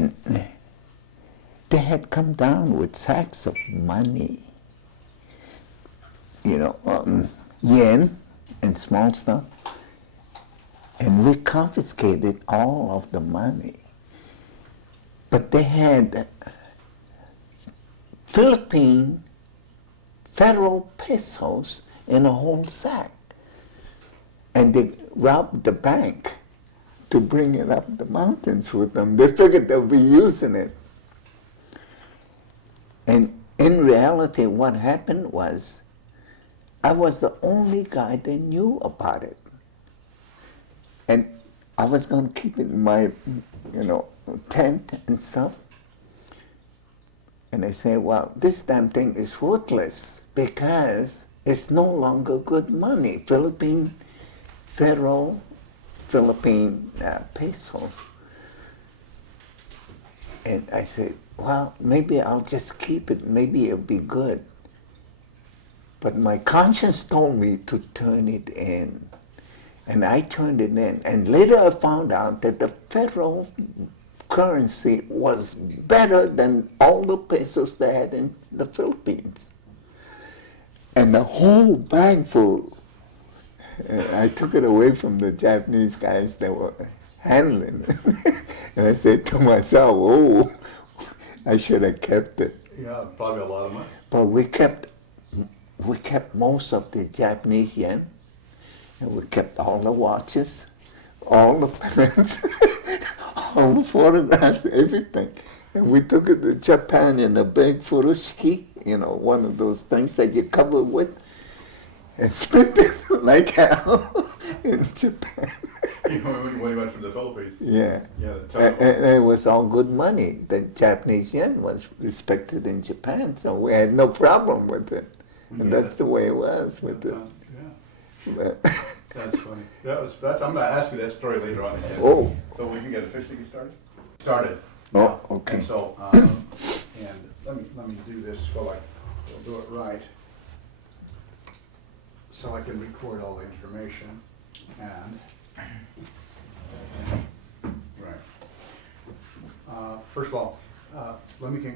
And they had come down with sacks of money, yen and small stuff. And we confiscated all of the money. But they had Philippine federal pesos in a whole sack. And they robbed the bank to bring it up the mountains with them. They figured they'd be using it. And in reality, what happened was, I was the only guy that knew about it. And I was going to keep it in my, tent and stuff. And I say, well, this damn thing is worthless because it's no longer good money. Philippine pesos. And I said, well, maybe I'll just keep it. Maybe it'll be good. But my conscience told me to turn it in. And I turned it in. And later I found out that the federal currency was better than all the pesos they had in the Philippines. And the whole bag full, I took it away from the Japanese guys that were handling it. And I said to myself, oh, I should have kept it. Yeah, probably a lot of money. But we kept most of the Japanese yen, and we kept all the watches, all the pens, all the photographs, everything. And we took it to Japan in a big furoshiki, one of those things that you cover with, and spent it like hell in Japan. When you went from the Philippines. Yeah. Yeah. And it was all good money. The Japanese yen was respected in Japan, so we had no problem with it. And that's the way it was with it. Yeah. That's funny. I'm going to ask you that story later on again. Oh. So we can get officially started. Oh, okay. And so, and let me do this while I'll do it right, so I can record all the information. And right. First of all, let me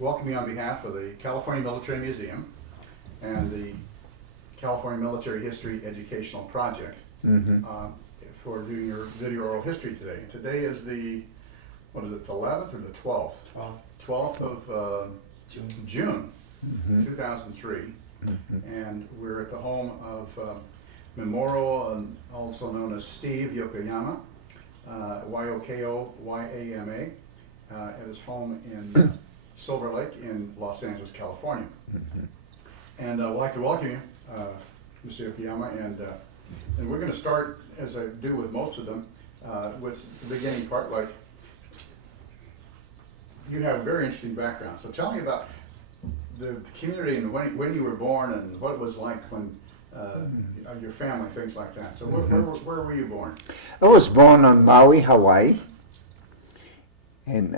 welcome you on behalf of the California Military Museum and the California Military History Educational Project for doing your video oral history today. Today is the, what is it, the 11th or the 12th? 12th of June 2003. And we're at the home of Memorial, and also known as Steve Yokoyama, Yokoyama, at his home in Silver Lake in Los Angeles, California. And I'd like to welcome you, Mr. Yokoyama, and we're going to start, as I do with most of them, with the beginning part. Like, you have a very interesting background, so tell me about the community and when you were born and what it was like when your family, things like that. So where were you born? I was born on Maui, Hawaii, and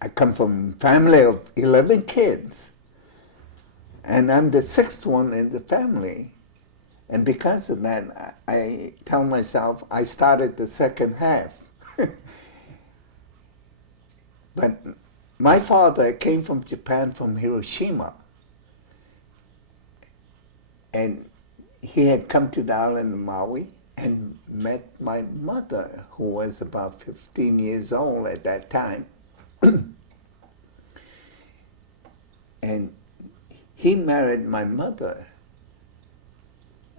I come from a family of 11 kids, and I'm the sixth one in the family. And because of that, I tell myself I started the second half. But my father came from Japan, from Hiroshima, and he had come to the island of Maui and met my mother, who was about 15 years old at that time. And he married my mother.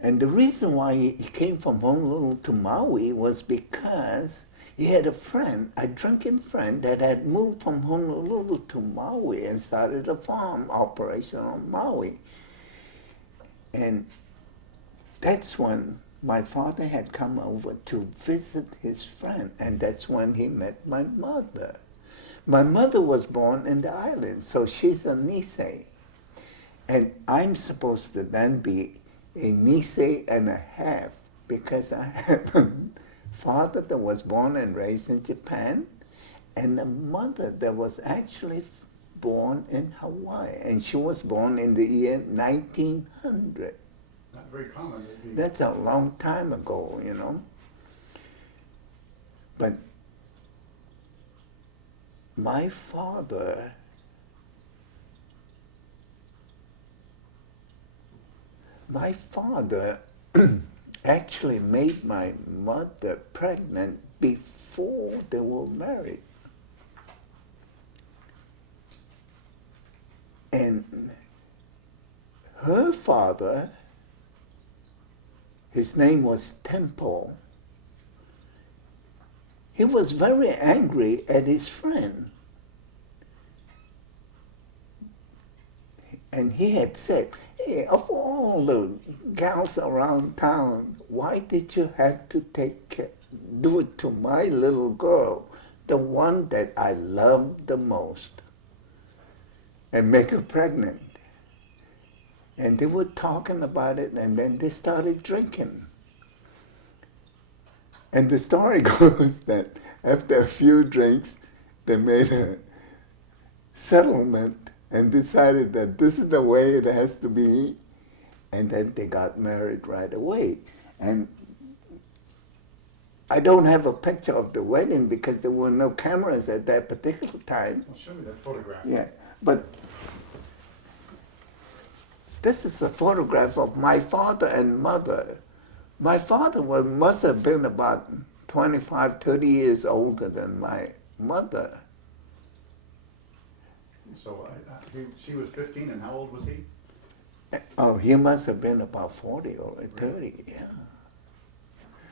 And the reason why he came from Honolulu to Maui was because he had a friend, a drunken friend, that had moved from Honolulu to Maui and started a farm operation on Maui. And that's when my father had come over to visit his friend, and that's when he met my mother. My mother was born in the island, so she's a Nisei. And I'm supposed to then be a Nisei and a half, because I have a father that was born and raised in Japan, and a mother that was actually born in Hawaii, and she was born in the year 1900. Not very common. That's a long time ago, But my father actually made my mother pregnant before they were married. And her father, his name was Temple, he was very angry at his friend. And he had said, hey, of all the gals around town, why did you have to do it to my little girl, the one that I loved the most, and make her pregnant? And they were talking about it, and then they started drinking. And the story goes that after a few drinks, they made a settlement and decided that this is the way it has to be, and then they got married right away. And I don't have a picture of the wedding because there were no cameras at that particular time. Well, show me that photograph. Yeah, but this is a photograph of my father and mother. My father must have been about 25, 30 years older than my mother. So she was 15, and how old was he? Oh, he must have been about 40 or 30, yeah.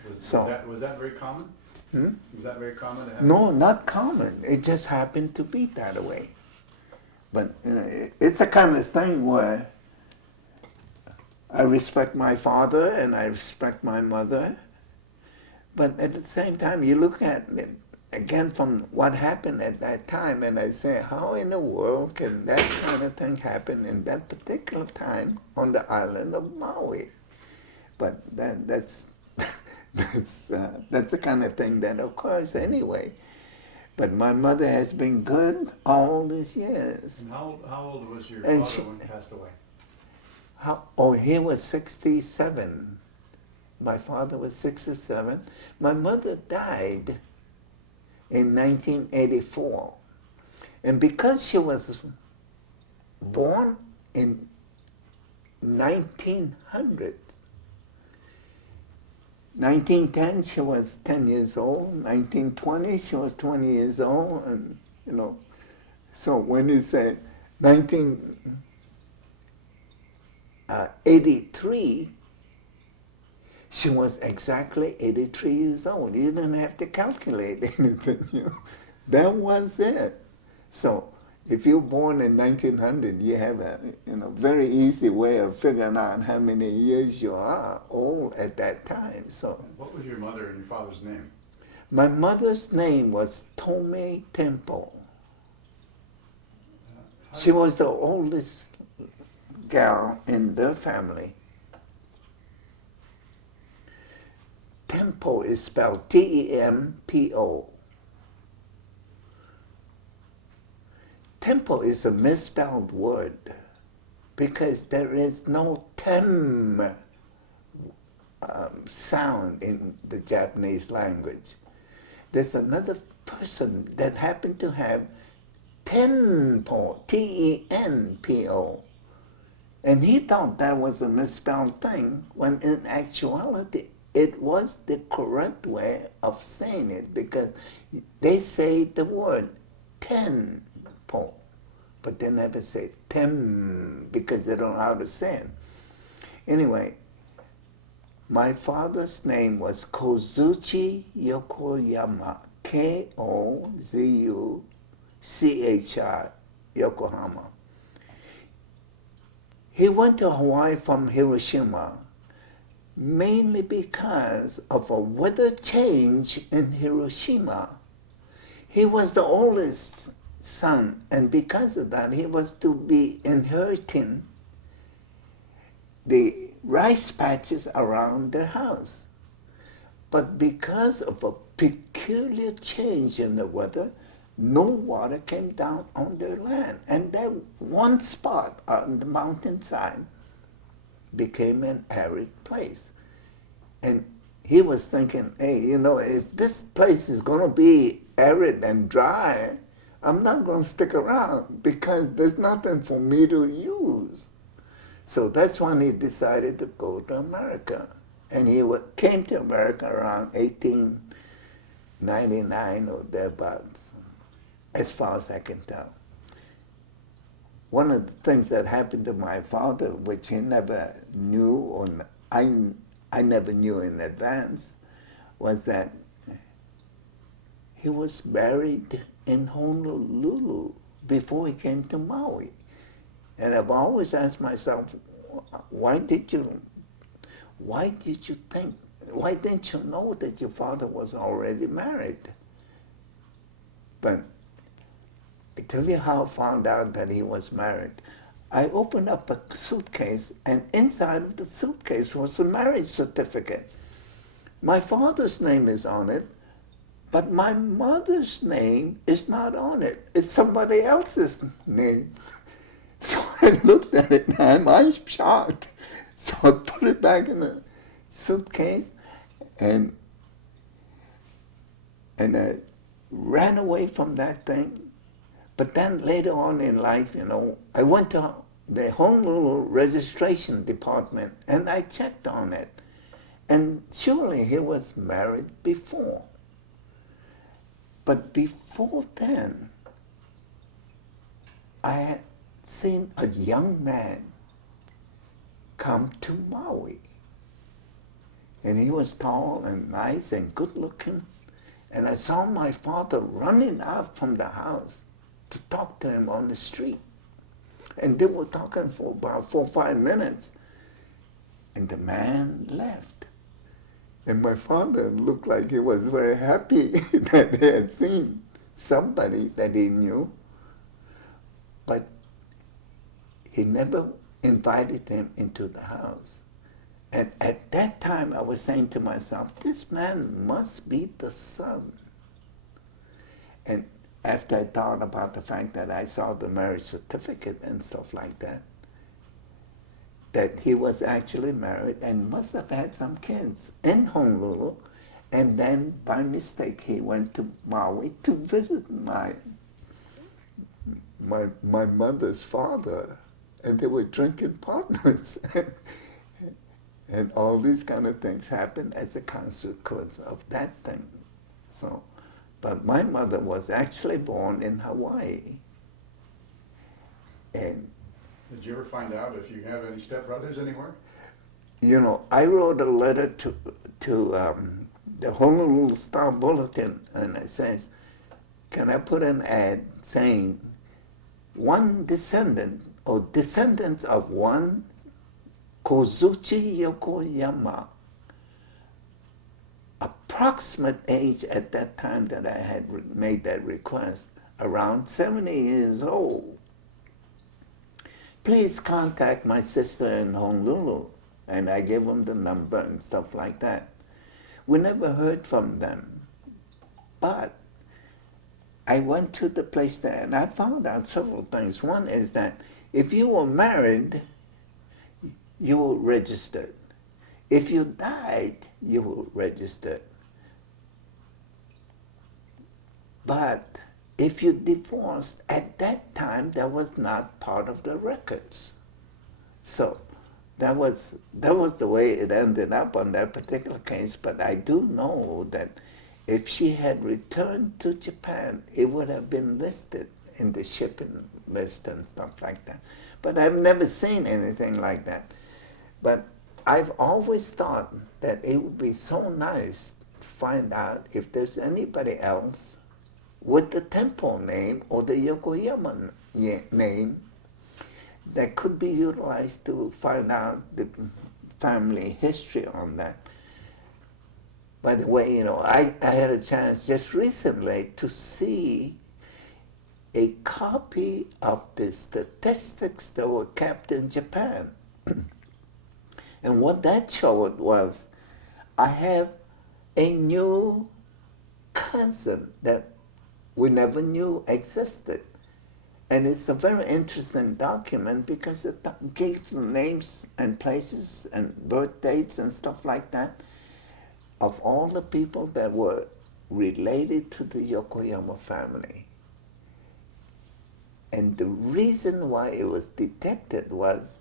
Was that very common? Was that very common to have? No, not common. It just happened to be that way. But it's a kind of thing where I respect my father and I respect my mother. But at the same time, you look at it again from what happened at that time, and I say, how in the world can that kind of thing happen in that particular time on the island of Maui? But that's the kind of thing that occurs anyway. But my mother has been good all these years. And how old was your father when he passed away? He was 67. My father was 67. My mother died in 1984. And because she was born in 1900, 1910 she was 10 years old, 1920 she was 20 years old, and so when you say 1983, she was exactly 83 years old. You didn't have to calculate anything. That was it. So if you're born in 1900, you have a very easy way of figuring out how many years you are old at that time. So what was your mother and your father's name? My mother's name was Tome Temple. She was the oldest gal in their family. Tempo is spelled Tempo. Tempo is a misspelled word because there is no tem sound in the Japanese language. There's another person that happened to have Tenpo, Tenpo, and he thought that was a misspelled thing when in actuality it was the correct way of saying it because they say the word tenpo, but they never say tem because they don't know how to say it. Anyway, my father's name was Kozuchi Yokoyama, Kozuchr, Yokohama. He went to Hawaii from Hiroshima mainly because of a weather change in Hiroshima. He was the oldest son, and because of that, he was to be inheriting the rice patches around their house. But because of a peculiar change in the weather, no water came down on their land. And that one spot on the mountainside became an arid place. And he was thinking, hey, if this place is going to be arid and dry, I'm not going to stick around because there's nothing for me to use. So that's when he decided to go to America. And he came to America around 1899 or thereabouts, as far as I can tell. One of the things that happened to my father, which he never knew, or I never knew in advance, was that he was married in Honolulu before he came to Maui. And I've always asked myself, why didn't you know that your father was already married? But I tell you how I found out that he was married. I opened up a suitcase, and inside of the suitcase was a marriage certificate. My father's name is on it, but my mother's name is not on it. It's somebody else's name. So I looked at it and I'm shocked. So I put it back in the suitcase and I ran away from that thing. But then later on in life, I went to the Honolulu registration department and I checked on it. And surely he was married before. But before then, I had seen a young man come to Maui. And he was tall and nice and good looking. And I saw my father running out from the house to talk to him on the street. And they were talking for about 4 or 5 minutes. And the man left. And my father looked like he was very happy that he had seen somebody that he knew. But he never invited him into the house. And at that time, I was saying to myself, this man must be the son. And after I thought about the fact that I saw the marriage certificate and stuff like that he was actually married and must have had some kids in Honolulu. And then, by mistake, he went to Maui to visit my mother's father. And they were drinking partners. And all these kind of things happened as a consequence of that thing. So, but my mother was actually born in Hawaii. And did you ever find out if you have any stepbrothers anywhere? I wrote a letter to the Honolulu Star Bulletin, and it says, can I put an ad saying, one descendant or descendants of one Kozuchi Yokoyama, approximate age at that time that I had made that request, around 70 years old. Please contact my sister in Honolulu. And I gave them the number and stuff like that. We never heard from them. But I went to the place there and I found out several things. One is that if you were married, you were registered. If you died, you were registered. But if you divorced, at that time, that was not part of the records. So that was the way it ended up on that particular case. But I do know that if she had returned to Japan, it would have been listed in the shipping list and stuff like that. But I've never seen anything like that. But I've always thought that it would be so nice to find out if there's anybody else with the temple name or the Yokoyama name that could be utilized to find out the family history on that. By the way, I had a chance just recently to see a copy of the statistics that were kept in Japan. And what that showed was, I have a new cousin that we never knew existed. And it's a very interesting document because it gives names and places and birth dates and stuff like that of all the people that were related to the Yokoyama family. And the reason why it was detected was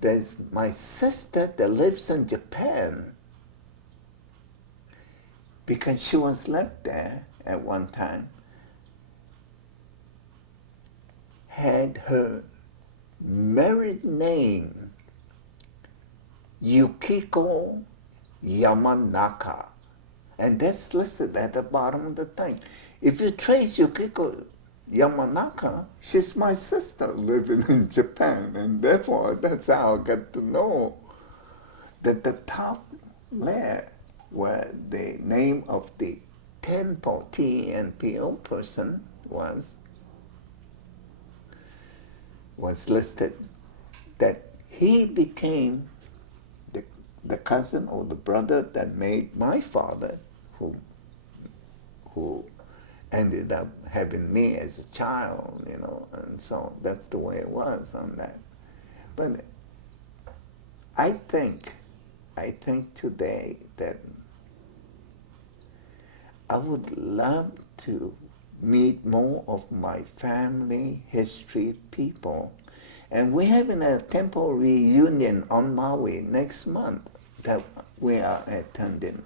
there's my sister that lives in Japan, because she was left there at one time, had her married name Yukiko Yamanaka. And that's listed at the bottom of the thing. If you trace Yukiko Yamanaka, she's my sister living in Japan, and therefore that's how I got to know that the top layer where the name of the Tenpo, T-N-P-O person was listed, that he became the cousin or the brother that made my father, who ended up having me as a child, you know, and so that's the way it was on that. But I think today that I would love to meet more of my family history people. And we're having a temple reunion on Maui next month that we are attending.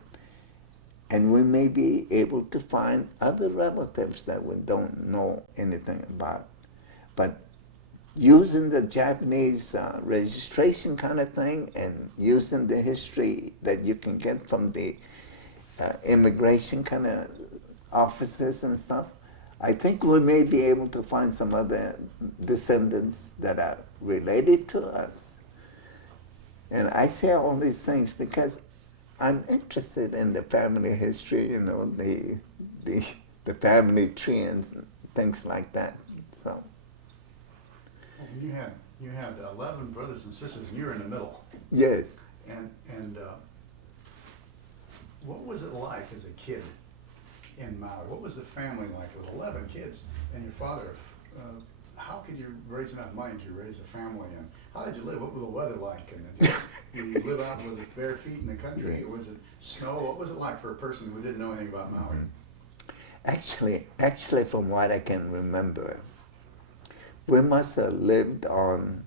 And we may be able to find other relatives that we don't know anything about. But using the Japanese registration kind of thing and using the history that you can get from the immigration kind of offices and stuff, I think we may be able to find some other descendants that are related to us. And I say all these things because I'm interested in the family history, you know, the family tree and things like that. So. Well, you had 11 brothers and sisters, and you're in the middle. Yes. And what was it like as a kid in Maui? What was the family like? It was 11 kids, and your father. How could you raise enough money to raise a family? And how did you live? What was the weather like? And did you live out with bare feet in the country, or was it snow? What was it like for a person who didn't know anything about Maui? Actually, from what I can remember, we must have lived on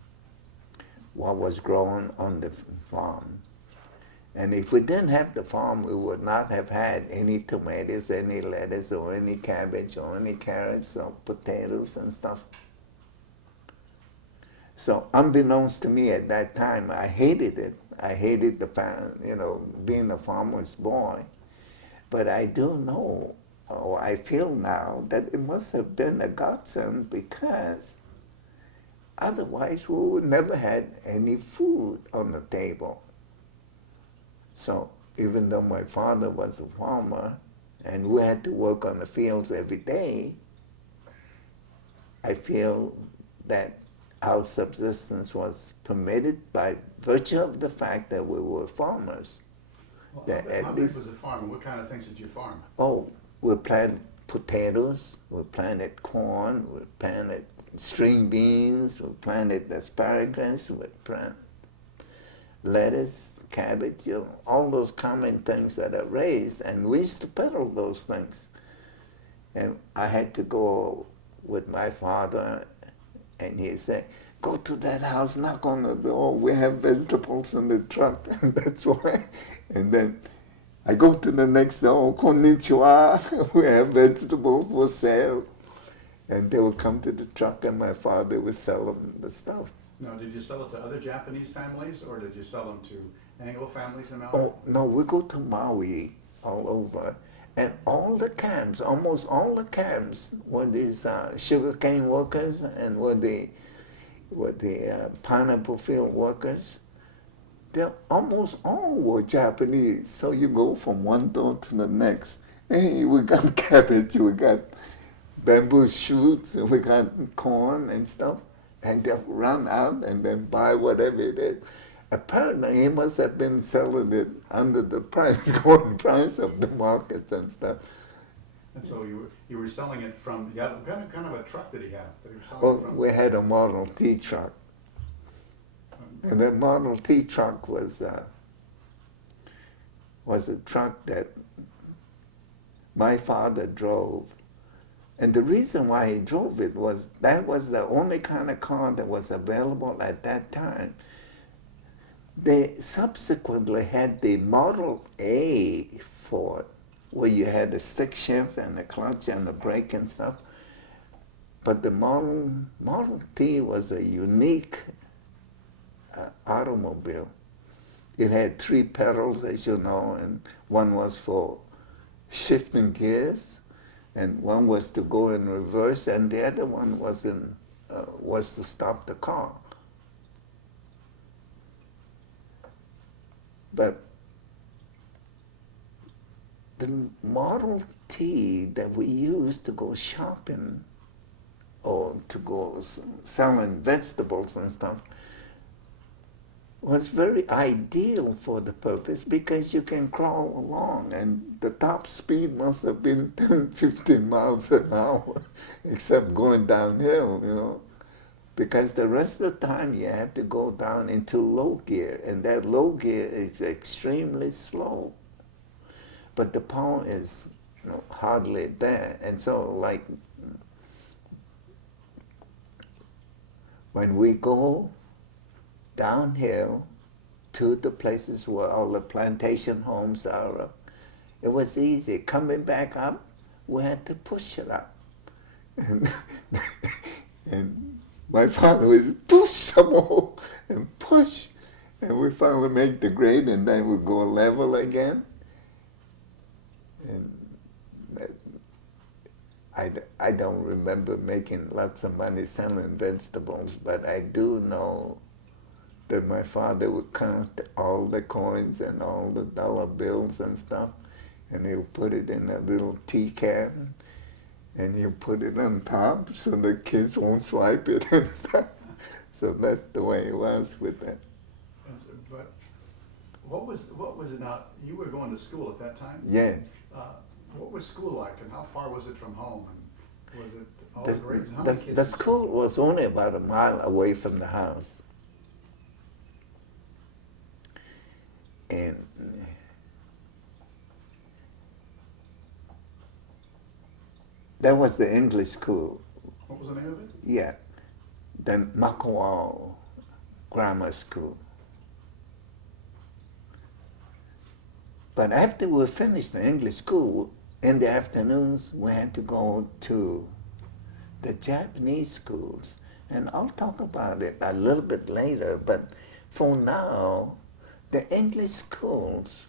what was grown on the farm. And if we didn't have the farm, we would not have had any tomatoes, any lettuce, or any cabbage, or any carrots, or potatoes and stuff. So unbeknownst to me at that time, I hated it. I hated being a farmer's boy. But I do know, or I feel now, that it must have been a godsend, because otherwise we would never had any food on the table. So even though my father was a farmer and we had to work on the fields every day, I feel that our subsistence was permitted by virtue of the fact that we were farmers. Well, how big was the farm? What kind of things did you farm? Oh, we planted potatoes, we planted corn, we planted string beans, we planted asparagus, we planted lettuce, cabbage, all those common things that are raised, and we used to peddle those things. And I had to go with my father, and he said, "Go to that house, knock on the door, we have vegetables in the truck," and that's why. And then I go to the next door, "Konnichiwa, we have vegetables for sale." And they would come to the truck, and my father would sell them the stuff. Now, did you sell it to other Japanese families, or did you sell them to Anglo families in Maui? Oh, no, we go to Maui all over. And all the camps, almost all the camps, were these sugarcane workers and were the pineapple field workers. They almost all were Japanese. So you go from one door to the next. Hey, we got cabbage, we got bamboo shoots, we got corn and stuff. And they'll run out and then buy whatever it is. Apparently, he must have been selling it under the going price of the markets and stuff. And so you were selling it from, what kind of a truck did he have that he was selling Well, it from? we had a Model T truck. And the Model T truck was a truck that my father drove And the reason why he drove it was that was the only kind of car that was available at that time. They subsequently had the Model A Ford, where you had the stick shift and the clutch and the brake and stuff. But the Model T was a unique automobile. It had 3 pedals, as you know, and one was for shifting gears, and one was to go in reverse, and the other one was to stop the car. But the Model T that we used to go shopping or to go selling vegetables and stuff was very ideal for the purpose because you can crawl along, and the top speed must have been 10, 15 miles an hour, except going downhill, you know, because the rest of the time you have to go down into low gear, and that low gear is extremely slow. But the power is, you know, hardly there. And so, like, when we go downhill to the places where all the plantation homes are, it was easy. Coming back up, we had to push it up. And my father would push some more and push. And we finally make the grade, and then we go level again. And I don't remember making lots of money selling vegetables, but I do know that my father would count all the coins and all the dollar bills and stuff, and he'll put it in a little tea can, and he'll put it on top so the kids won't swipe it and stuff. So that's the way it was with that. But what was it now? You were going to school at that time? Yes. What was school like, and how far was it from home? And was it all the grades? And how many kids the school was only about a mile away from the house. And that was the English school. What was the name of it? Yeah. Then Makawao Grammar School. But after we finished the English school, in the afternoons we had to go to the Japanese schools. And I'll talk about it a little bit later, but for now, the English schools,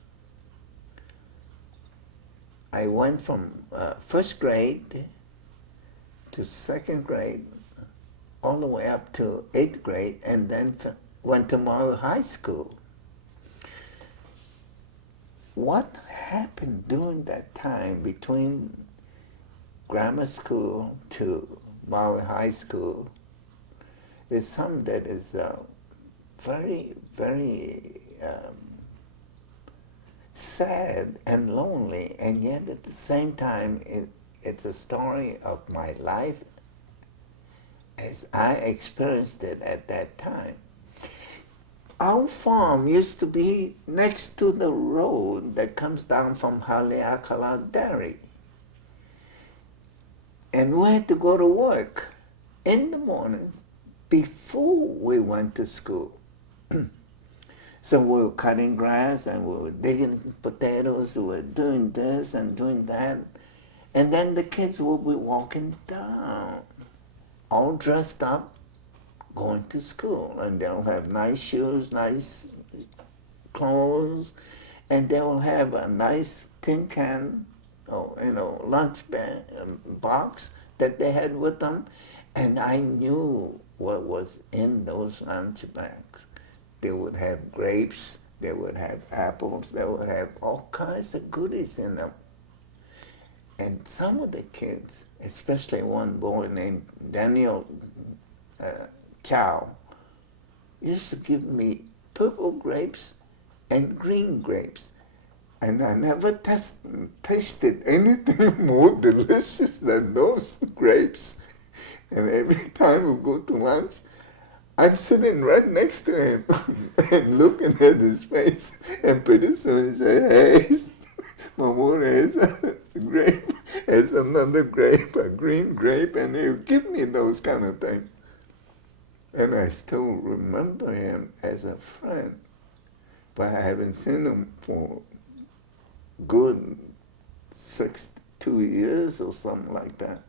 I went from first grade to second grade, all the way up to 8th grade, and then went to Maui High School. What happened during that time between grammar school to Maui High School is something that is very, very sad and lonely, and yet at the same time it's a story of my life as I experienced it at that time. Our farm used to be next to the road that comes down from Haleakala Dairy. And we had to go to work in the mornings before we went to school. So we were cutting grass and we were digging potatoes, we were doing this and doing that. And then the kids would be walking down, all dressed up, going to school, and they'll have nice shoes, nice clothes, and they'll have a nice tin can, or, you know, lunch box that they had with them, and I knew what was in those lunch bags. They would have grapes, they would have apples, they would have all kinds of goodies in them. And some of the kids, especially one boy named Daniel Chow, used to give me purple grapes and green grapes. And I never tasted anything more delicious than those grapes. And every time we go to lunch, I'm sitting right next to him and looking at his face. And pretty soon he said, "Hey, Mamoru is a grape, is another grape, a green grape, and he'll give me those kind of things. And I still remember him as a friend, but I haven't seen him for good 2 years or something like that.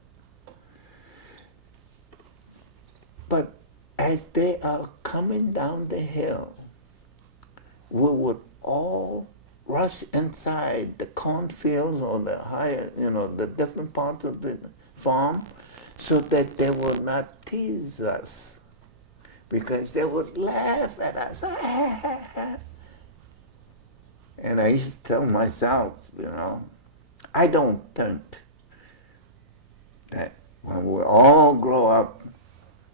But as they are coming down the hill, we would all rush inside the cornfields or the higher, the different parts of the farm, so that they would not tease us, because they would laugh at us. And I used to tell myself, I don't think that when we all grow up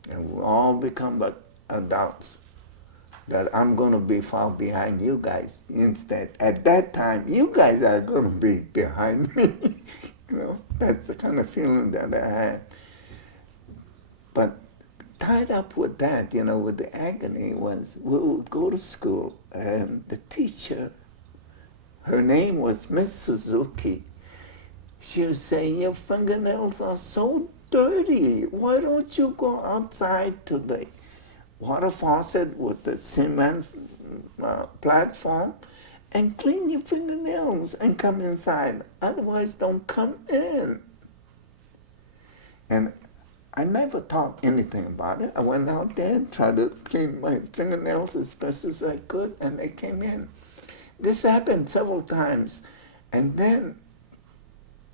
and we all become adults, that I'm going to be far behind you guys. Instead, at that time, you guys are going to be behind me. That's the kind of feeling that I had. But tied up with that, with the agony, was we would go to school, and the teacher, her name was Miss Suzuki. She would say, "Your fingernails are so dirty. Why don't you go outside to the water faucet with the cement platform and clean your fingernails and come inside. Otherwise, don't come in." And I never thought anything about it. I went out there and tried to clean my fingernails as best as I could, and they came in. This happened several times. And then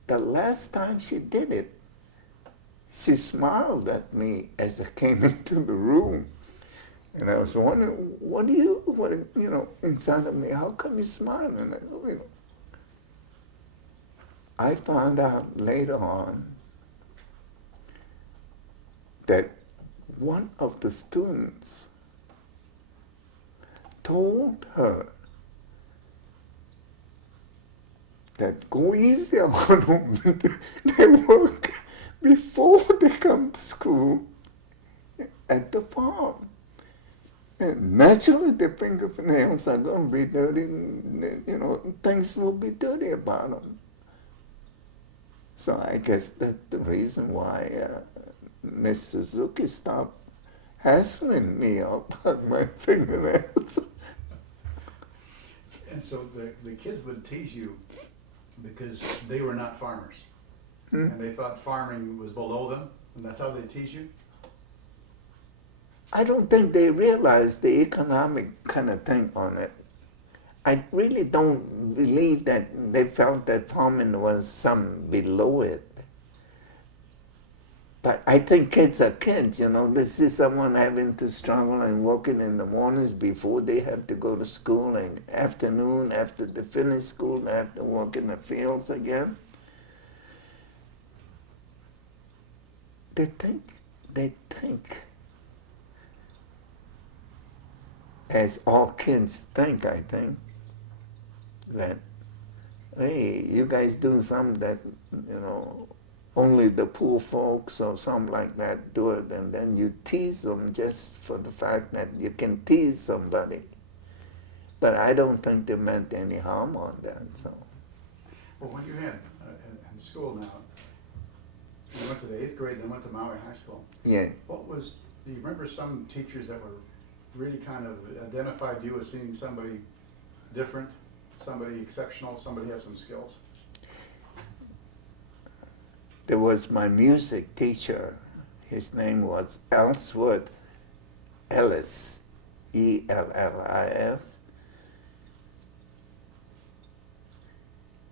the last time she did it, she smiled at me as I came into the room. And I was wondering, inside of me, how come you smiling? And I found out later on that one of the students told her that go easy on them. They work before they come to school at the farm. And naturally, the fingernails are going to be dirty, and, things will be dirty about them. So I guess that's the reason why Miss Suzuki stopped hassling me about my fingernails. And so the kids would tease you because they were not farmers. And they thought farming was below them, and that's how they tease you? I don't think they realized the economic kind of thing on it. I really don't believe that they felt that farming was some below it. But I think kids are kids, They see someone having to struggle and working in the mornings before they have to go to school, and afternoon after they finish school, they have to work in the fields again. They think, as all kids think, I think, that, hey, you guys do something that, only the poor folks or something like that do it, and then you tease them just for the fact that you can tease somebody. But I don't think they meant any harm on that, so. Well, when you had in school now, you went to the 8th grade, then went to Maui High School. Yeah. Do you remember some teachers that were really kind of identified you as seeing somebody different, somebody exceptional, somebody had some skills? There was my music teacher. His name was Ellsworth Ellis, Ellis.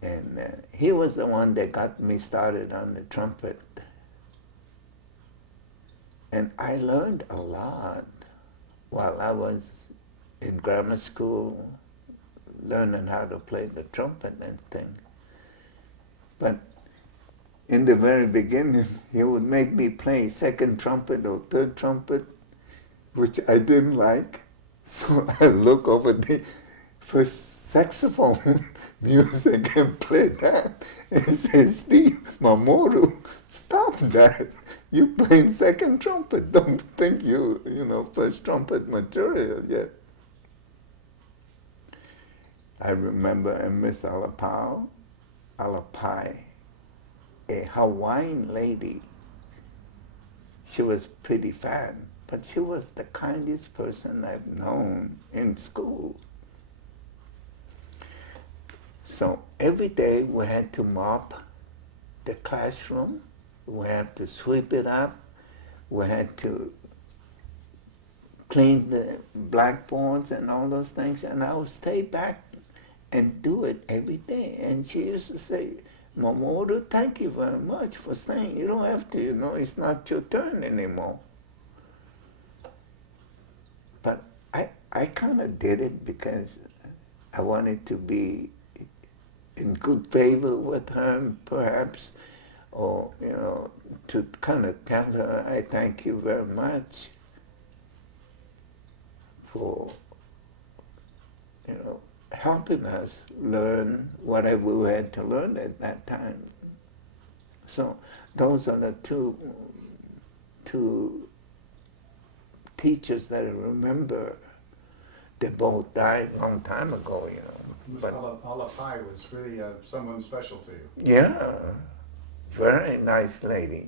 And he was the one that got me started on the trumpet. And I learned a lot while I was in grammar school, learning how to play the trumpet and things. But in the very beginning, he would make me play second trumpet or third trumpet, which I didn't like. So I look over the first saxophone music and play that and say, "Steve, Mamoru, stop that. You playing second trumpet. Don't think you first trumpet material yet." I remember Miss Alapao, Alapai, a Hawaiian lady. She was pretty fat, but she was the kindest person I've known in school. So every day we had to mop the classroom, we had to sweep it up, we had to clean the blackboards and all those things, and I would stay back and do it every day. And she used to say, Mamoru, thank you very much for staying. You don't have to, it's not your turn anymore. But I kind of did it because I wanted to be in good favor with her, perhaps, or, to kind of tell her, I thank you very much for, helping us learn whatever we had to learn at that time. So those are the two teachers that I remember. They both died a long time ago, Miss But Alapai was really someone special to you. yeah, very nice lady.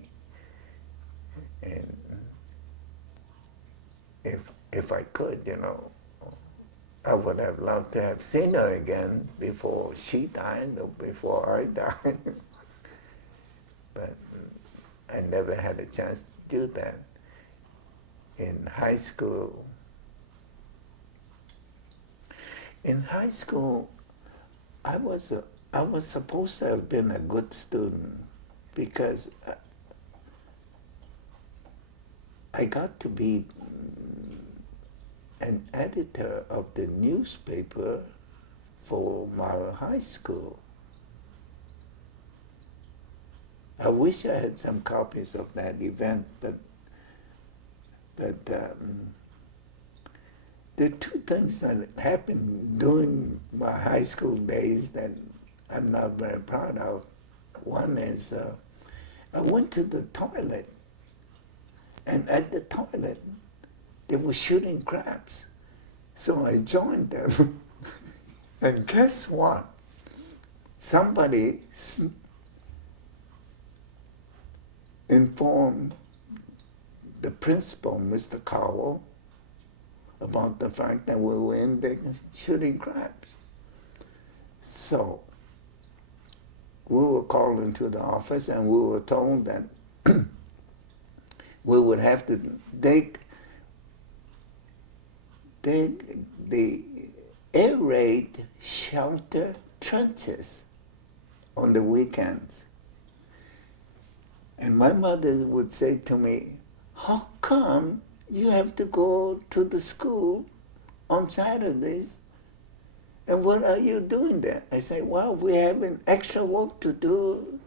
And if I could, I would have loved to have seen her again before she died or before I died. But I never had a chance to do that. In high school, I was supposed to have been a good student because I got to be an editor of the newspaper for my high school. I wish I had some copies of that event, but there are two things that happened during my high school days that I'm not very proud of. One is I went to the toilet, and at the toilet, they were shooting craps. So I joined them. And guess what? Somebody informed the principal, Mr. Cowell, about the fact that we were in there shooting craps. So we were called into the office and we were told that we would have to dig the air raid shelter trenches on the weekends. And my mother would say to me, how come you have to go to the school on Saturdays? And what are you doing there? I say, well, we're having extra work to do,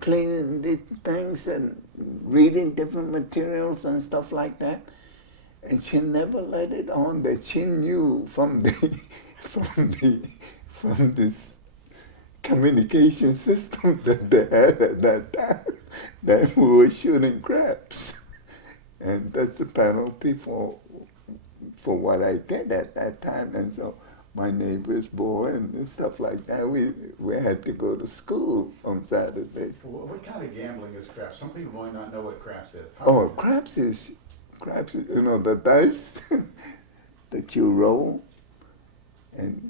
cleaning the things and reading different materials and stuff like that. And she never let it on that she knew from this communication system that they had at that time that we were shooting craps. And that's the penalty for what I did at that time. And so my neighbor's boy and stuff like that, we had to go to school on Saturdays. What kind of gambling is craps? Some people might not know what craps is. Craps is, the dice that you roll, and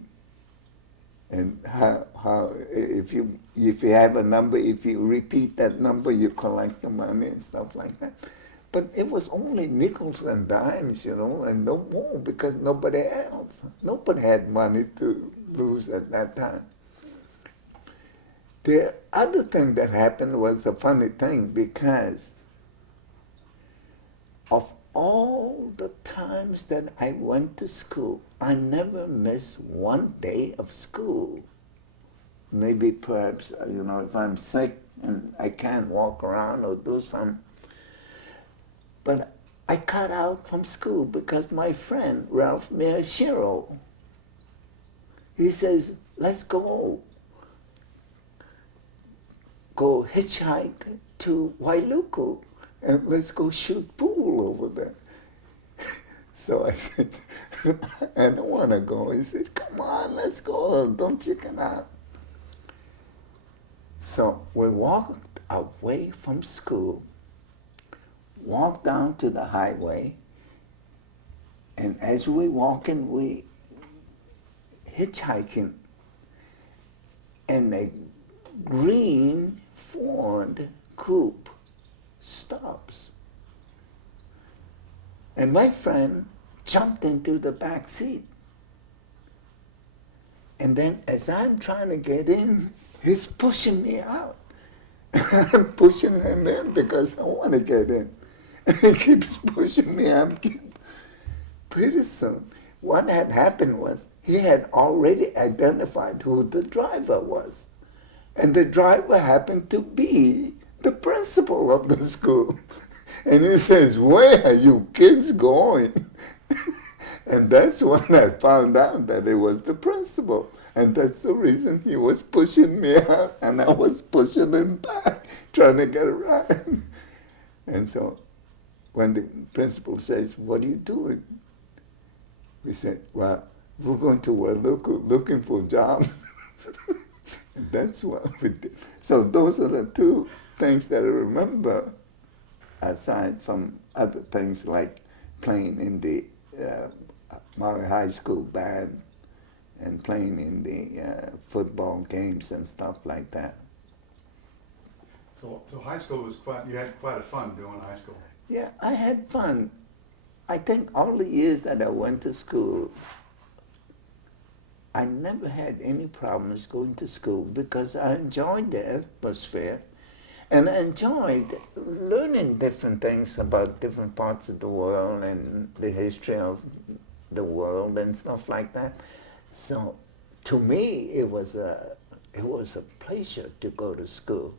how if you have a number, if you repeat that number, you collect the money and stuff like that. But it was only nickels and dimes, and no more, because nobody had money to lose at that time. The other thing that happened was a funny thing, because of all the times that I went to school, I never missed one day of school. Maybe perhaps, if I'm sick and I can't walk around or do something. But I cut out from school because my friend, Ralph Miyashiro, he says, let's go hitchhike to Wailuku and let's go shoot pool over there. So I said, I don't want to go. He says, come on, let's go. Don't chicken out. So we walked away from school, walked down to the highway, and as we walking, we hitchhiking, and a green Ford coupe stops. And my friend jumped into the back seat. And then as I'm trying to get in, he's pushing me out. I'm pushing him in because I want to get in. And he keeps pushing me out. Pretty soon, what had happened was he had already identified who the driver was. And the driver happened to be the principal of the school. And he says, "Where are you kids going?" And that's when I found out that it was the principal. And that's the reason he was pushing me out, and I was pushing him back, trying to get around. And so when the principal says, "What are you doing?" We said, "Well, we're going to work looking for jobs." And that's what we did. So those are the two things that I remember, aside from other things like playing in the Maui High School band and playing in the football games and stuff like that. So high school was you had quite a fun doing high school. Yeah, I had fun. I think all the years that I went to school, I never had any problems going to school because I enjoyed the atmosphere and I enjoyed learning different things about different parts of the world and the history of the world and stuff like that. So to me, it was a pleasure to go to school.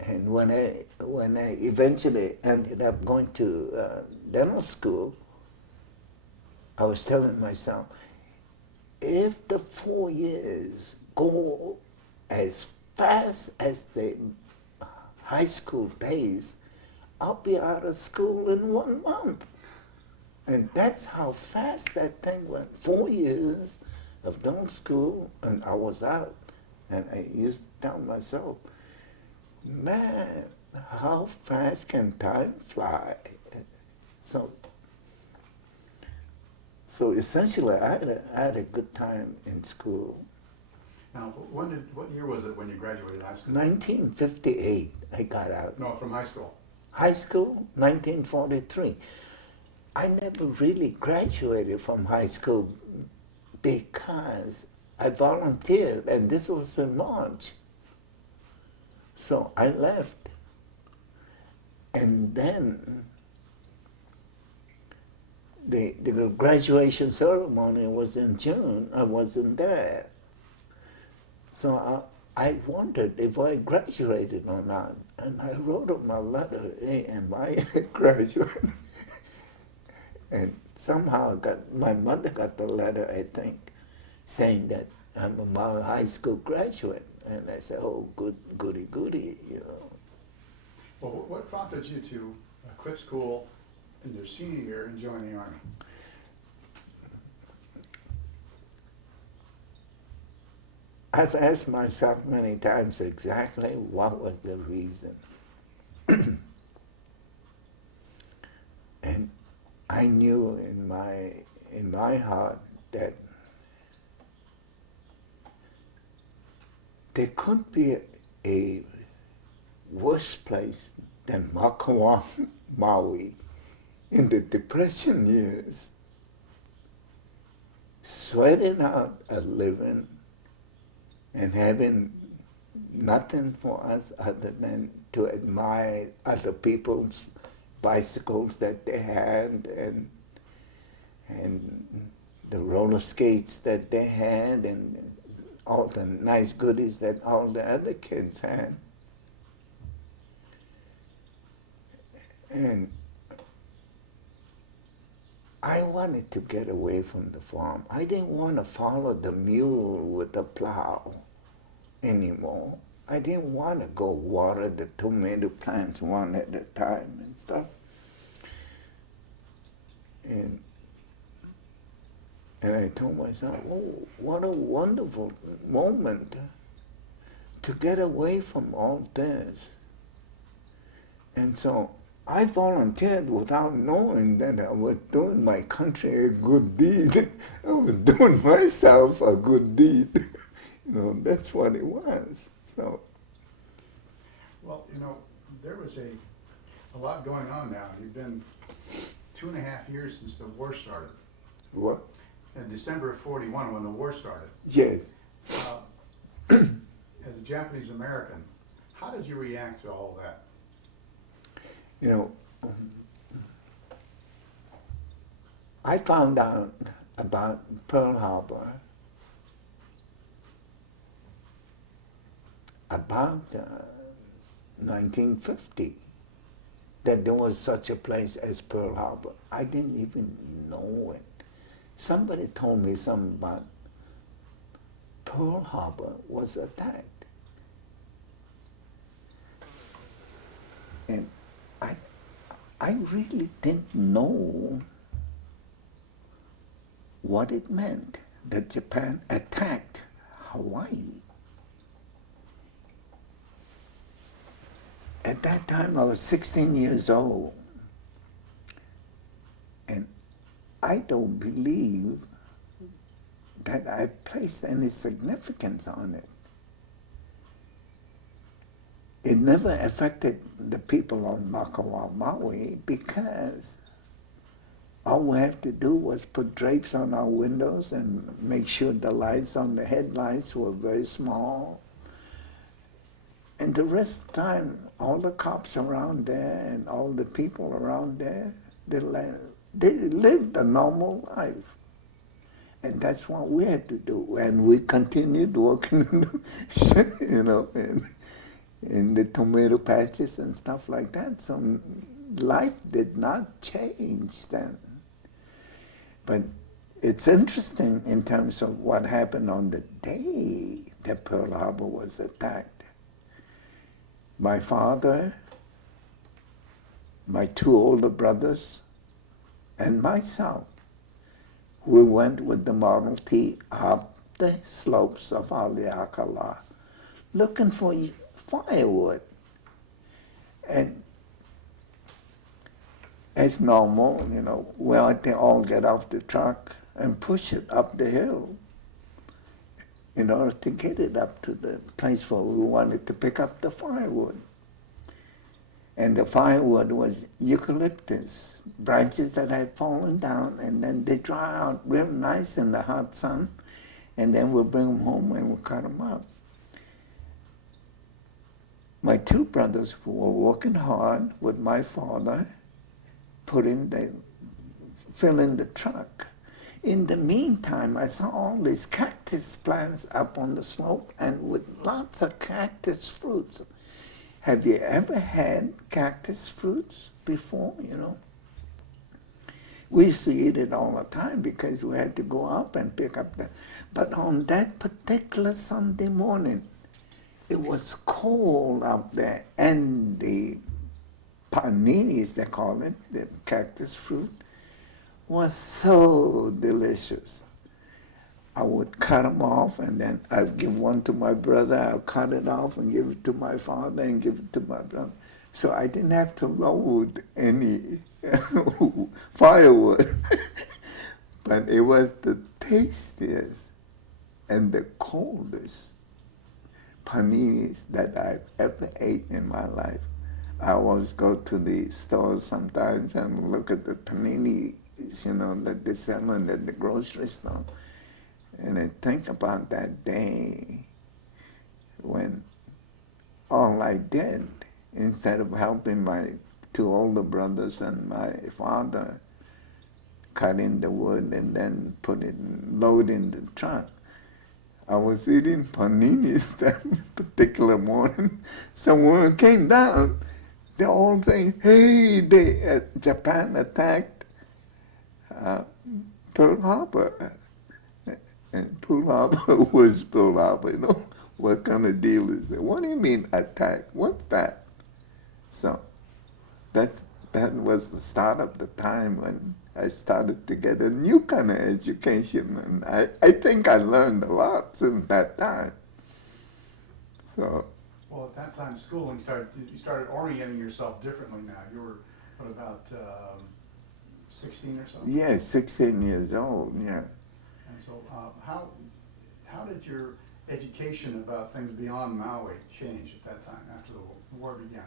And when I eventually ended up going to dental school, I was telling myself, if the 4 years go as fast as the high school days, I'll be out of school in 1 month. And that's how fast that thing went. 4 years of dental school, and I was out. And I used to tell myself, man, how fast can time fly? So essentially, I had a good time in school. Now, what year was it when you graduated high school? 1958, I got out. No, from high school. High school, 1943. I never really graduated from high school because I volunteered, and this was in March. So I left. And then the graduation ceremony was in June. I wasn't there. So I wondered if I graduated or not. And I wrote him a letter, "Hey, am I a graduate?" And somehow my mother got the letter, I think, saying that I'm a Maui High School graduate. And I said, "Oh, goody, you know." Well, what prompted you to quit school in your senior year and join the Army? I've asked myself many times exactly what was the reason. And I knew in my heart that there could be a worse place than Makawa, Maui, in the Depression years, sweating out a living and having nothing for us other than to admire other people's bicycles that they had and the roller skates that they had and all the nice goodies that all the other kids had. And I wanted to get away from the farm. I didn't want to follow the mule with the plow anymore. I didn't want to go water the tomato plants one at a time and stuff. And I told myself, oh, what a wonderful moment to get away from all this. And so I volunteered without knowing that I was doing my country a good deed. I was doing myself a good deed. That's what it was. So. Well, there was a lot going on now. You've been 2.5 years since the war started. What? In December of '41, when the war started. Yes. As a Japanese American, how did you react to all of that? I found out about Pearl Harbor about 1950, that there was such a place as Pearl Harbor. I didn't even know it. Somebody told me something about Pearl Harbor was attacked. And I really didn't know what it meant that Japan attacked Hawaii. At that time, I was 16 years old, and I don't believe that I placed any significance on it. It never affected the people of Makawa, Maui, because all we have to do was put drapes on our windows and make sure the lights on the headlights were very small. And the rest of the time, all the cops around there and all the people around there, they lived a normal life. And that's what we had to do. And we continued working, in the tomato patches and stuff like that. So life did not change then. But it's interesting in terms of what happened on the day that Pearl Harbor was attacked. My father, my 2 older brothers, and myself, we went with the Model T up the slopes of Haleakala looking for firewood. And as normal, we had to all get off the truck and push it up the hill in order to get it up to the place where we wanted to pick up the firewood. And the firewood was eucalyptus, branches that had fallen down, and then they dry out real nice in the hot sun, and then we'll bring them home and we'll cut them up. My 2 brothers were working hard with my father, filling the truck. In the meantime, I saw all these cactus plants up on the slope and with lots of cactus fruits. Have you ever had cactus fruits before, We used to eat it all the time because we had to go up and pick up But on that particular Sunday morning, it was cold out there, and the paninis, they call it, the cactus fruit, was so delicious. I would cut them off, and then I'd give one to my brother. I'll cut it off and give it to my father and give it to my brother. So I didn't have to load any firewood. But it was the tastiest and the coldest paninis that I've ever ate in my life. I always go to the stores sometimes and look at the paninis, that they sell at the grocery store. And I think about that day when all I did, instead of helping my 2 older brothers and my father cutting the wood and then load in the truck, I was eating paninis that particular morning. So when it came down, they all saying, hey, Japan attacked Pearl Harbor. And Pearl Harbor was Pearl Harbor, What kind of deal is it? What do you mean attack? What's that? So that was the start of the time when I started to get a new kind of education. And I think I learned a lot since that time. So, Well, at that time, schooling started, you started orienting yourself differently now. You were, what, about 16 or so? yeah, 16 years old, yeah. And so how did your education about things beyond Maui change at that time, after the war began?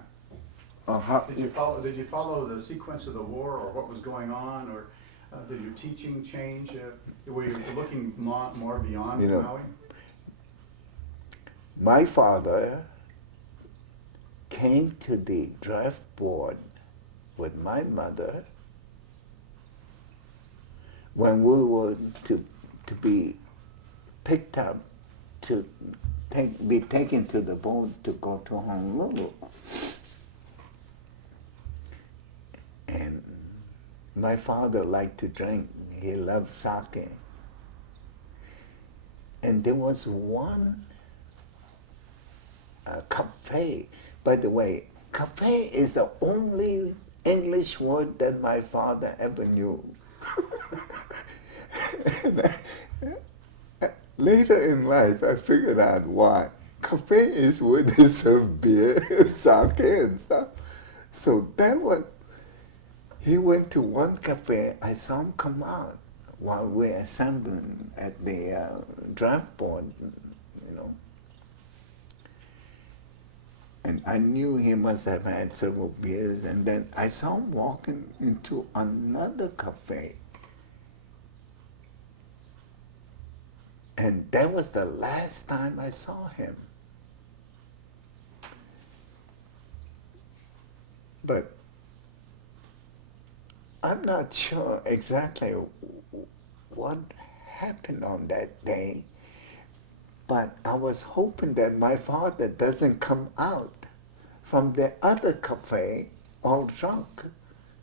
Did you follow the sequence of the war, or what was going on, or did your teaching change? Were you looking more beyond You know, Maui? my father came to the draft board with my mother when we were to be picked up to be taken to the boat to go to Honolulu. And my father liked to drink. He loved sake. And there was one cafe. By the way, cafe is the only English word that my father ever knew. Later in life, I figured out why. Cafe is where they serve beer and sake and stuff. So that was, he went to one cafe, I saw him come out while we were assembling at the draft board, you know. And I knew he must have had several beers, and then I saw him walking into another cafe. And that was the last time I saw him. But I'm not sure exactly what happened on that day, but I was hoping that my father doesn't come out from the other cafe all drunk,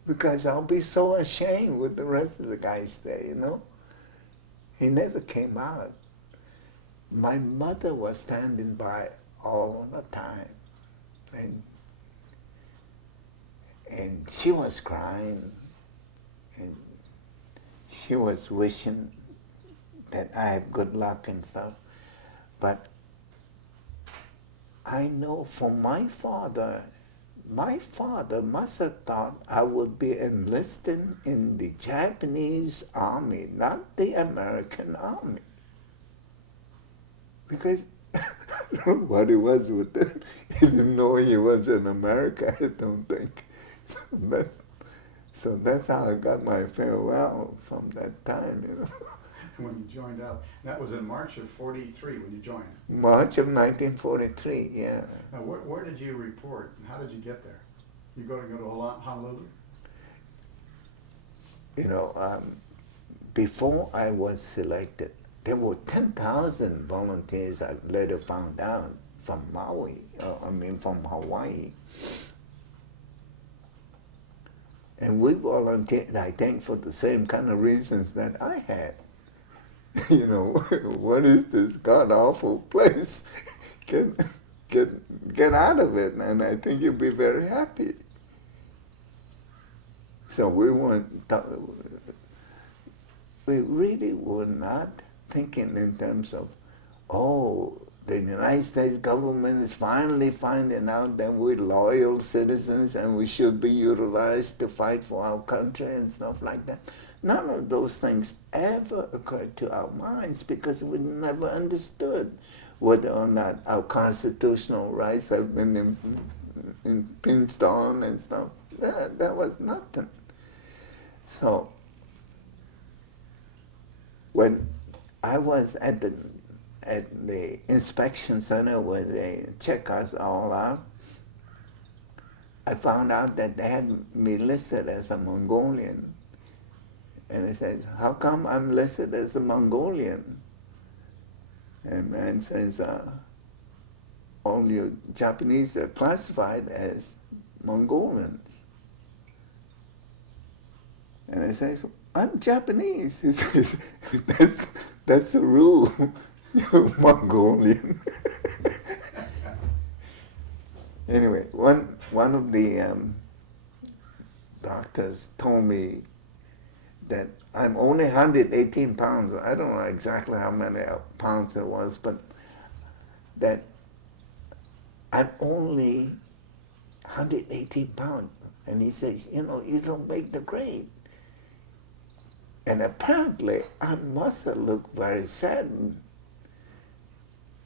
because I'll be so ashamed with the rest of the guys there, you know. He never came out. My mother was standing by all the time, and she was crying, and she was wishing that I have good luck and stuff. But I know for my father must have thought I would be enlisting in the Japanese army, not the American army. Because I don't know what it was with him. He didn't know he was in America, I don't think. So that's how I got my farewell from that time, you know. When you joined up. That was in March of 43 when you joined. March of 1943, yeah. Now, where did you report, and how did you get there? You go to Honolulu? You know, before I was selected, there were 10,000 volunteers I later found out from from Hawaii. And we volunteered, I think, for the same kind of reasons that I had. You know, what is this god-awful place? Get out of it, and I think you'll be very happy. So we really were not thinking in terms of, oh, the United States government is finally finding out that we're loyal citizens and we should be utilized to fight for our country and stuff like that. None of those things ever occurred to our minds because we never understood whether or not our constitutional rights have been impinged on and stuff. That was nothing. So when I was at the inspection center where they check us all out, I found out that they had me listed as a Mongolian. And he says, how come I'm listed as a Mongolian? And man says, all you Japanese are classified as Mongolians. And I say, I'm Japanese. He says, that's the rule. You're Mongolian. Anyway, one of the doctors told me that I'm only 118 pounds. I don't know exactly how many pounds it was, but that I'm only 118 pounds. And he says, you know, you don't make the grade. And apparently, I must have looked very saddened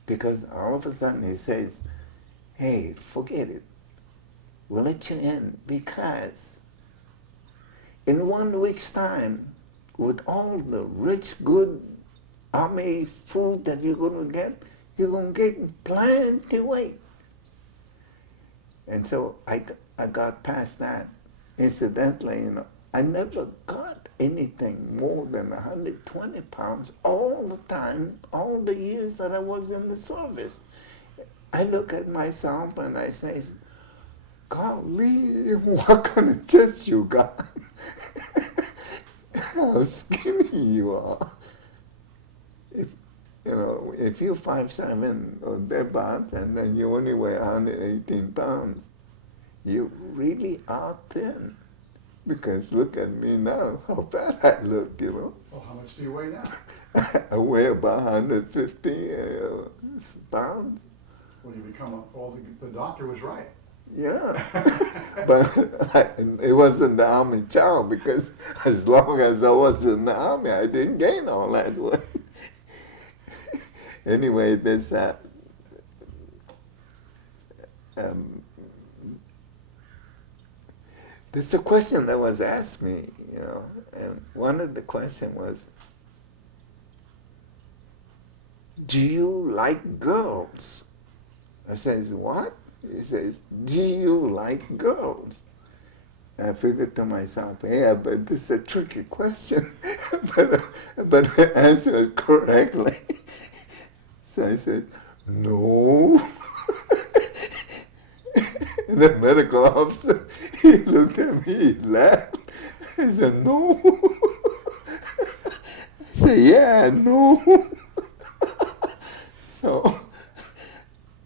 because all of a sudden he says, hey, forget it. We'll let you in because in 1 week's time, with all the rich, good army food that you're going to get plenty weight. And so I got past that. Incidentally, you know, I never got anything more than 120 pounds all the time, all the years that I was in the service. I look at myself and I say, golly, what kind of chest you got? How skinny you are. If you're 5'7" or thereabouts and then you only weigh 118 pounds, you really are thin. Because look at me now, how fat I look, you know. Well, how much do you weigh now? I weigh about 150 pounds. Well, you become the doctor was right. Yeah, but it wasn't the army child because as long as I was in the army, I didn't gain all that weight. Anyway, there's a question that was asked me, you know, and one of the questions was, do you like girls? I says, what? He says, do you like girls? I figured to myself, yeah, but this is a tricky question, but I answered correctly. So I said, no. And the medical officer, he looked at me, he laughed. I said, no. I said, yeah, no. So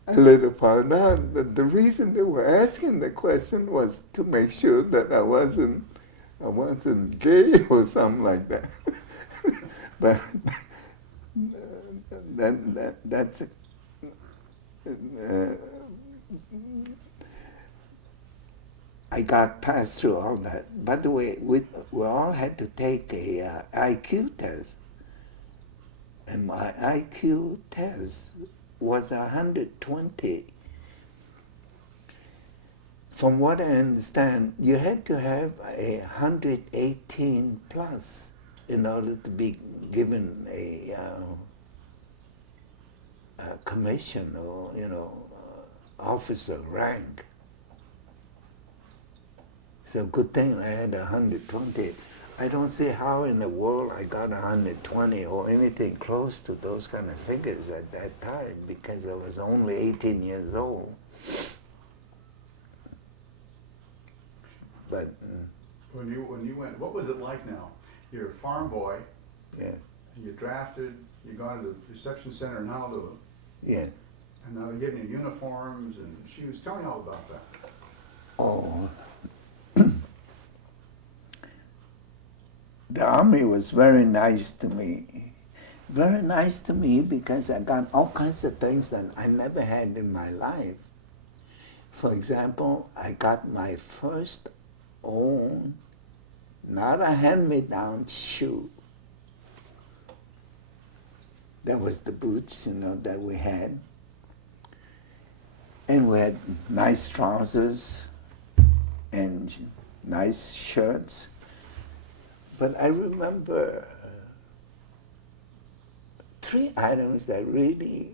I later found out that the reason they were asking the question was to make sure that I wasn't gay or something like that. But that's I got passed through all that. By the way, we all had to take a IQ test, and my IQ test was 120. From what I understand, you had to have 118 plus in order to be given a commission or, you know, officer rank. So good thing I had 120. I don't see how in the world I got 120 or anything close to those kind of figures at that time because I was only 18 years old. But when you went, what was it like now? You're a farm boy. Yeah. You're drafted. You go to the reception center in Honolulu. Yeah. And now they're getting you uniforms and shoes. Tell me all about that. Oh. The Army was very nice to me. Very nice to me because I got all kinds of things that I never had in my life. For example, I got my first own, not a hand-me-down shoe. That was the boots, you know, that we had. And we had nice trousers and nice shirts. But I remember 3 items that really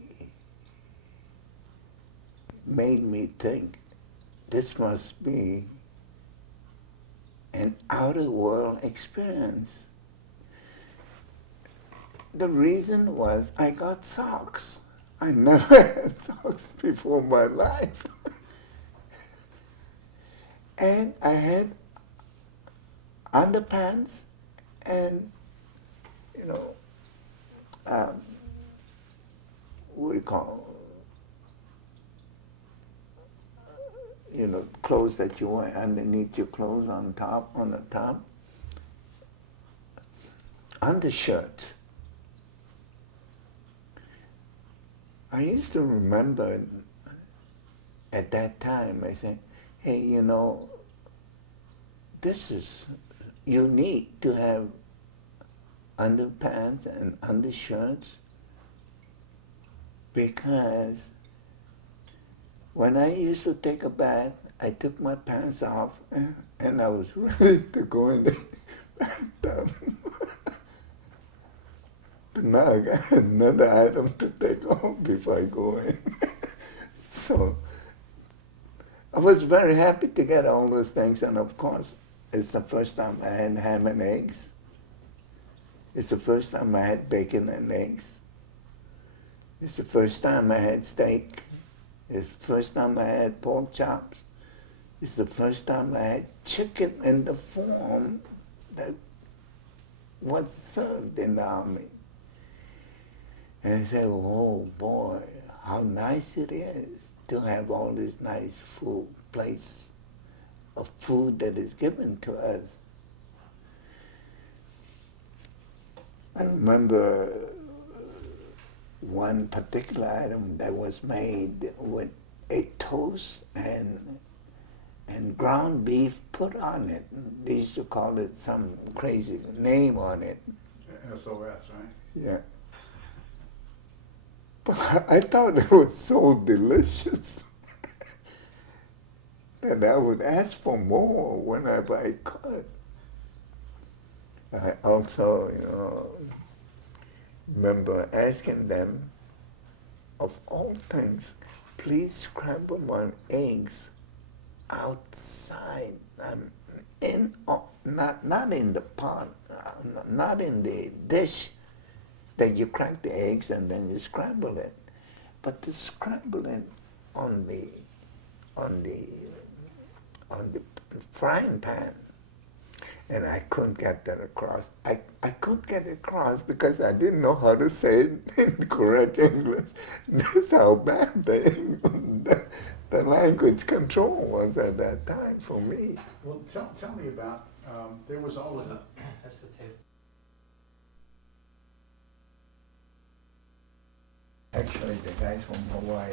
made me think this must be an outer world experience. The reason was I got socks. I never had socks before in my life. And I had underpants and, you know, what do you call, you know, clothes that you wear underneath your clothes on the top. Undershirt. I used to remember at that time, I said, hey, you know, this is unique to have underpants and undershirts, because when I used to take a bath, I took my pants off and I was ready to go in the bathtub. But now I got another item to take off before I go in. So I was very happy to get all those things, and of course, it's the first time I had ham and eggs. It's the first time I had bacon and eggs. It's the first time I had steak. It's the first time I had pork chops. It's the first time I had chicken in the form that was served in the army. And I said, oh boy, how nice it is to have all this nice food, place of food that is given to us. I remember one particular item that was made with a toast and ground beef put on it. They used to call it some crazy name on it. SOS, right? Yeah. But I thought it was so delicious that I would ask for more whenever I could. I also, remember asking them, of all things, please scramble my eggs outside, not in the pot, not in the dish that you crack the eggs and then you scramble it, but to scramble it on the frying pan. And I couldn't get that across. I couldn't get it across because I didn't know how to say it in correct English. That's how bad the language control was at that time for me. Well, tell me about, there was always a... That's the tape. Actually, the guys from Hawaii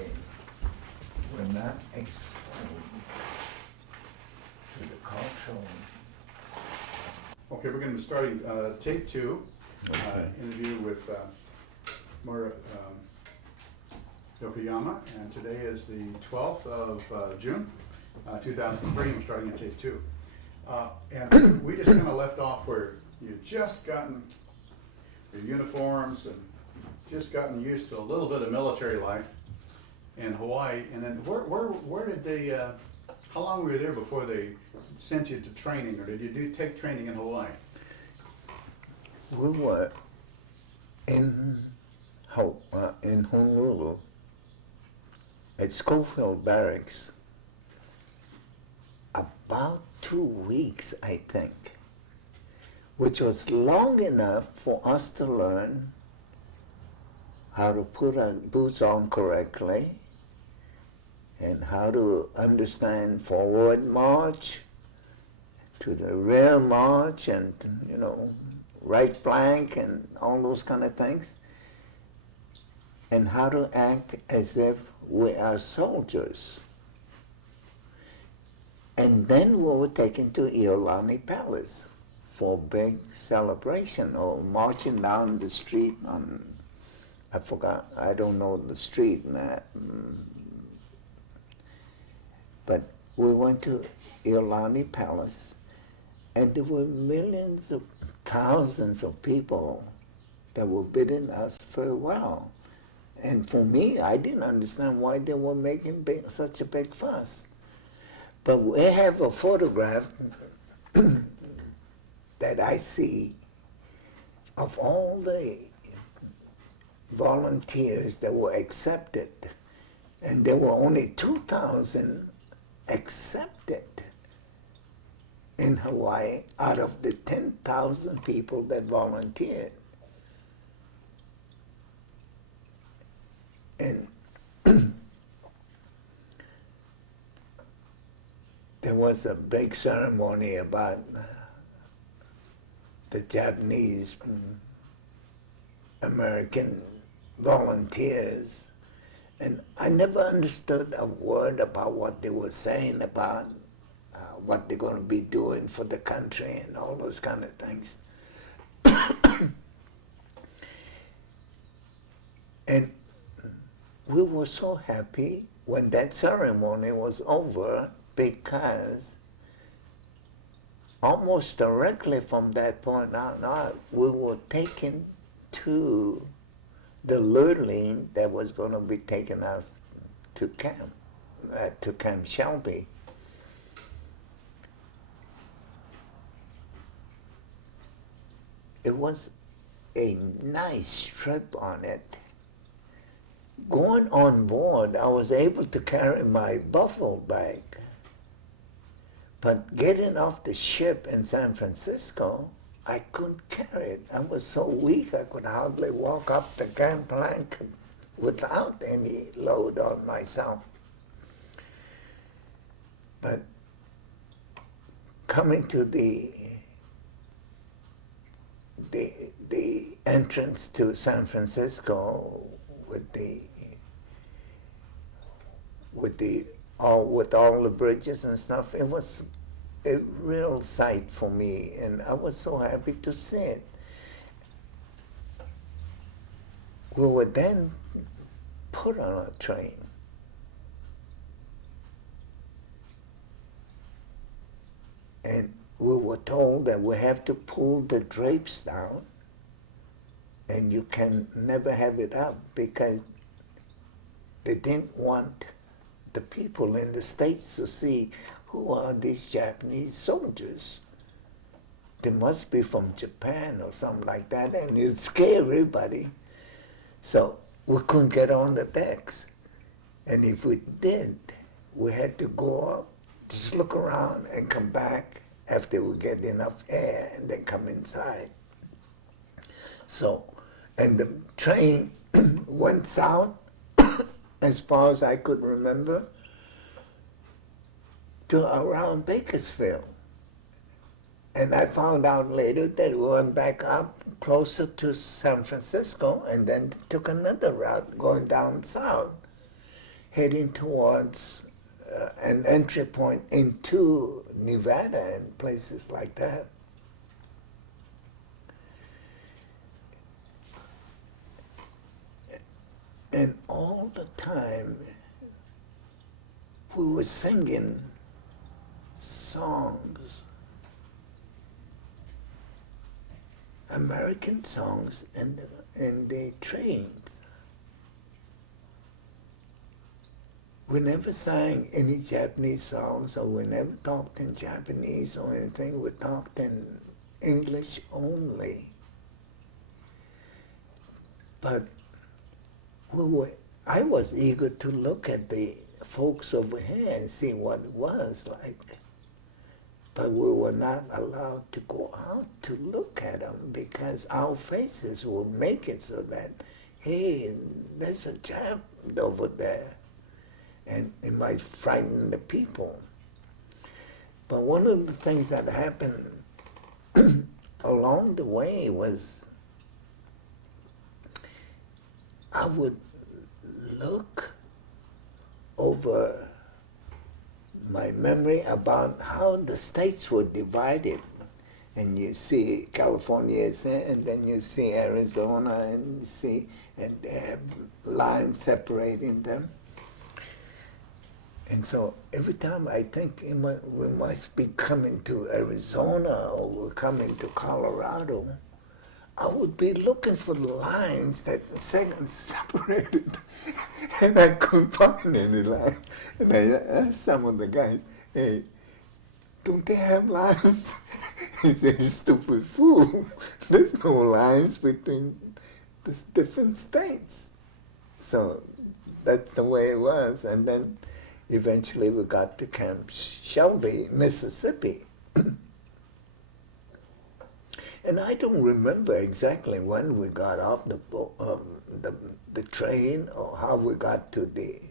were not exposed to the cultural. Okay, we're going to be starting tape 2, interview with Yokoyama, and today is the 12th of June, 2003, and we're starting at tape 2. And we just kind of left off where you'd just gotten your uniforms and just gotten used to a little bit of military life in Hawaii, and then where did they, how long were you there before they sent you to training, or did you take training in Hawaii? We were in Honolulu at Schofield Barracks about 2 weeks, I think, which was long enough for us to learn how to put our boots on correctly and how to understand forward march to the rear march and, right flank and all those kind of things, and how to act as if we are soldiers. And then we were taken to Iolani Palace for big celebration, or marching down the street on, I forgot, I don't know the street, but we went to Iolani Palace, and there were millions of thousands of people that were bidding us farewell. And for me, I didn't understand why they were making such a big fuss. But we have a photograph that I see of all the volunteers that were accepted, and there were only 2,000 accepted in Hawaii out of the 10,000 people that volunteered. And there was a big ceremony about the Japanese American volunteers, And I never understood a word about what they were saying about what they're going to be doing for the country and all those kind of things. And we were so happy when that ceremony was over, because almost directly from that point on, we were taken to the lurleen that was going to be taking us to Camp Shelby. It was a nice trip on it. Going on board, I was able to carry my buffalo bag. But getting off the ship in San Francisco, I couldn't carry it. I was so weak I could hardly walk up the gangplank without any load on myself. But coming to the entrance to San Francisco with all the bridges and stuff, it was a real sight for me, and I was so happy to see it. We were then put on a train. And we were told that we have to pull the drapes down, and you can never have it up, because they didn't want the people in the States to see who are these Japanese soldiers. They must be from Japan or something like that, and it'd scare everybody. So we couldn't get on the decks. And if we did, we had to go up, just look around and come back after we get enough air, and then come inside. So, and the train went south as far as I could remember, to around Bakersfield. And I found out later that we went back up closer to San Francisco, and then took another route going down south, heading towards an entry point into Nevada and places like that. And all the time, we were singing songs, American songs, in the trains. We never sang any Japanese songs, or we never talked in Japanese or anything. We talked in English only. But I was eager to look at the folks over here and see what it was like. But we were not allowed to go out to look at them, because our faces would make it so that, hey, there's a Jap over there. And it might frighten the people. But one of the things that happened along the way was, I would look over my memory about how the states were divided. And you see California is there, and then you see Arizona, and you see, and they have lines separating them. And so every time I think we must be coming to Arizona, or we're coming to Colorado, I would be looking for the lines that the segments separated, and I couldn't find any lines. And I asked some of the guys, hey, don't they have lines? He said, stupid fool, there's no lines between the different states. So that's the way it was. And then eventually we got to Camp Shelby, Mississippi. And I don't remember exactly when we got off the train, or how we got to the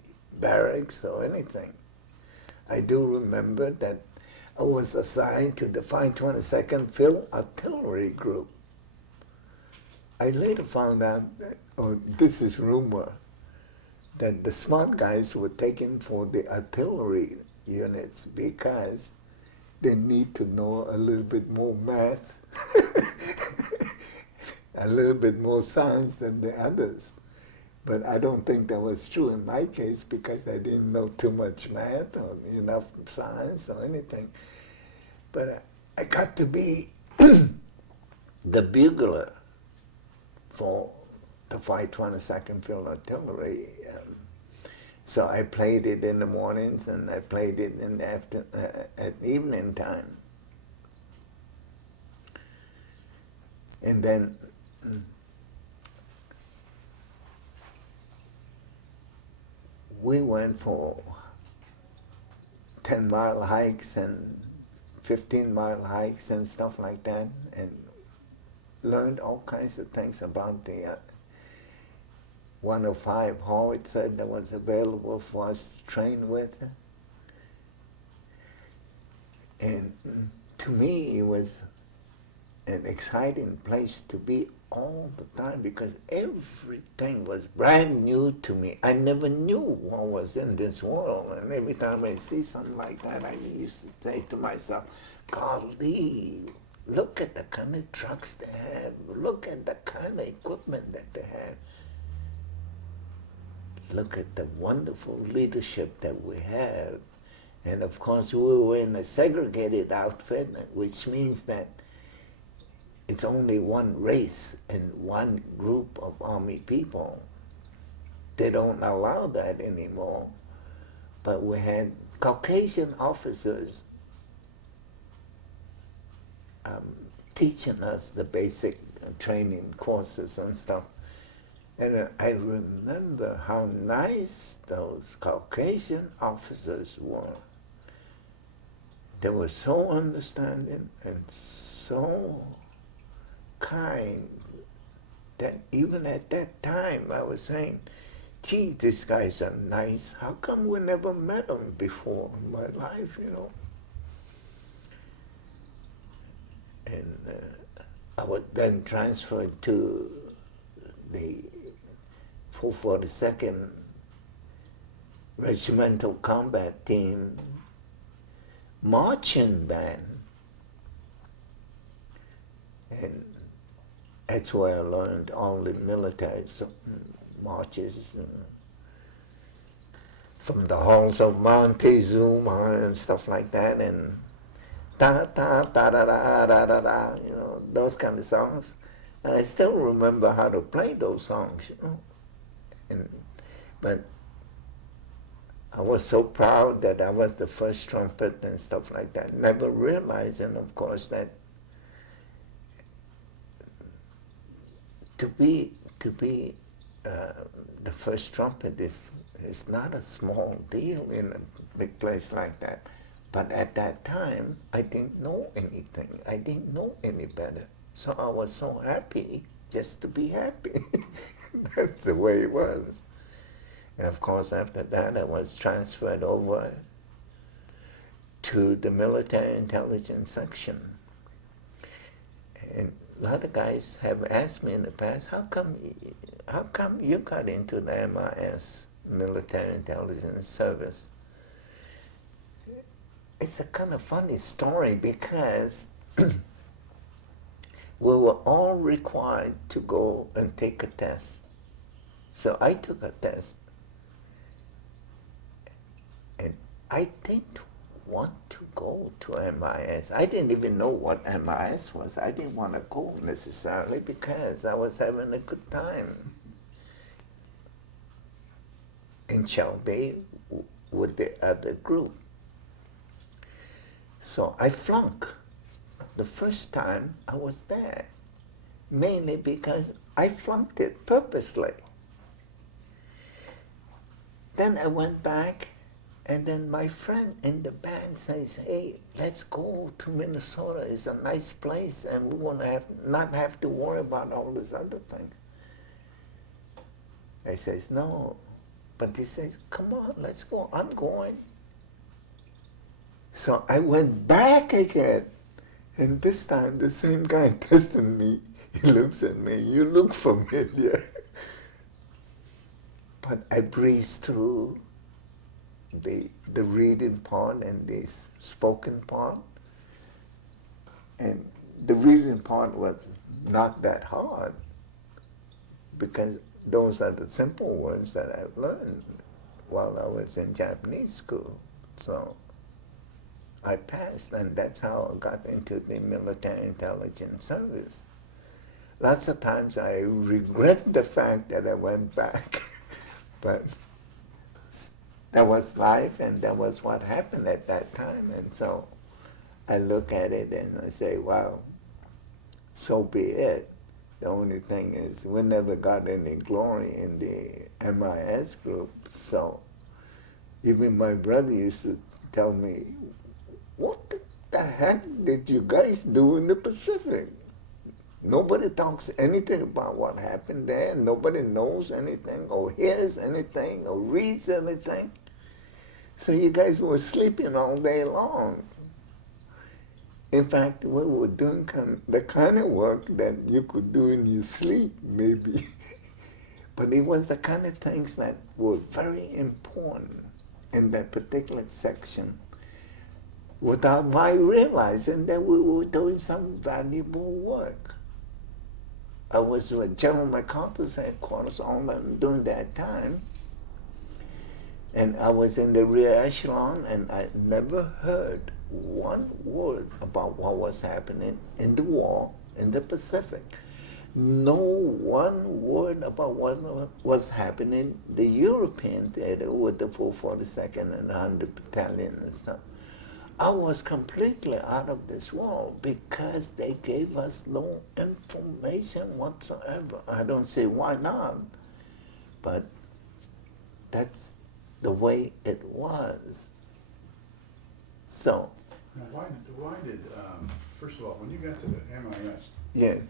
barracks or anything. I do remember that I was assigned to the 522nd Field Artillery Group. I later found out that, oh, this is rumor, that the smart guys were taken for the artillery units because they need to know a little bit more math, a little bit more science than the others. But I don't think that was true in my case because I didn't know too much math or enough science or anything. But I got to be the bugler for the 522nd Field Artillery. So I played it in the mornings and I played it in the at evening time. And then we went for 10-mile hikes and 15-mile hikes and stuff like that, and learned all kinds of things about the 105 howitzer that was available for us to train with. And to me, it was an exciting place to be all the time because everything was brand new to me. I never knew what was in this world, and every time I see something like that, I used to say to myself, golly, look at the kind of trucks they have, look at the kind of equipment that they have, look at the wonderful leadership that we have. And of course, we were in a segregated outfit, which means that it's only one race and one group of Army people. They don't allow that anymore. But we had Caucasian officers teaching us the basic training courses and stuff. And I remember how nice those Caucasian officers were. They were so understanding and so kind that even at that time I was saying, gee, these guys are nice. How come we never met them before in my life, you know? And I was then transferred to the 442nd Regimental Combat Team marching band. And that's where I learned all the military marches from the halls of Montezuma and stuff like that, and da da da da da da da da, you know, those kind of songs. And I still remember how to play those songs, you know. But I was so proud that I was the first trumpet and stuff like that, never realizing, of course, that to be the first trumpet is not a small deal in a big place like that. But at that time, I didn't know anything. I didn't know any better. So I was so happy just to be happy. That's the way it was. And of course, after that, I was transferred over to the military intelligence section. And a lot of guys have asked me in the past, how come you got into the MIS, Military Intelligence Service? It's a kind of funny story because we were all required to go and take a test. So I took a test. And I didn't want to go to MIS. I didn't even know what MIS was. I didn't want to go necessarily because I was having a good time in Shelby with the other group. So I flunked the first time I was there, mainly because I flunked it purposely. Then I went back, and then my friend in the band says, hey, let's go to Minnesota. It's a nice place, and we won't not have to worry about all these other things. I says, no. But he says, come on, let's go. I'm going. So I went back again, and this time the same guy tested me. He looks at me, you look familiar. but I breezed through the reading part and the spoken part. And the reading part was not that hard because those are the simple words that I've learned while I was in Japanese school. So I passed, and that's how I got into the military intelligence service. Lots of times I regret the fact that I went back, but that was life and that was what happened at that time. And so I look at it and I say, wow, so be it. The only thing is we never got any glory in the MIS group. So even my brother used to tell me, what the heck did you guys do in the Pacific? Nobody talks anything about what happened there. Nobody knows anything or hears anything or reads anything. So you guys were sleeping all day long. In fact, we were doing the kind of work that you could do in your sleep, maybe. But it was the kind of things that were very important in that particular section without my realizing that we were doing some valuable work. I was with General MacArthur's headquarters during that time, and I was in the rear echelon, and I never heard one word about what was happening in the war in the Pacific. No one word about what was happening in the European theater with the 442nd and the 100th Battalion and stuff. I was completely out of this world because they gave us no information whatsoever. I don't say why not, but that's the way it was. So. Now, why did first of all, when you got to the MIS, Yes.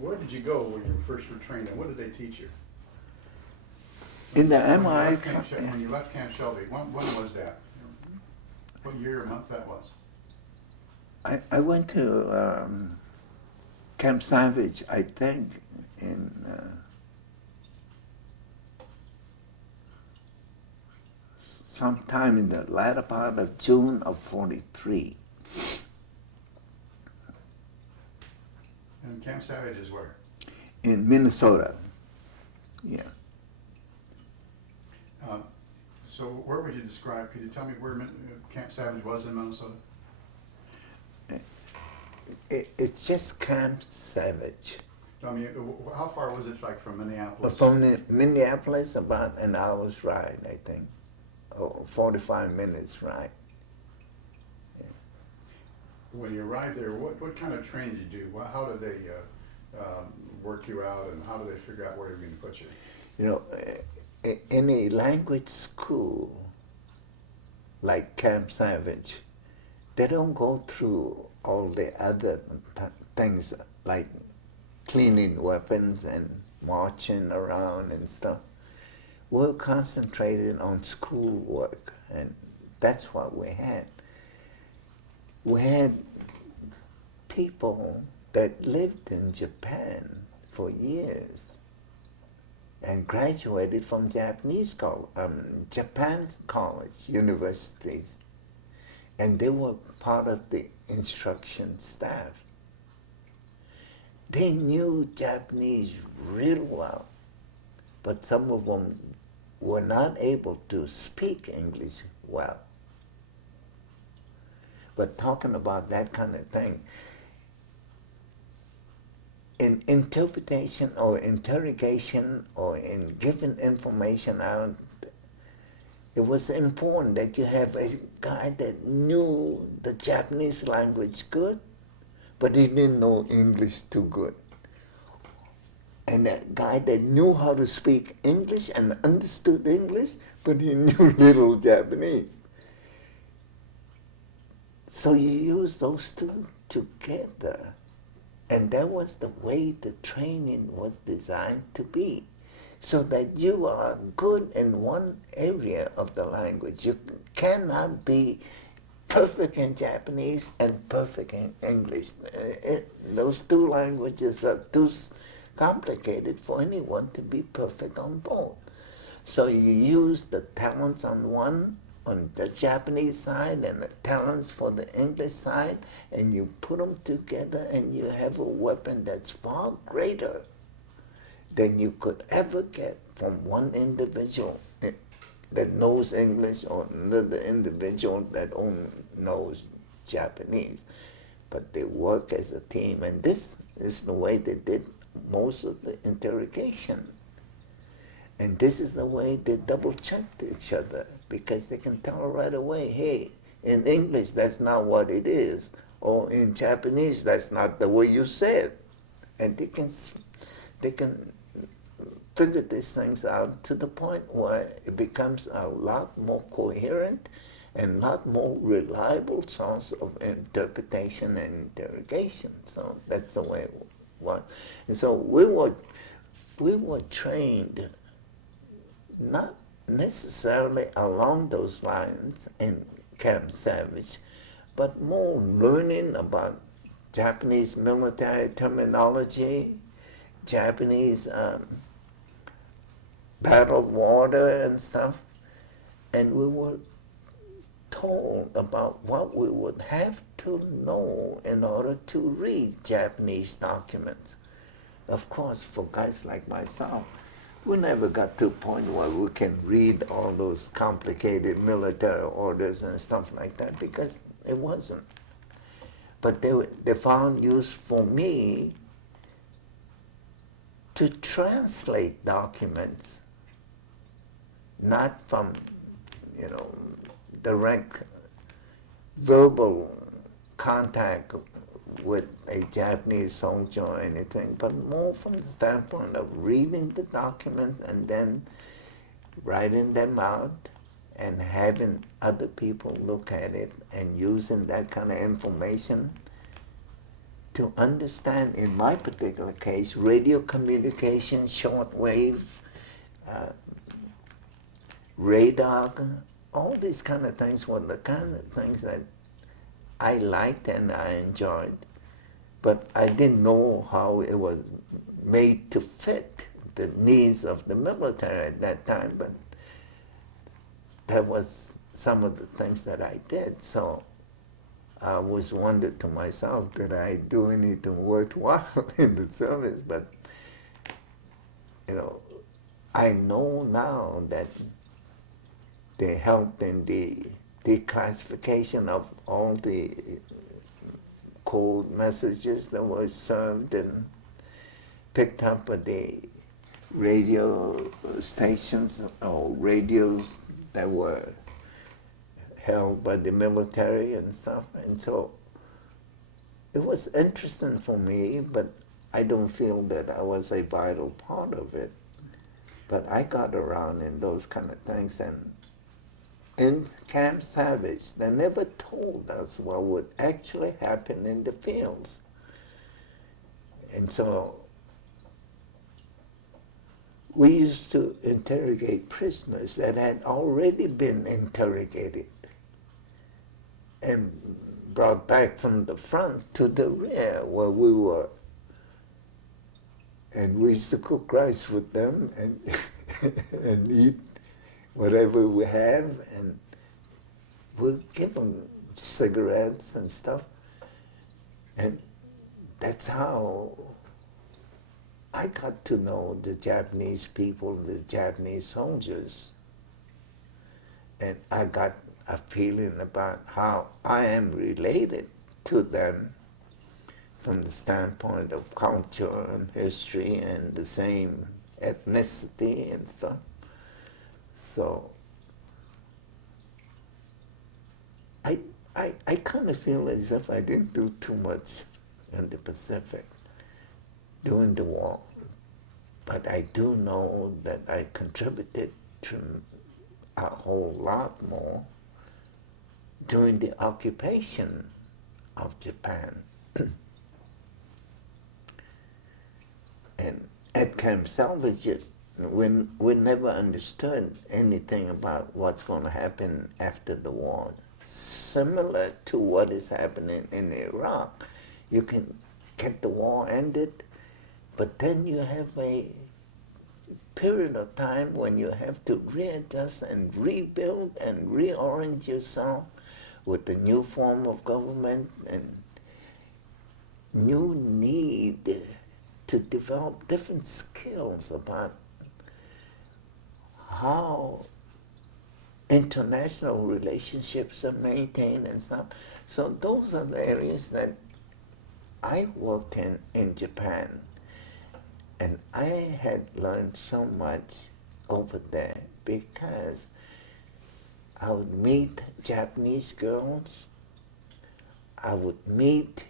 Where did you go when you first were trained, and what did they teach you? In the When MI. when you left Camp Shelby, when was that? What year or month that was? I went to Camp Savage, I think, in sometime in the latter part of June of '43. And Camp Savage is where? In Minnesota. Yeah. So where would you describe, could you tell me where Camp Savage was in Minnesota? It's just Camp Savage. I mean, how far was it like from Minneapolis? From Minneapolis, about an hour's ride, I think. Oh, 45 minutes ride. Yeah. When you arrived there, what kind of training did you do? How did they work you out, and how did they figure out where they were going to put you? You know, in a language school like Camp Savage, they don't go through all the other things like cleaning weapons and marching around and stuff. We're concentrated on school work, and that's what we had. We had people that lived in Japan for years and graduated from Japan's college, universities, and they were part of the instruction staff. They knew Japanese real well, but some of them were not able to speak English well. But talking about that kind of thing, in interpretation or interrogation or in giving information out, it was important that you have a guy that knew the Japanese language good, but he didn't know English too good. And a guy that knew how to speak English and understood English, but he knew little Japanese. So you use those two together. And that was the way the training was designed to be, so that you are good in one area of the language. You cannot be perfect in Japanese and perfect in English. Those two languages are two complicated for anyone to be perfect on both. So you use the talents on the Japanese side and the talents for the English side, and you put them together and you have a weapon that's far greater than you could ever get from one individual that knows English or another individual that only knows Japanese. But they work as a team, and this is the way they did most of the interrogation. And this is the way they double-checked each other, because they can tell right away, hey, in English, that's not what it is. Or in Japanese, that's not the way you said. And they can figure these things out to the point where it becomes a lot more coherent and lot more reliable source of interpretation and interrogation. So that's the way it was. And so we were trained not necessarily along those lines in Camp Savage, but more learning about Japanese military terminology, Japanese battle water and stuff, and we were told about what we would have to know in order to read Japanese documents. Of course, for guys like myself, we never got to a point where we can read all those complicated military orders and stuff like that, because it wasn't. But they found use for me to translate documents, not from, direct verbal contact with a Japanese soldier or anything, but more from the standpoint of reading the documents and then writing them out and having other people look at it and using that kind of information to understand, in my particular case, radio communication, shortwave, radar, all these kind of things were the kind of things that I liked and I enjoyed. But I didn't know how it was made to fit the needs of the military at that time, but that was some of the things that I did. So I was wondering to myself, did I do anything worthwhile in the service? But, I know now that they helped in the declassification of all the code messages that were served and picked up at the radio stations or radios that were held by the military and stuff. And so it was interesting for me, but I don't feel that I was a vital part of it. But I got around in those kind of things, and in Camp Savage, they never told us what would actually happen in the fields. And so we used to interrogate prisoners that had already been interrogated and brought back from the front to the rear where we were. And we used to cook rice with them and, and eat whatever we have, and we'll give them cigarettes and stuff. And that's how I got to know the Japanese people, the Japanese soldiers. And I got a feeling about how I am related to them from the standpoint of culture and history and the same ethnicity and stuff. So I kind of feel as if I didn't do too much in the Pacific during the war, but I do know that I contributed to a whole lot more during the occupation of Japan. And at Camp Salvage, we never understood anything about what's going to happen after the war. Similar to what is happening in Iraq. You can get the war ended, But then you have a period of time when you have to readjust and rebuild and reorient yourself with the new form of government and new need to develop different skills about how international relationships are maintained and stuff. So those are the areas that I worked in Japan. And I had learned so much over there because I would meet Japanese girls, I would meet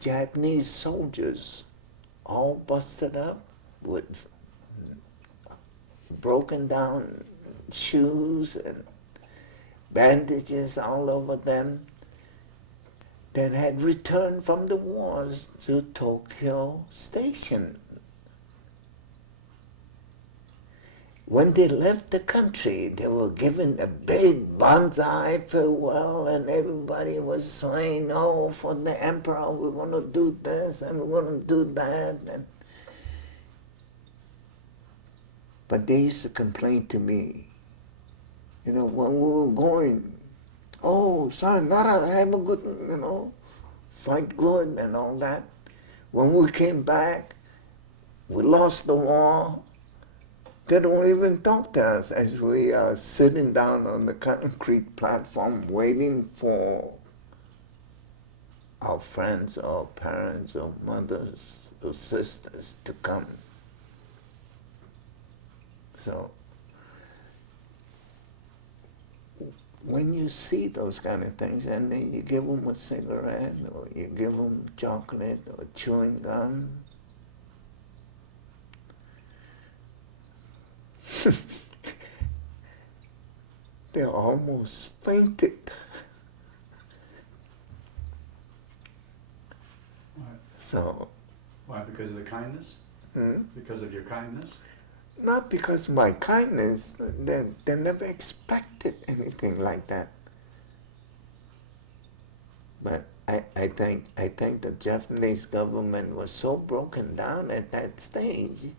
Japanese soldiers all busted up with broken down shoes and bandages all over them that had returned from the wars to Tokyo Station. When they left the country, they were given a big banzai farewell, and everybody was saying, oh, for the emperor, we're going to do this and we're going to do that. But they used to complain to me, you know, when we were going, oh, sayonara, have a good, fight good and all that. When we came back, we lost the war. They don't even talk to us as we are sitting down on the concrete platform waiting for our friends or parents or mothers or sisters to come. So when you see those kind of things and then you give them a cigarette or you give them chocolate or chewing gum, they almost fainted. Why? So. Why? Because of the kindness? Because of your kindness? Not because of my kindness. They never expected anything like that. But I think the Japanese government was so broken down at that stage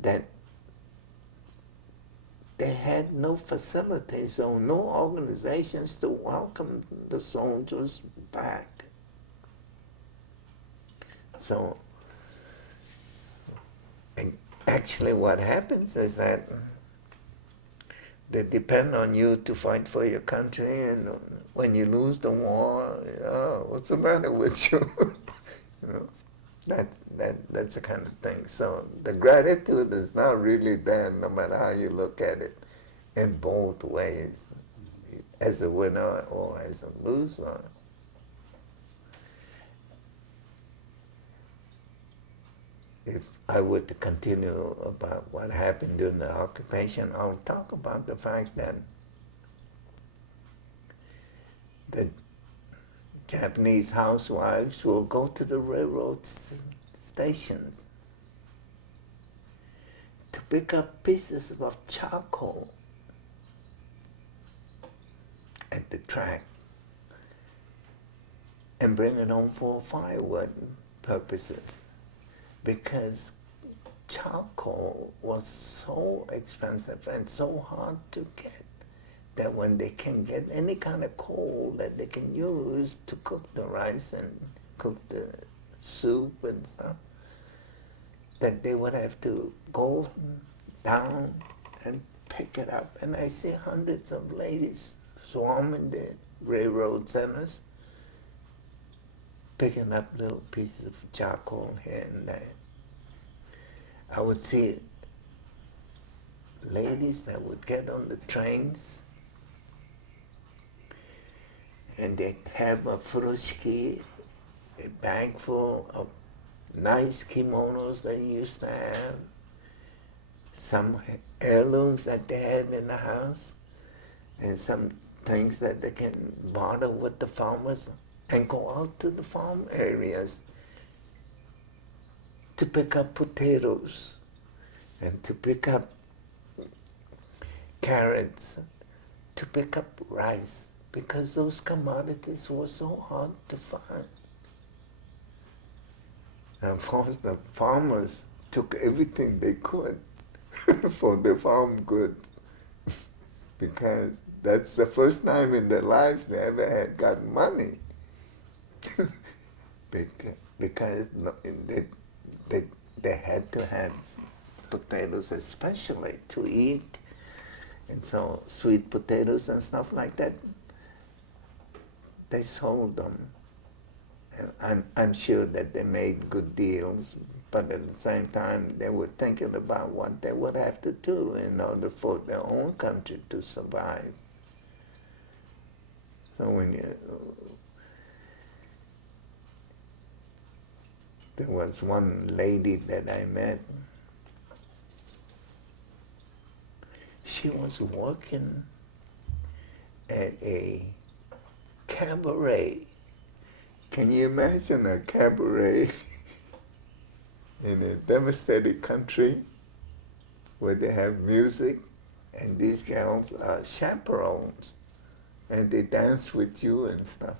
that they had no facilities or no organizations to welcome the soldiers back. So, actually what happens is that they depend on you to fight for your country, and when you lose the war, oh, what's the matter with you? That's the kind of thing. So the gratitude is not really there, no matter how you look at it, in both ways, as a winner or as a loser. If I were to continue about what happened during the occupation, I'll talk about the fact that the Japanese housewives will go to the railroad stations to pick up pieces of charcoal at the track and bring it home for firewood purposes, because charcoal was so expensive and so hard to get that when they can get any kind of coal that they can use to cook the rice and cook the soup and stuff, that they would have to go down and pick it up. And I see hundreds of ladies swarming the railroad centers, picking up little pieces of charcoal here and there. I would see ladies that would get on the trains and they'd have a furoshiki, a bag full of nice kimonos they used to have, some heirlooms that they had in the house, and some things that they can barter with the farmers, and go out to the farm areas to pick up potatoes and to pick up carrots, to pick up rice, because those commodities were so hard to find. And of course, the farmers took everything they could for the farm goods because that's the first time in their lives they ever had got money. Because they had to have potatoes especially to eat, and so sweet potatoes and stuff like that, they sold them. And I'm sure that they made good deals, but at the same time they were thinking about what they would have to do in order for their own country to survive. So there was one lady that I met. She was working at a cabaret. Can you imagine a cabaret in a devastated country where they have music and these girls are chaperones and they dance with you and stuff?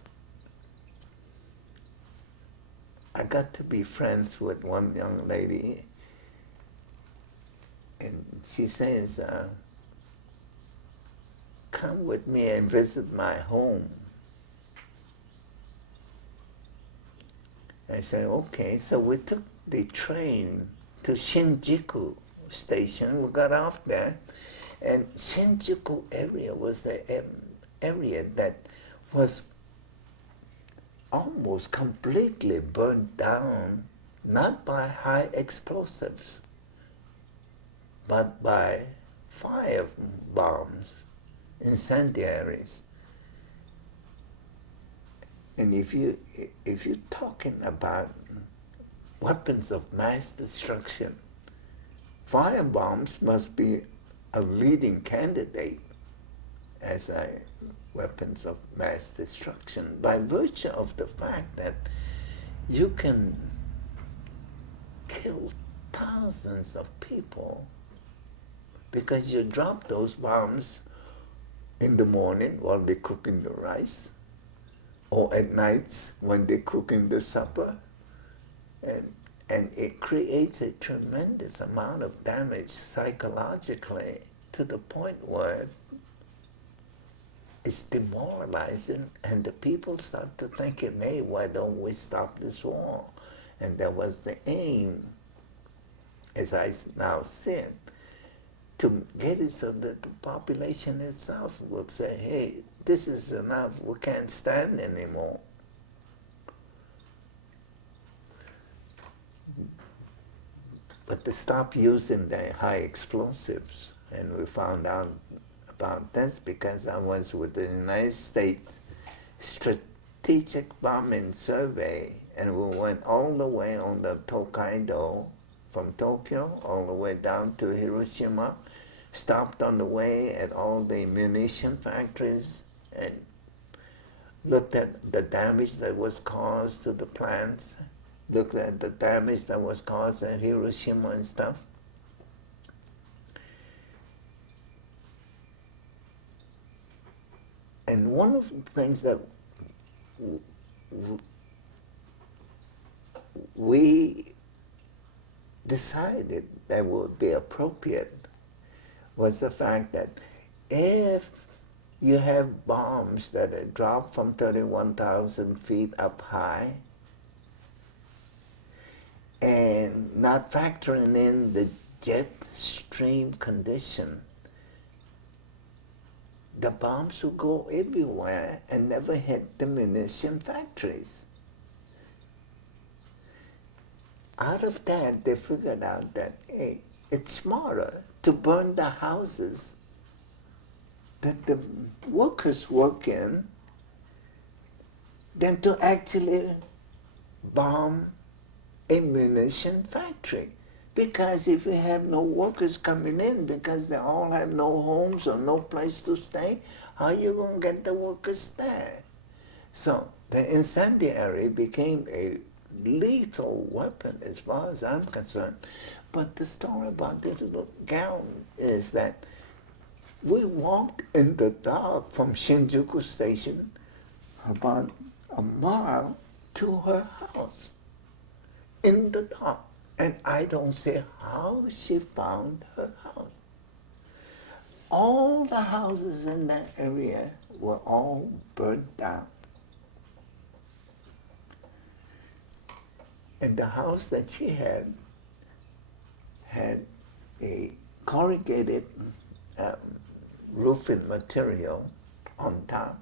I got to be friends with one young lady, and she says, come with me and visit my home. I said, okay. So we took the train to Shinjuku station. We got off there, and Shinjuku area was the area that was almost completely burned down, not by high explosives, but by fire bombs, incendiaries. And if you're talking about weapons of mass destruction, fire bombs must be a leading candidate as a weapons of mass destruction by virtue of the fact that you can kill thousands of people because you drop those bombs in the morning while they're cooking the rice, or at nights when they're cooking the supper, and it creates a tremendous amount of damage psychologically to the point where it's demoralizing, and the people start to thinking, hey, why don't we stop this war? And that was the aim, as I now said, to get it so that the population itself would say, hey, this is enough, we can't stand anymore. But to stop using the high explosives. And we found out about this because I was with the United States Strategic Bombing Survey, and we went all the way on the Tokaido, from Tokyo all the way down to Hiroshima, stopped on the way at all the munition factories and looked at the damage that was caused to the plants, looked at the damage that was caused at Hiroshima and stuff. And one of the things that we decided that would be appropriate was the fact that if you have bombs that are dropped from 31,000 feet up high and not factoring in the jet stream condition, the bombs will go everywhere and never hit the munition factories. Out of that, they figured out that, hey, it's smarter to burn the houses that the workers work in than to actually bomb a munition factory. Because if we have no workers coming in because they all have no homes or no place to stay, how are you going to get the workers there? So the incendiary became a lethal weapon as far as I'm concerned. But the story about this little gal is that we walked in the dark from Shinjuku Station about a mile to her house in the dark. And I don't see how she found her house. All the houses in that area were all burnt down. And the house that she had a corrugated roofing material on top,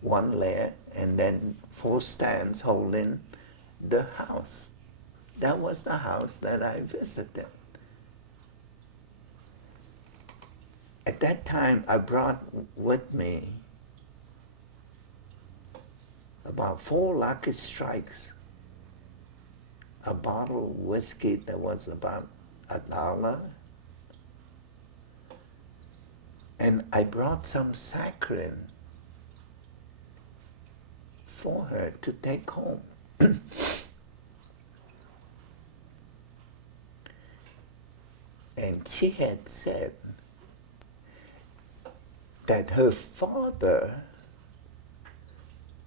one layer, and then 4 stands holding the house. That was the house that I visited. At that time, I brought with me about 4 Lucky Strikes, a bottle of whiskey that was about $1, and I brought some saccharin for her to take home. And she had said that her father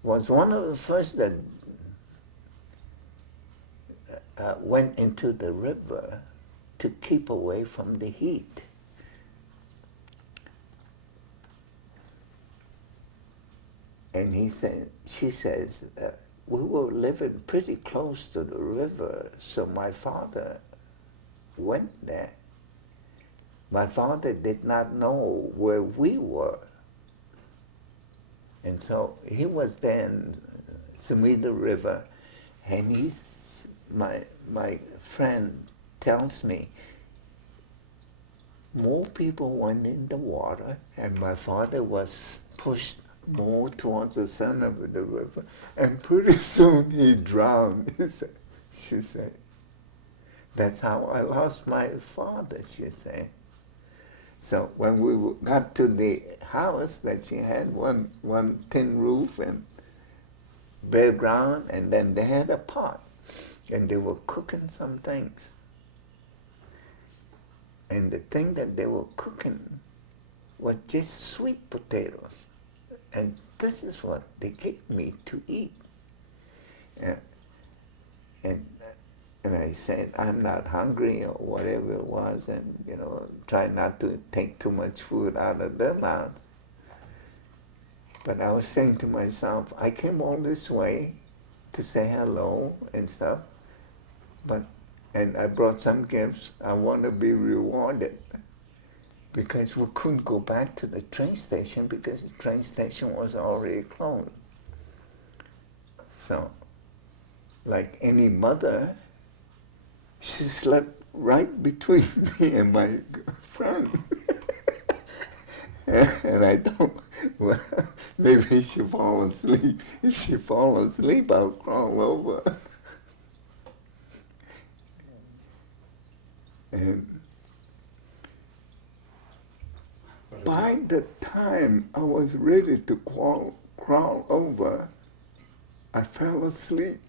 was one of the first that went into the river to keep away from the heat. And she says, we were living pretty close to the river, so my father went there. My father did not know where we were. And so he was there in Sumida River, and my friend tells me, more people went in the water, and my father was pushed more towards the center of the river, and pretty soon he drowned, she said. That's how I lost my father, she said. So when we got to the house that she had, one tin roof and bare ground, and then they had a pot, and they were cooking some things. And the thing that they were cooking was just sweet potatoes. And this is what they gave me to eat. And I said, I'm not hungry or whatever it was, and try not to take too much food out of their mouths. But I was saying to myself, I came all this way to say hello and stuff, and I brought some gifts. I want to be rewarded, because we couldn't go back to the train station because the train station was already closed. So, like any mother, she slept right between me and my friend. And I thought, well, maybe she'll fall asleep. If she falls asleep, I'll crawl over. And by the time I was ready to crawl over, I fell asleep.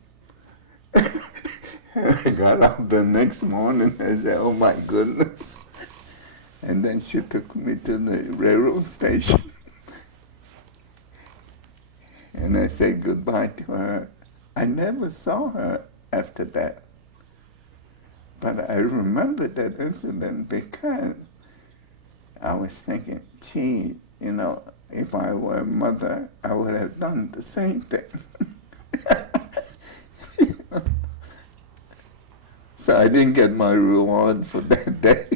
I got up the next morning and said, oh my goodness. And then she took me to the railroad station. And I said goodbye to her. I never saw her after that. But I remember that incident because I was thinking, gee, if I were a mother, I would have done the same thing. So I didn't get my reward for that day.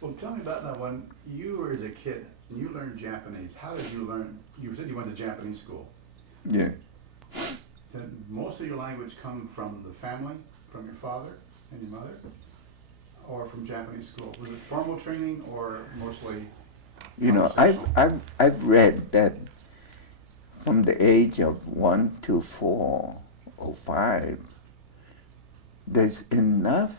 Well, tell me about that. When you were as a kid and you learned Japanese, how did you learn? You said you went to Japanese school. Yeah. Did most of your language come from the family, from your father and your mother, or from Japanese school? Was it formal training or mostly? I've read that from the age of 1 to 4 or 5, there's enough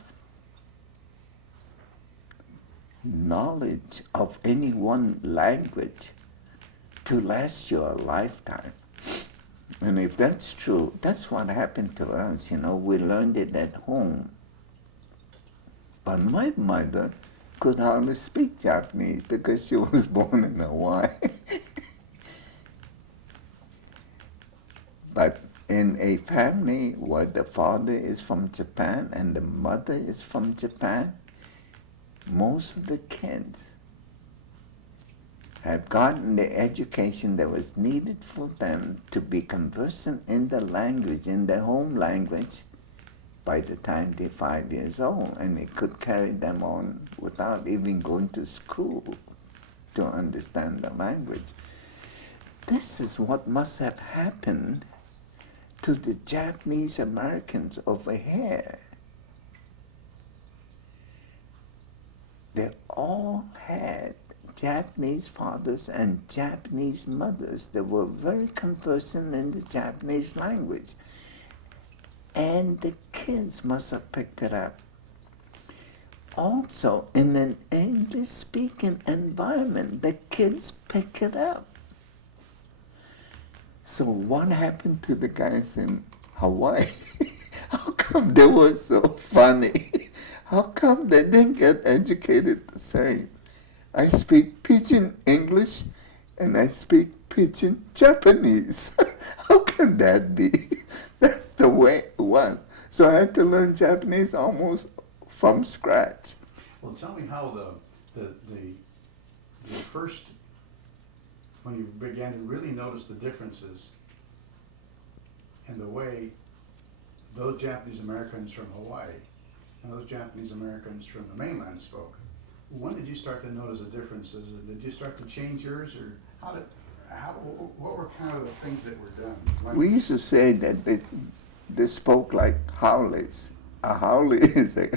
knowledge of any one language to last you a lifetime. And if that's true, that's what happened to us. We learned it at home. But my mother could hardly speak Japanese because she was born in Hawaii. But in a family where the father is from Japan and the mother is from Japan, most of the kids have gotten the education that was needed for them to be conversant in the language, in their home language, by the time they're 5 years old, and it could carry them on without even going to school to understand the language. This is what must have happened to the Japanese Americans over here. They all had Japanese fathers and Japanese mothers that were very conversant in the Japanese language. And the kids must have picked it up. Also, in an English-speaking environment, the kids pick it up. So what happened to the guys in Hawaii? How come they were so funny? How come they didn't get educated the same? I speak pidgin English and I speak pidgin Japanese. How can that be? That's the way it was. So I had to learn Japanese almost from scratch. Well, tell me how the first, when you began to really notice the differences in the way those Japanese Americans from Hawaii and those Japanese Americans from the mainland spoke. When did you start to notice the differences? Did you start to change yours, or what were kind of the things that were done? We used to say that they spoke like howlies. A haole is a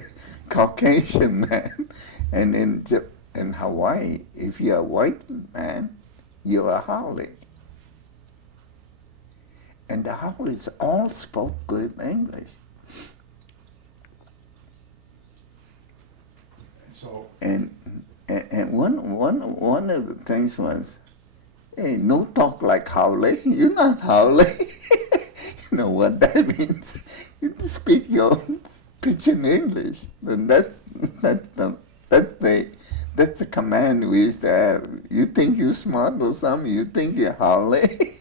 Caucasian man, and in Hawaii, if you're a white man, you're a haole. And the howlies all spoke good English. So, and one of the things was, hey, no talk like Howley. You're not Howley. You know what that means? You speak your pidgin English. And that's the command we used to have. You think you're smart or something? You think you're Howley?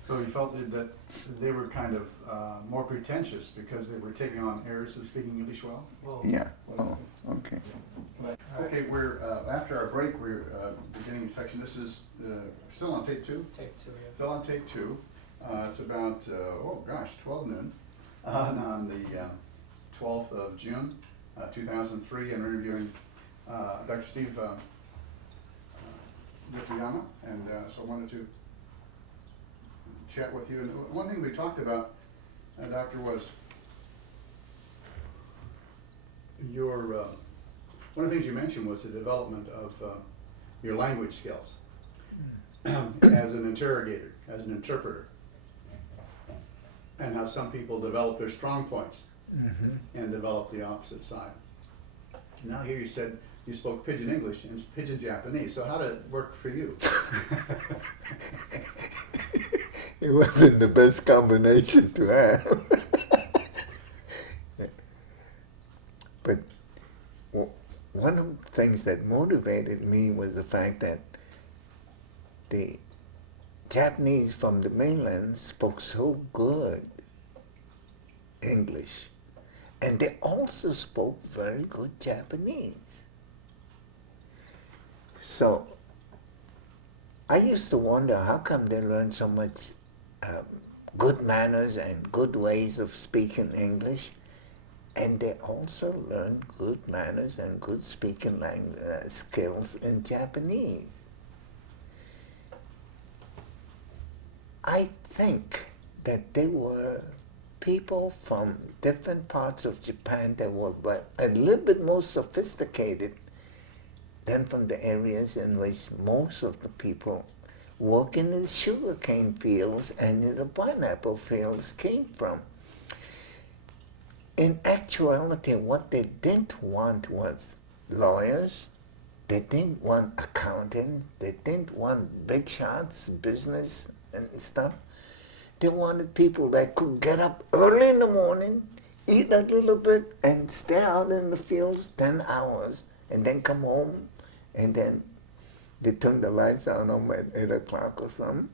So you felt that they were kind of more pretentious because they were taking on airs of speaking English well? Yeah. Oh, okay. Okay, we're after our break. We're beginning section. This is still on tape 2. Tape 2, yeah. Still on tape 2. It's about 12 noon on the 12th of June, 2003, and we're interviewing Dr. Steve Yokoyama, and so I wanted to chat with you. And one thing we talked about, Doctor, was your one of the things you mentioned was the development of your language skills as an interrogator, as an interpreter, and how some people develop their strong points and develop the opposite side. Now here you said you spoke pidgin English and pidgin Japanese, so how did it work for you? It wasn't the best combination to have. But one of the things that motivated me was the fact that the Japanese from the mainland spoke so good English, and they also spoke very good Japanese. So I used to wonder how come they learned so much good manners and good ways of speaking English, and they also learned good manners and good speaking skills in Japanese. I think that they were people from different parts of Japan that were a little bit more sophisticated than from the areas in which most of the people working in the sugarcane fields and in the pineapple fields came from. In actuality, what they didn't want was lawyers, they didn't want accountants, they didn't want big shots, business and stuff. They wanted people that could get up early in the morning, eat a little bit, and stay out in the fields 10 hours, and then come home, and then they turn the lights on them at 8 o'clock or something.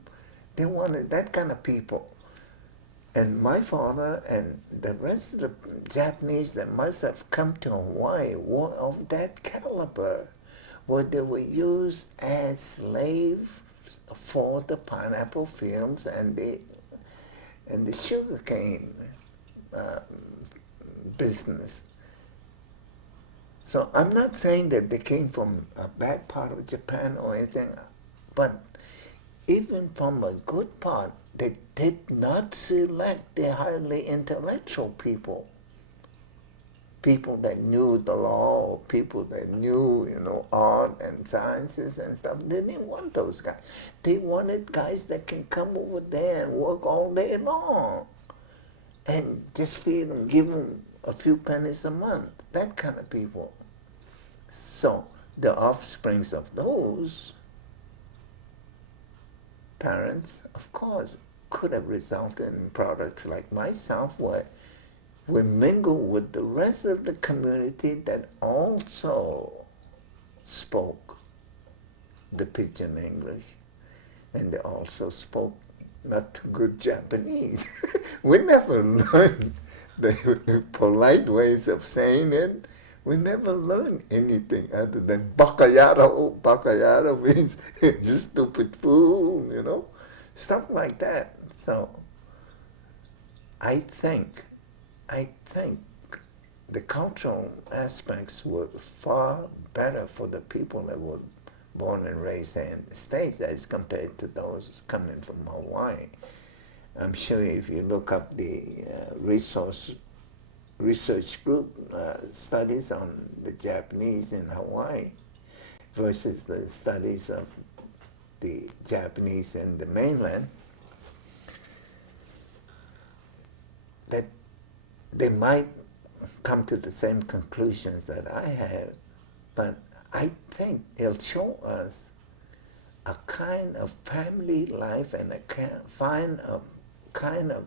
They wanted that kind of people. And my father and the rest of the Japanese that must have come to Hawaii were of that caliber, where they were used as slaves for the pineapple fields and the sugarcane uh, business. So I'm not saying that they came from a bad part of Japan or anything, but even from a good part, they did not select the highly intellectual people. People that knew the law, or people that knew, art and sciences and stuff. They didn't want those guys. They wanted guys that can come over there and work all day long and just feed them, give them a few pennies a month. That kind of people. So the offsprings of those parents, of course, could have resulted in products like myself, where we mingle with the rest of the community that also spoke the pidgin English, and they also spoke not too good Japanese. We never learned the polite ways of saying it. We never learned anything other than bakayaro. Bakayaro means just stupid fool, stuff like that. So I think the cultural aspects were far better for the people that were born and raised in the States as compared to those coming from Hawaii. I'm sure if you look up the research group studies on the Japanese in Hawaii versus the studies of the Japanese in the mainland, that they might come to the same conclusions that I have, but I think it'll show us a kind of family life and a kind of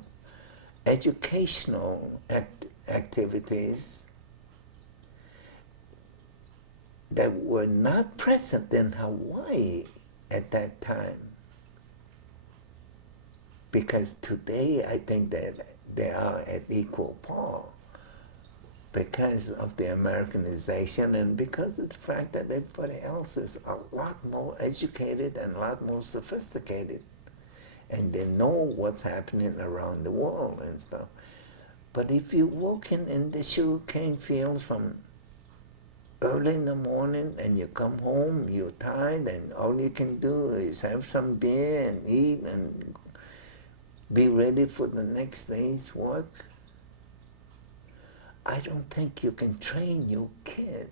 educational activities that were not present in Hawaii at that time. Because today I think that they are at equal par because of the Americanization and because of the fact that everybody else is a lot more educated and a lot more sophisticated. And they know what's happening around the world and stuff. But if you're working in the sugarcane fields from early in the morning and you come home, you're tired, and all you can do is have some beer and eat and be ready for the next day's work, I don't think you can train your kid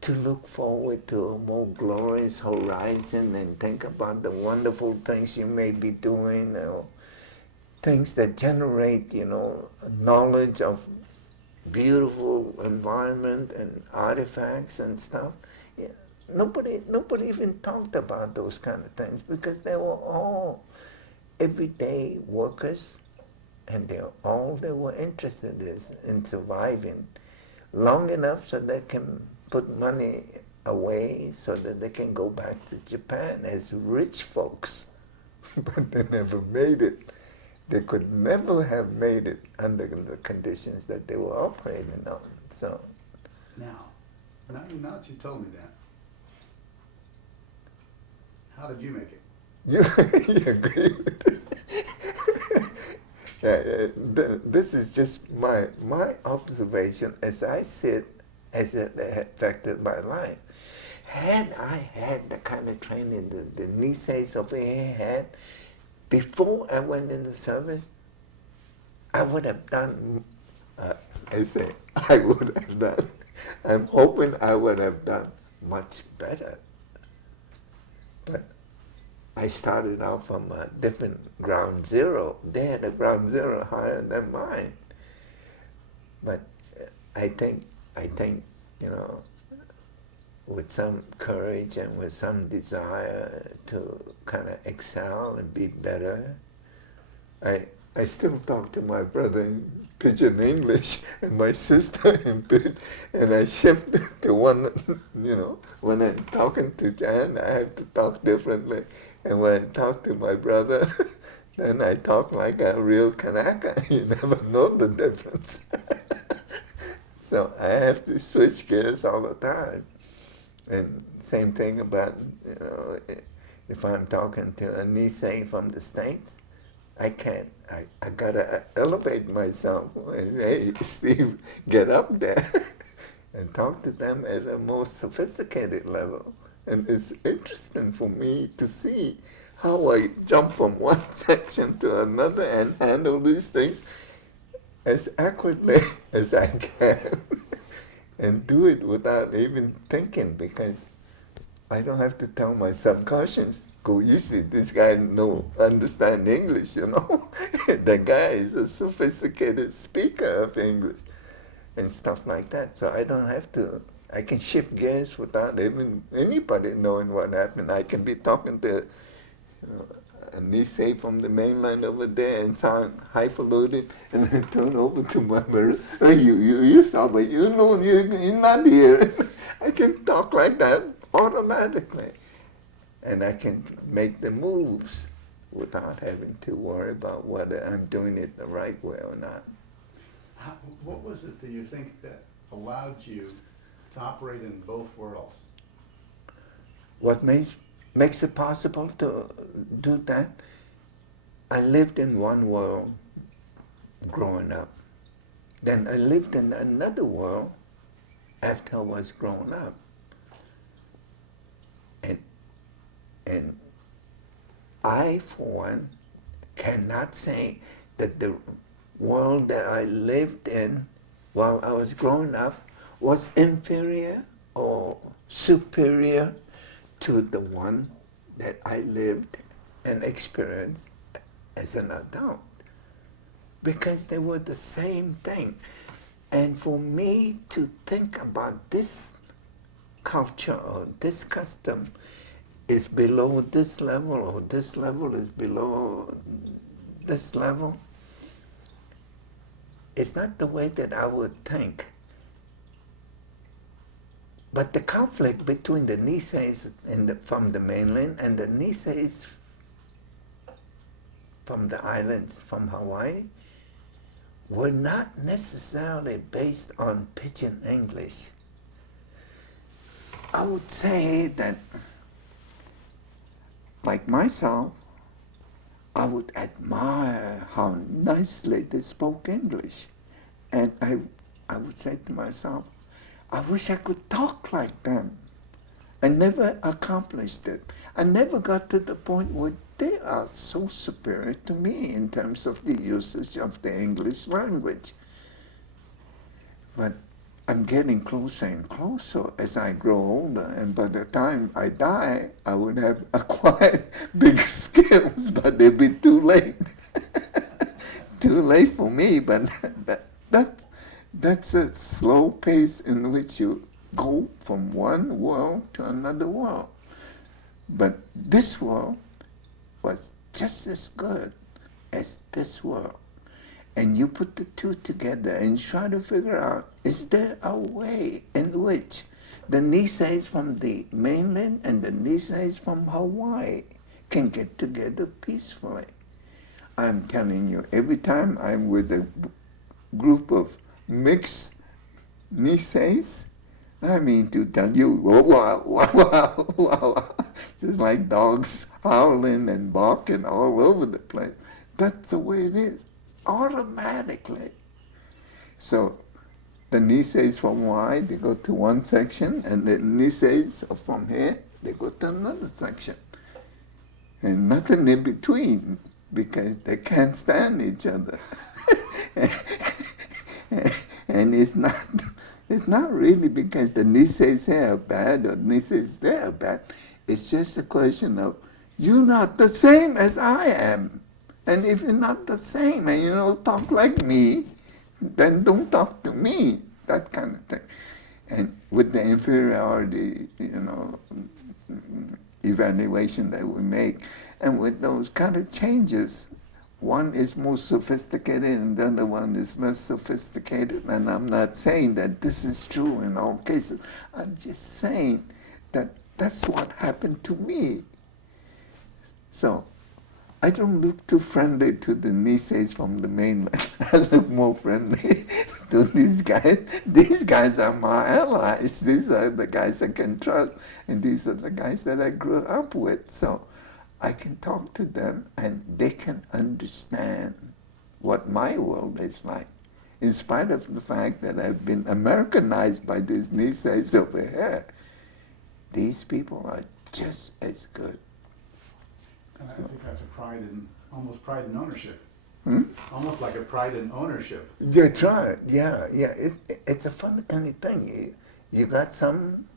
to look forward to a more glorious horizon and think about the wonderful things you may be doing, or things that generate, knowledge of beautiful environment and artifacts and stuff. Yeah, nobody even talked about those kind of things because they were all everyday workers, and all they were interested in surviving long enough so they can put money away so that they can go back to Japan as rich folks. But they never made it. They could never have made it under the conditions that they were operating on. So now that you told me that, how did you make it? You agree with it? This is just my observation as I sit, as it affected my life. Had I had the kind of training the Niseis over here had before I went into service, I would have done, I'm hoping I would have done much better. But I started out from a different ground zero. They had a ground zero higher than mine. But I think, with some courage and with some desire to kind of excel and be better, I still talk to my brother in Pidgin English and my sister in Pidgin, and I shift to one, when I'm talking to Jan, I have to talk differently. And when I talk to my brother, Then I talk like a real Kanaka. You never know the difference. So I have to switch gears all the time. And same thing about, if I'm talking to a Nisei from the States, I can't. I gotta elevate myself. Hey, Steve, get up there and talk to them at a more sophisticated level. And it's interesting for me to see how I jump from one section to another and handle these things as accurately as I can and do it without even thinking, because I don't have to tell my subconscious, go easy, this guy no understand English, you know. The guy is a sophisticated speaker of English and stuff like that. So I don't have to, I can shift gears without even anybody knowing what happened. I can be talking to a Nisei from the mainland over there and sound highfalutin, and then turn over to my mirror. Oh, you saw, but you know you're not here. I can talk like that automatically, and I can make the moves without having to worry about whether I'm doing it the right way or not. What was it that you think that allowed you to operate in both worlds? What makes it possible to do that? I lived in one world growing up. Then I lived in another world after I was grown up. And I, for one, cannot say that the world that I lived in while I was growing up was inferior or superior to the one that I lived and experienced as an adult, because they were the same thing. And for me to think about this culture or this custom is below this level, or this level is below this level, it's not the way that I would think. But the conflict between the Niseis from the mainland and the Niseis from the islands, from Hawaii, were not necessarily based on pidgin English. I would say that, like myself, I would admire how nicely they spoke English. And I would say to myself, I wish I could talk like them. I never accomplished it. I never got to the point where they are so superior to me in terms of the usage of the English language. But I'm getting closer and closer as I grow older, and by the time I die, I would have acquired big skills, but they'll be too late. Too late for me, but that's a slow pace in which you go from one world to another world. But this world was just as good as this world. And you put the two together and try to figure out, is there a way in which the Niseis from the mainland and the Niseis from Hawaii can get together peacefully? I'm telling you, every time I'm with a group of mixed Niseis, I mean to tell you, wow, just like dogs howling and barking all over the place. That's the way it is, automatically. So the Niseis from Hawaii, they go to one section, and the Niseis from here, they go to another section. And nothing in between, because they can't stand each other. And it's not really because the Niseis here are bad or Niseis there are bad. It's just a question of, you're not the same as I am. And if you're not the same and you don't talk like me, then don't talk to me, that kind of thing. And with the inferiority, evaluation that we make, and with those kind of changes, one is more sophisticated and the other one is less sophisticated. And I'm not saying that this is true in all cases. I'm just saying that that's what happened to me. So I don't look too friendly to the Niseis from the mainland. I look more friendly to these guys. These guys are my allies. These are the guys I can trust, and these are the guys that I grew up with. So I can talk to them, and they can understand what my world is like, in spite of the fact that I've been Americanized by these Niseis over here. These people are just as good. And I think that's a almost pride in ownership. Hmm? Almost like a pride in ownership. That's right. Yeah. It's a funny kind of thing. You got some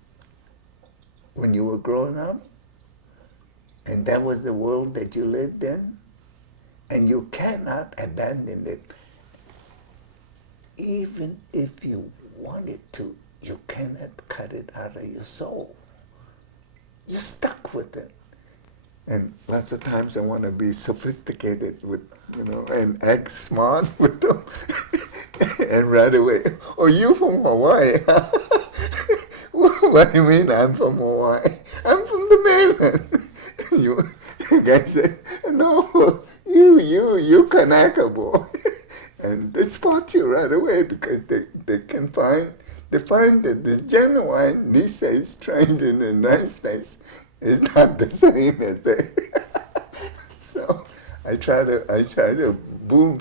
when you were growing up, and that was the world that you lived in, and you cannot abandon it. Even if you wanted to, you cannot cut it out of your soul. You're stuck with it. And lots of times I want to be sophisticated with, and act smart with them. And right away, oh, you from Hawaii? What do you mean I'm from Hawaii? I'm from the mainland. The guy said, no, you Kanaka boy. And they spot you right away because they find that the genuine Niseis trained in the United States is not the same as they. So I try to boom,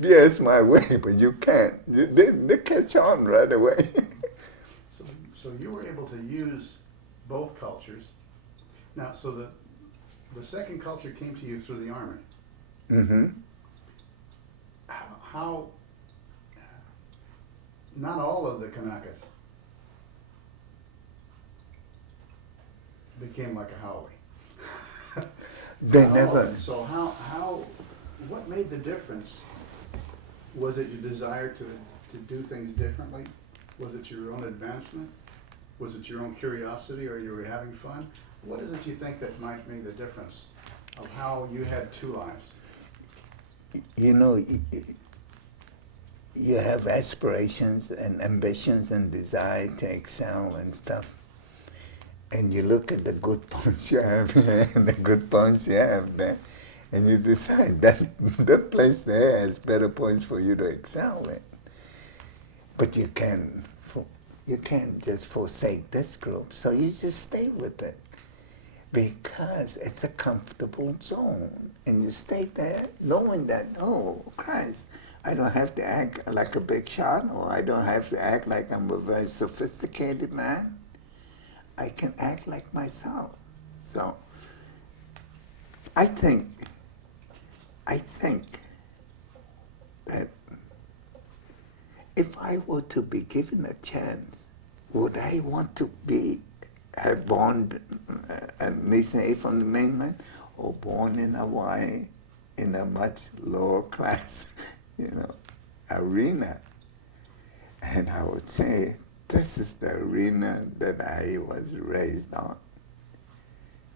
BS my way, but you can't. They catch on right away. So you were able to use both cultures. Now, so the second culture came to you through the Army. Mm-hmm. How, not all of the Kanakas became like a Howie. They Not all never. of them. So what made the difference? Was it your desire to do things differently? Was it your own advancement? Was it your own curiosity, or you were having fun? What is it you think that might make the difference of how you had two lives? You have aspirations and ambitions and desire to excel and stuff. And you look at the good points you have here and the good points you have there, and you decide that that place there has better points for you to excel in. But you can't just forsake this group, so you just stay with it because it's a comfortable zone, and you stay there knowing that, oh, Christ, I don't have to act like a big shot, or I don't have to act like I'm a very sophisticated man. I can act like myself. So I think that if I were to be given a chance, would I want to have born a Nisei from the mainland, or born in Hawaii in a much lower class, arena? And I would say, this is the arena that I was raised on.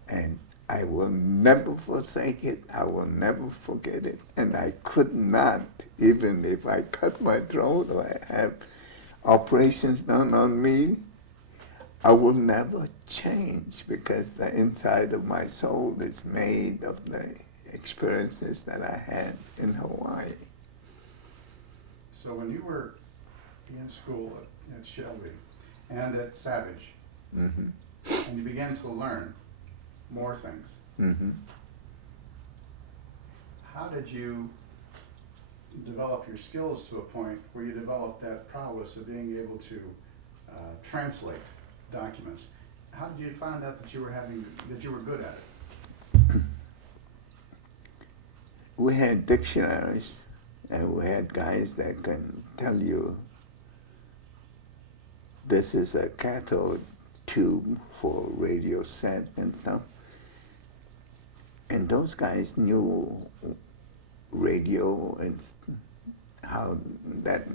And I will never forsake it. I will never forget it. And I could not, even if I cut my throat or I have operations done on me, I will never change, because the inside of my soul is made of the experiences that I had in Hawaii. So when you were in school at Shelby and at Savage, Mm-hmm. and you began to learn more things, Mm-hmm. how did you develop your skills to a point where you developed that prowess of being able to translate documents? How did you find out that you were good at it? We had dictionaries, and we had guys that can tell you this is a cathode tube for radio set and stuff. And those guys knew radio and how that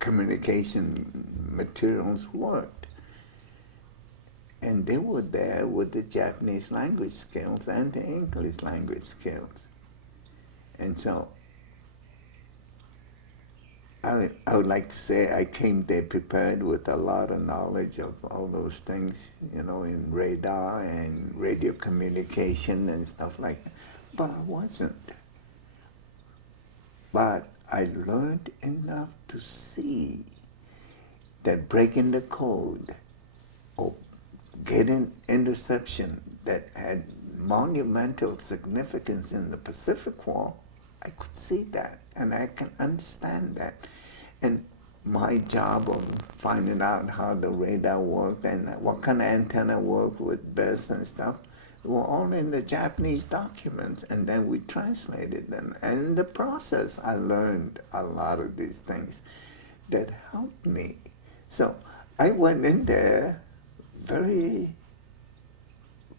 communication materials worked. And they were there with the Japanese language skills and the English language skills. And so I would like to say I came there prepared with a lot of knowledge of all those things, you know, in radar and radio communication and stuff like that. But I wasn't. But I learned enough to see that breaking the code or getting interception that had monumental significance in the Pacific War, I could see that and I can understand that. And my job of finding out how the radar worked and what kind of antenna worked with best and stuff were all in the Japanese documents, and then we translated them. And in the process, I learned a lot of these things that helped me. So I went in there very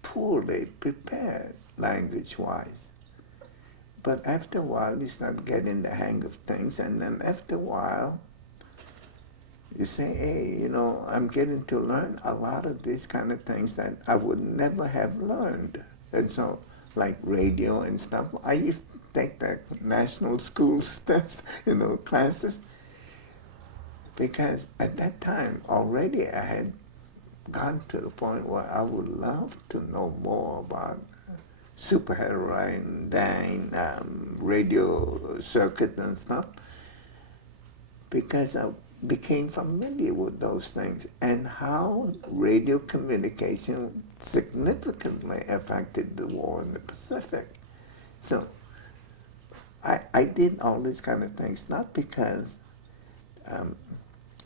poorly prepared, language-wise. But after a while, you start getting the hang of things, and then after a while, you say, hey, you know, I'm getting to learn a lot of these kind of things that I would never have learned. And so, like radio and stuff, I used to take the national schools test, you know, classes, because at that time already I had gotten to the point where I would love to know more about superheterodyne radio circuit and stuff, because I became familiar with those things and how radio communication significantly affected the war in the Pacific. So I did all these kind of things, not because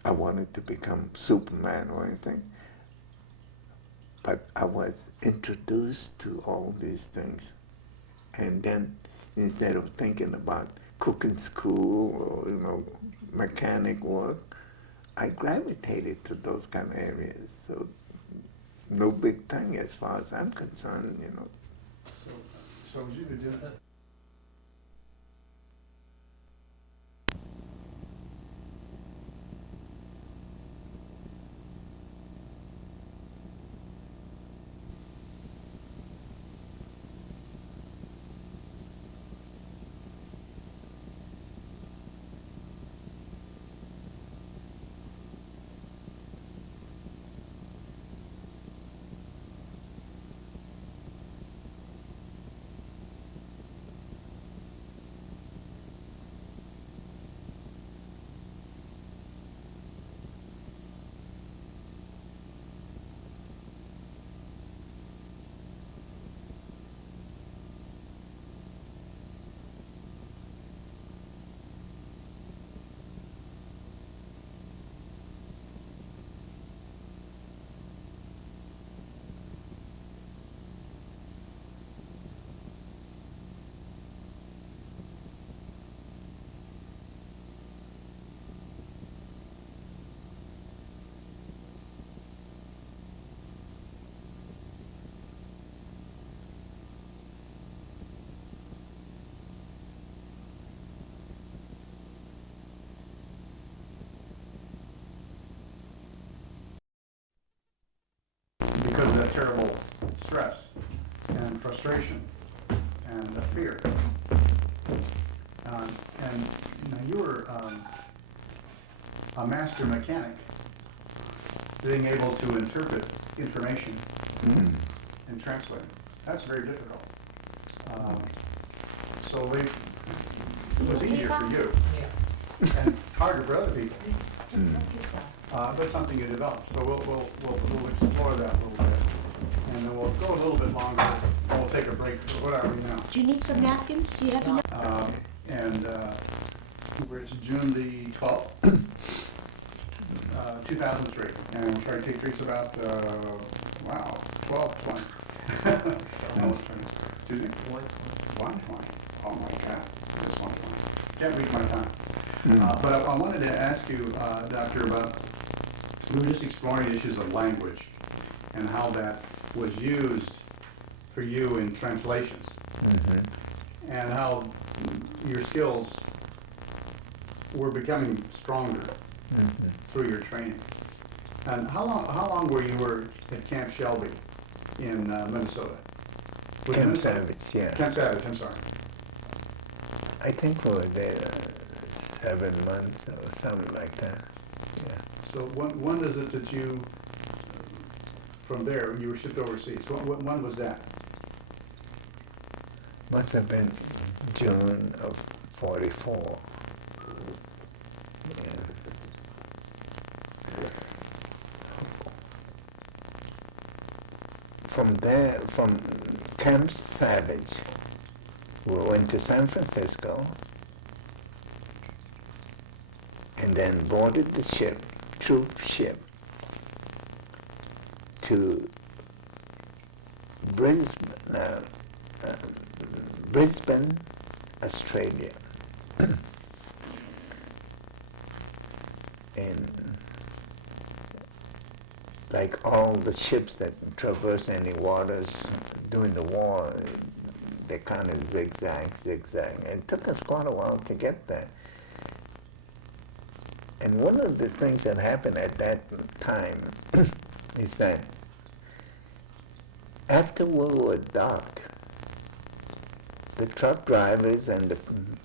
I wanted to become Superman or anything, but I was introduced to all these things. And then instead of thinking about cooking school or, you know, mechanic work, I gravitated to those kind of areas. So no big thing as far as I'm concerned, you know. So you did that? Because of that terrible stress and frustration and fear. And you know, you were a master mechanic, being able to interpret information and translate it. That's very difficult. So it was easier for you and harder for other people. But something you developed. So we'll explore that a little bit. And then we'll go a little bit longer, and we'll take a break. What are we now? Do you need some napkins? Do you have enough? It's June the 12th, 2003. And we'll try to take drinks about, 12:20. Excuse me? 1:20. Oh my God, it's 1:20. Can't read my time. But I wanted to ask you, Doctor, about, we were just exploring issues of language and how that was used for you in translations, and how your skills were becoming stronger through your training. And how long were you at Camp Shelby in Minnesota? Camp Savage, yeah. Camp Savage, I'm sorry. I think we were there 7 months or something like that. Yeah. So when is it that you, from there, you were shipped overseas? When was that? Must have been June of 44. Yeah. From there, from Camp Savage, we went to San Francisco and then boarded the ship, troop ship, to Brisbane, Australia. And like all the ships that traverse any waters during the war, they kind of zigzag. It took us quite a while to get there. And one of the things that happened at that time is that after we were docked, the truck drivers and the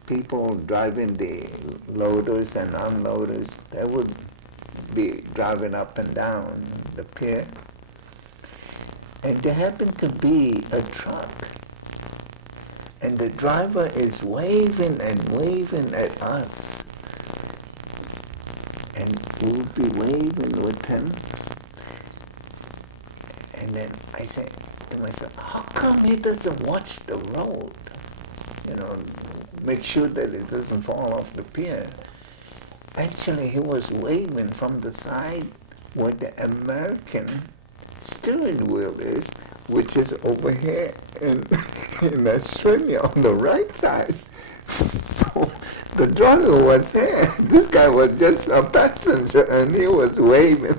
people driving the loaders and unloaders, they would be driving up and down the pier. And there happened to be a truck. And the driver is waving and waving at us. And we'll be waving with him. And then I said to myself, how come he doesn't watch the road? You know, make sure that it doesn't fall off the pier. Actually, he was waving from the side where the American steering wheel is, which is over here in Australia on the right side. So the driver was here. This guy was just a passenger, and he was waving.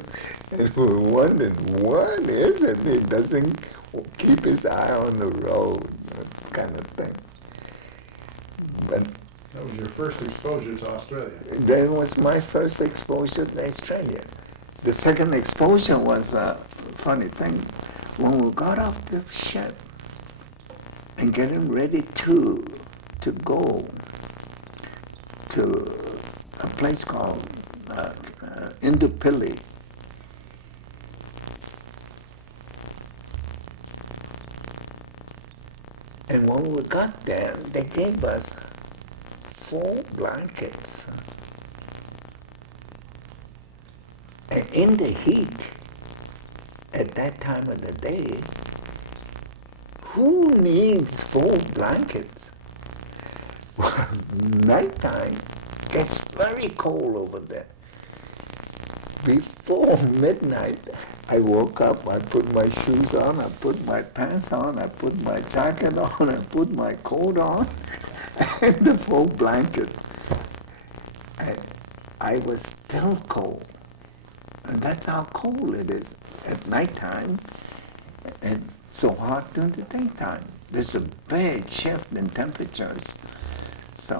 And we were wondering, what is it? He doesn't keep his eye on the road, that kind of thing. But That was your first exposure to Australia. that was my first exposure to Australia. The second exposure was a funny thing. When we got off the ship and getting ready to go to a place called Indupilli. And when we got there, they gave us 4 blankets. And in the heat, at that time of the day, who needs 4 blankets? Well, nighttime gets very cold over there. Before midnight, I woke up, I put my shoes on, I put my pants on, I put my jacket on, I put my coat on, and the 4 blankets. I was still cold. And that's how cold it is at nighttime and so hot during the daytime. There's a big shift in temperatures. So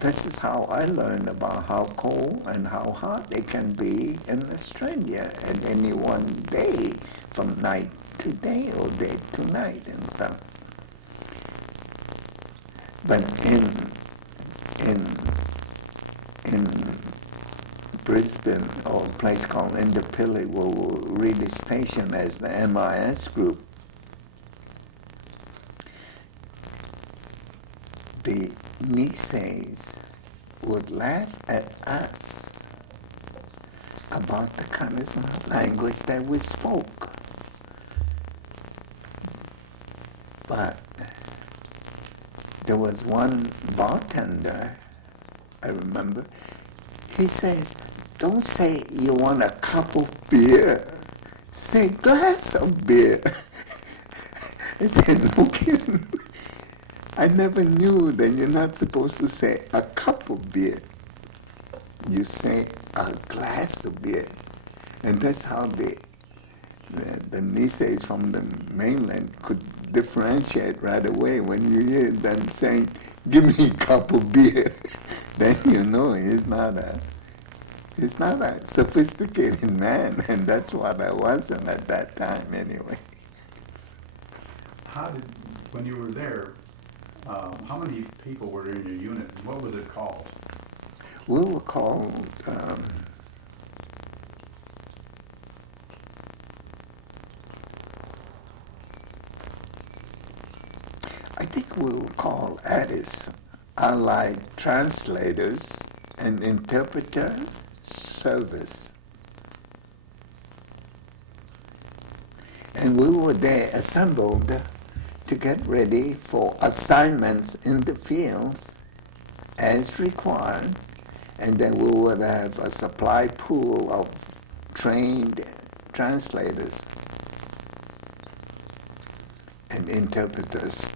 this is how I learned about how cold and how hot it can be in Australia at any one day, from night to day or day to night and stuff. But in Brisbane, or a place called Indupilli, where we were really stationed as the MIS group, the Niseis would laugh at us about the kind of language that we spoke. But there was one bartender, I remember, he says, don't say you want a cup of beer, say glass of beer. I said, no kidding. I never knew that you're not supposed to say a cup of beer. You say a glass of beer. And that's how the Niseis from the mainland could differentiate right away. When you hear them saying, give me a cup of beer, then you know he's not a sophisticated man, and that's what I wasn't at that time anyway. When you were there, how many people were in your unit? What was it called? We were called, I think we were called ATIS, Allied Translators and Interpreter Service. And we were there assembled to get ready for assignments in the fields as required, and then we would have a supply pool of trained translators and interpreters.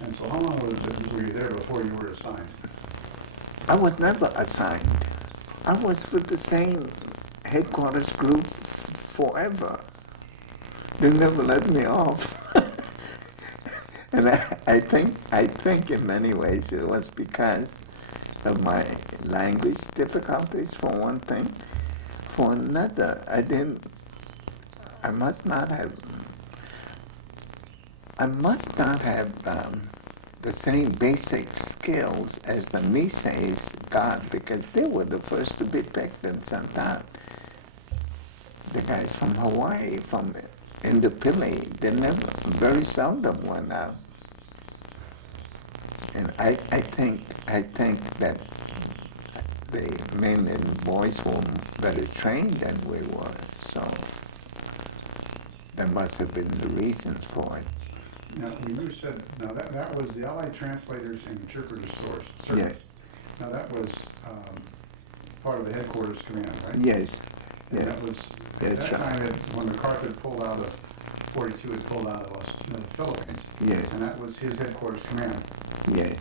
And so how long were you there before you were assigned? I was never assigned. I was with the same headquarters group forever. They never let me off. And I think in many ways it was because of my language difficulties, for one thing. For another, I must not have the same basic skills as the Niseis got, because they were the first to be picked and sent out. The guys from Hawaii, from Indepili, they never, very seldom went out. And I think that the men and boys were better trained than we were, so that must have been the reasons for it. Now, when you said, now that was the Allied Translators and Interpreters Service. Yes. Now that was part of the headquarters command, right? Yes. And Yes. that was, at That's that right. time, when MacArthur pulled out of, 42 had pulled out of the Philippines. Yes. And that was his headquarters command. Yes.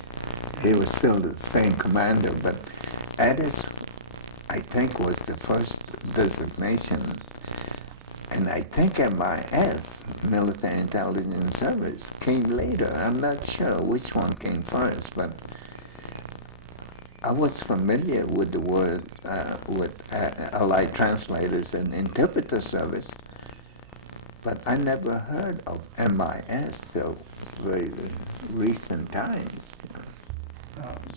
He was still the same commander, but Addis, I think, was the first designation. And I think MIS, Military Intelligence Service, came later. I'm not sure which one came first, but I was familiar with the word, with Allied Translators and Interpreter Service, but I never heard of MIS till very recent times.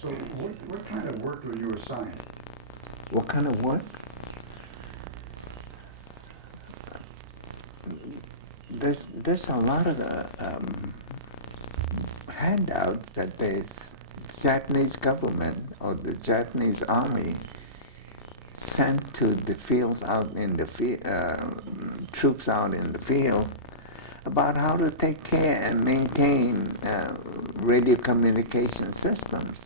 So what kind of work were you assigned? What kind of work? There's a lot of handouts that the Japanese government or the Japanese army sent to the fields out in the troops out in the field about how to take care and maintain radio communication systems.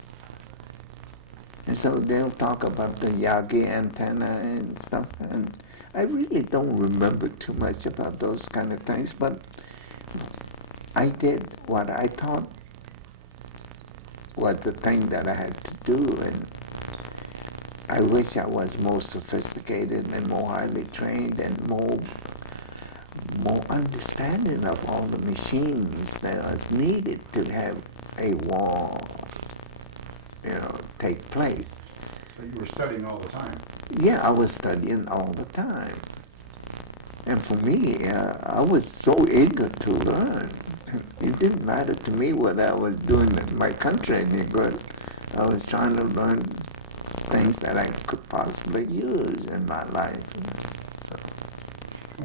And so they'll talk about the Yagi antenna and stuff, and I really don't remember too much about those kind of things, but I did what I thought was the thing that I had to do, and I wish I was more sophisticated and more highly trained and more understanding of all the machines that was needed to have a war, take place. So you were studying all the time? Yeah, I was studying all the time. And for me, I was so eager to learn. It didn't matter to me whether I was doing my country any good. I was trying to learn things that I could possibly use in my life. So.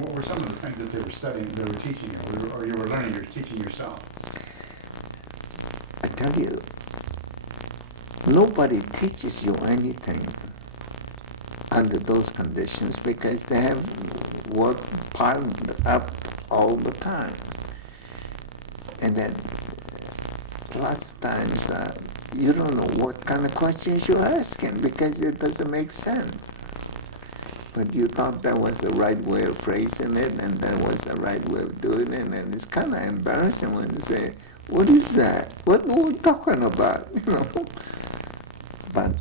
What were some of the things that they were studying, they were teaching you, or you were learning, you were teaching yourself? I tell you, nobody teaches you anything under those conditions because they have work piled up all the time. And then lots of times you don't know what kind of questions you're asking because it doesn't make sense. But you thought that was the right way of phrasing it and that was the right way of doing it, and it's kind of embarrassing when you say, what is that? What are we talking about? But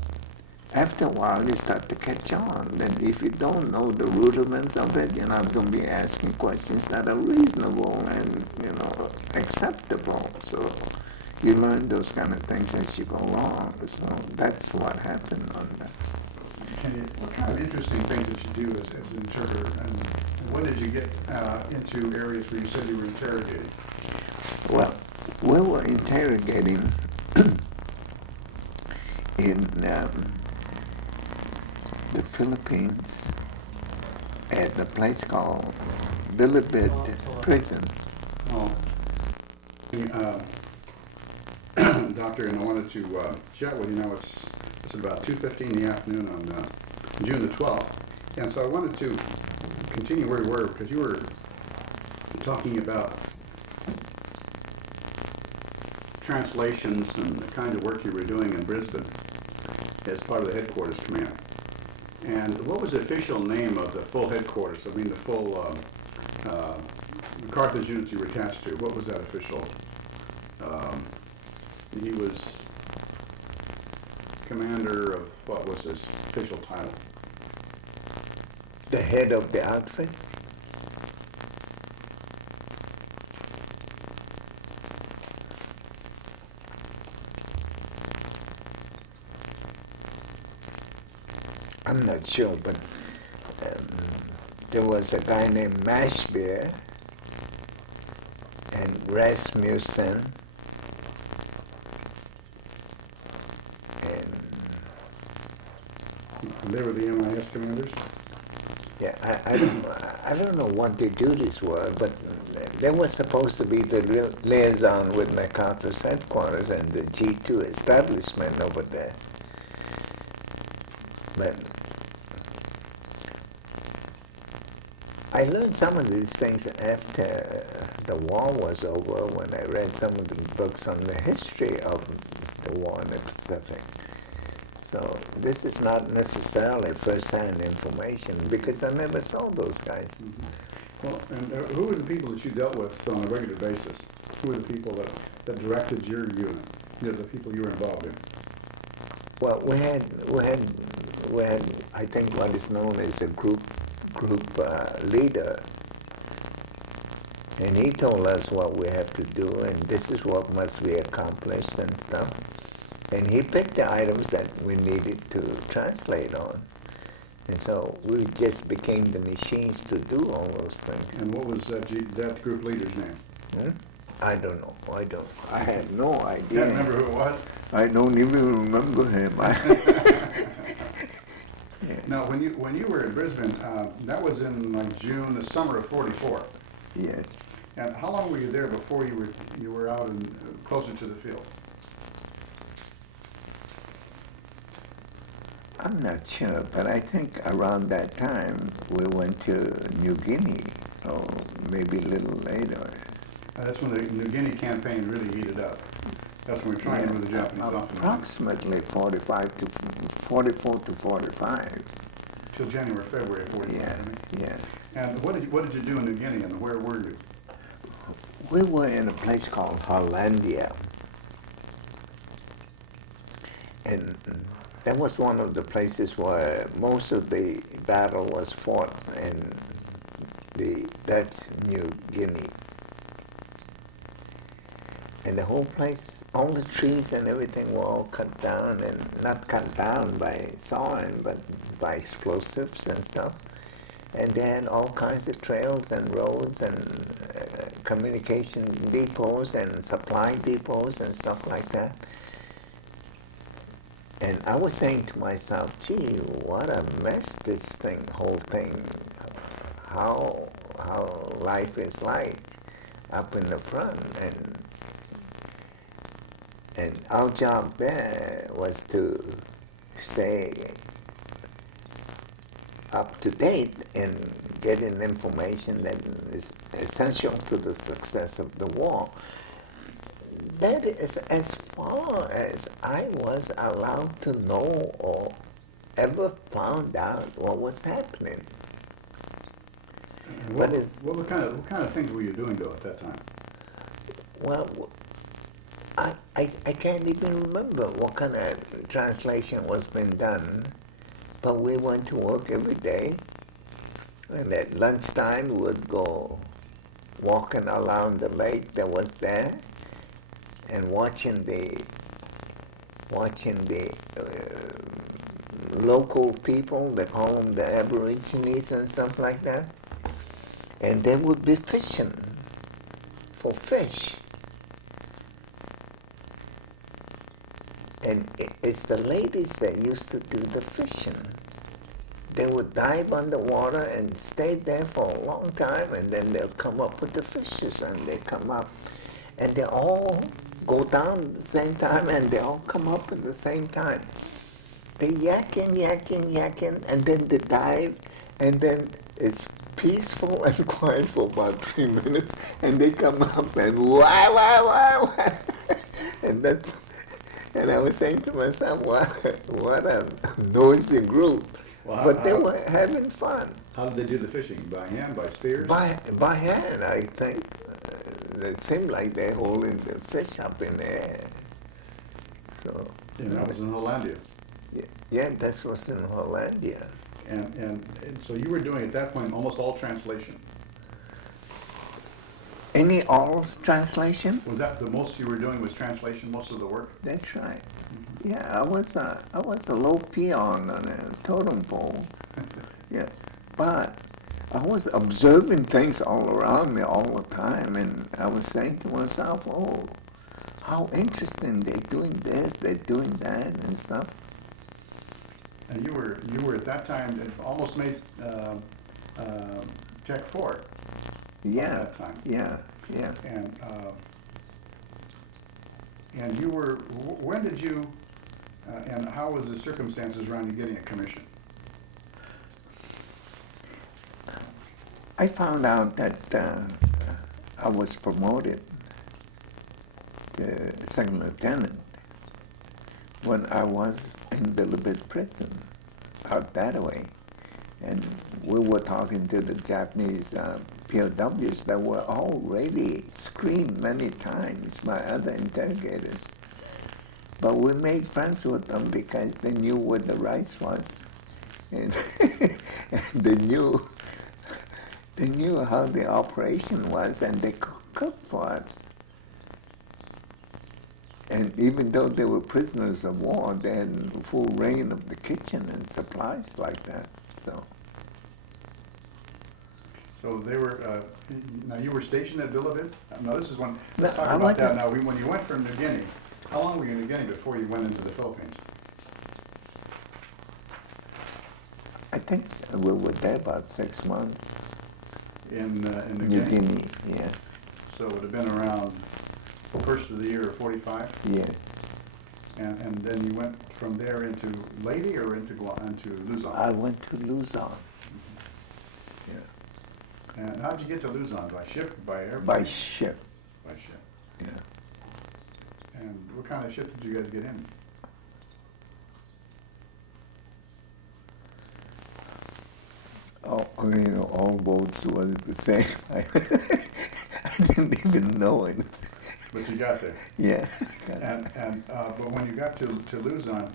after a while, you start to catch on that if you don't know the rudiments of it, you're not going to be asking questions that are reasonable and, acceptable. So you learn those kind of things as you go along. So that's what happened on that. What kind of interesting things did you do as an interpreter? And when did you get into areas where you said you were interrogating? Well, We were interrogating in the Philippines at a place called Bilibid Prison. Oh. Doctor, and I wanted to chat with you now. It's about 2:15 in the afternoon on June the 12th. And so I wanted to continue where we were, because you were talking about translations and the kind of work you were doing in Brisbane as part of the headquarters command. And what was the official name of the full headquarters? I mean, the full Carthage unit you were attached to. What was that official? He was commander of, what was his official title? The head of the outfit? I'm not sure, but there was a guy named Mashbeer and Rasmussen and They were the MIS commanders? yeah, I don't know what their duties were, but they were supposed to be the liaison with MacArthur's headquarters and the G2 establishment over there. But I learned some of these things after the war was over, when I read some of the books on the history of the war in the Pacific. So this is not necessarily first-hand information, because I never saw those guys. Mm-hmm. Well, and who were the people that you dealt with on a regular basis? Who were the people that directed your unit? You know, the people you were involved in? Well, we had I think what is known as a group leader, and he told us what we have to do, and this is what must be accomplished and stuff. And he picked the items that we needed to translate on. And so we just became the machines to do all those things. And what was that group leader's name? I don't know. I have no idea. Can't remember who it was? I don't even remember him. Now, when you were in Brisbane, that was in like June, the summer of '44. Yes. And how long were you there before you were out and closer to the field? I'm not sure, but I think around that time we went to New Guinea, or maybe a little later. That's when the New Guinea campaign really heated up. That's when we were trying to move the Japanese off. Approximately 44 to 45. Till January, February of '45. Yeah, yeah. And what did you do in New Guinea, and where were you? We were in a place called Hollandia, and that was one of the places where most of the battle was fought in the Dutch New Guinea. And the whole place, all the trees and everything were all cut down, and not cut down by sawing, but by explosives and stuff. And they had all kinds of trails and roads and communication depots and supply depots and stuff like that. And I was saying to myself, gee, what a mess this whole thing, how life is like up in the front. And our job there was to stay up to date in getting information that is essential to the success of the war. That is as far as I was allowed to know or ever found out what was happening. What kind of things were you doing though at that time? Well, I can't even remember what kind of translation was being done, but we went to work every day, and at lunchtime we would go walking around the lake that was there and watching the local people, they call them the Aborigines and stuff like that, and they would be fishing for fish. And it's the ladies that used to do the fishing. They would dive underwater and stay there for a long time, and then they'll come up with the fishes, and they come up, and they all go down at the same time, and they all come up at the same time. They yakking, and then they dive, and then it's peaceful and quiet for about 3 minutes, and they come up and wah. And I was saying to myself, what a noisy group. Well, But they were having fun. How did they do the fishing? By hand, by spears? By hand, I think. It seemed like they're holding the fish up in the air. So, That was in Hollandia. yeah, that was in Hollandia. And so you were doing at that point almost all translation. Any oral translation? Was that the most you were doing was translation, most of the work? That's right. Yeah, I was a low peon on a totem pole. Yeah, but I was observing things all around me all the time, and I was saying to myself, "Oh, how interesting! They're doing this, they're doing that, and stuff." And you were at that time it almost made Tech 4. Yeah, that time. yeah. And you were, when did you, and how was the circumstances around you getting a commission? I found out that I was promoted to second lieutenant when I was in Bilibid prison out that way. And we were talking to the Japanese POWs that were already screened many times by other interrogators. But we made friends with them because they knew what the rice was. And, and they knew how the operation was, and they cooked for us. And even though they were prisoners of war, they had full reign of the kitchen and supplies like that. So they were, now you were stationed at Bilibid? Now this is when, No, let's talk I about that wasn't. now. When you went from New Guinea, how long were you in New Guinea before you went into the Philippines? I think we were there about 6 months. In New New Guinea? Guinea, yeah, So it would have been around the first of the year of 45? yeah. And then you went from there into Leyte or into Luzon? I went to Luzon. Yeah. And how'd you get to Luzon? By ship, by airplane? By ship, By ship. yeah. And what kind of ship did you guys get in? All boats were the same. I didn't even know it. But you got there. Yeah. But when you got to Luzon,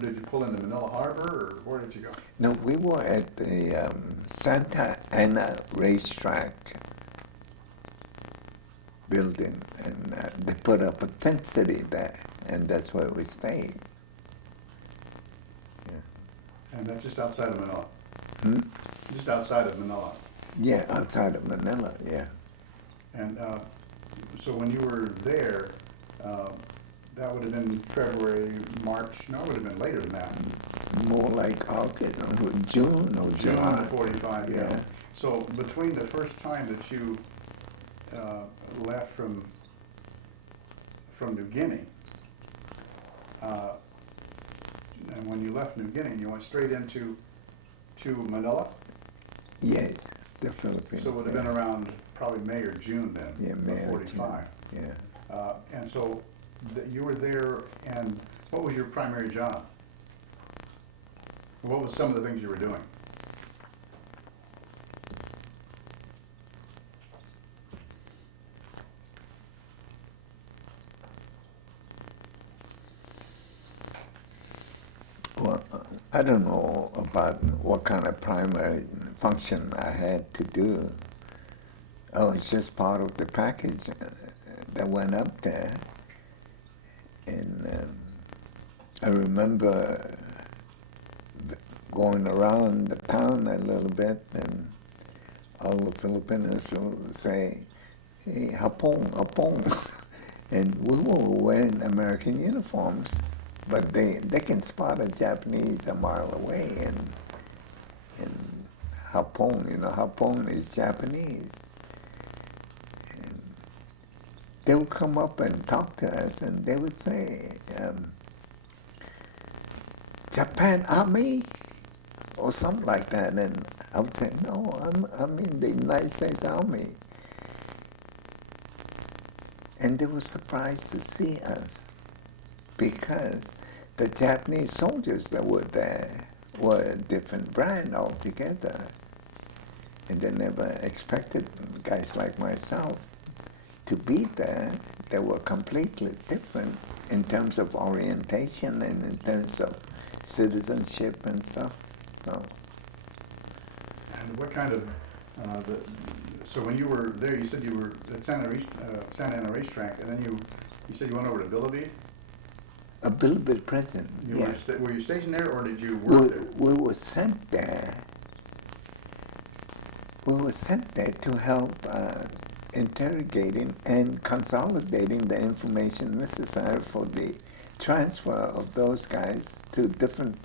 did you pull into Manila Harbor, or where did you go? No, we were at the Santa Ana racetrack building, and they put up a tent city there, and that's where we stayed. And that's just outside of Manila. Hmm? Just outside of Manila. Yeah, outside of Manila, yeah. And so when you were there, that would have been February, March. No, it would have been later than that. More like August, June or June July. of 45. Yeah. So between the first time that you left from New Guinea, and when you left New Guinea, you went straight into Manila. Yes, the Philippines. So it would have been around probably May or June then, Yeah, May of or 45. June. Yeah. And so you were there, and what was your primary job? What was some of the things you were doing? Well, I don't know about what kind of primary function I had to do. Oh, it's just part of the package that went up there. And I remember going around the town a little bit, and all the Filipinos would say, "Hey, hapong, hapong." And we were wearing American uniforms. but they can spot a Japanese a mile away, and Hapon, Hapon is Japanese. And they would come up and talk to us, and they would say, Japan Army? Or something like that. And I would say, no, I'm in the United States Army. And they were surprised to see us because the Japanese soldiers that were there were a different brand altogether. And they never expected guys like myself to be there. They were completely different in terms of orientation and in terms of citizenship and stuff. So. And what kind of, so when you were there, you said you were at Santa Ana Racetrack, and then you said you went over to Billabee? Billabee prison, yeah. Were you stationed there, or did you work there? We were sent there. We were sent there to help interrogating and consolidating the information necessary for the transfer of those guys to different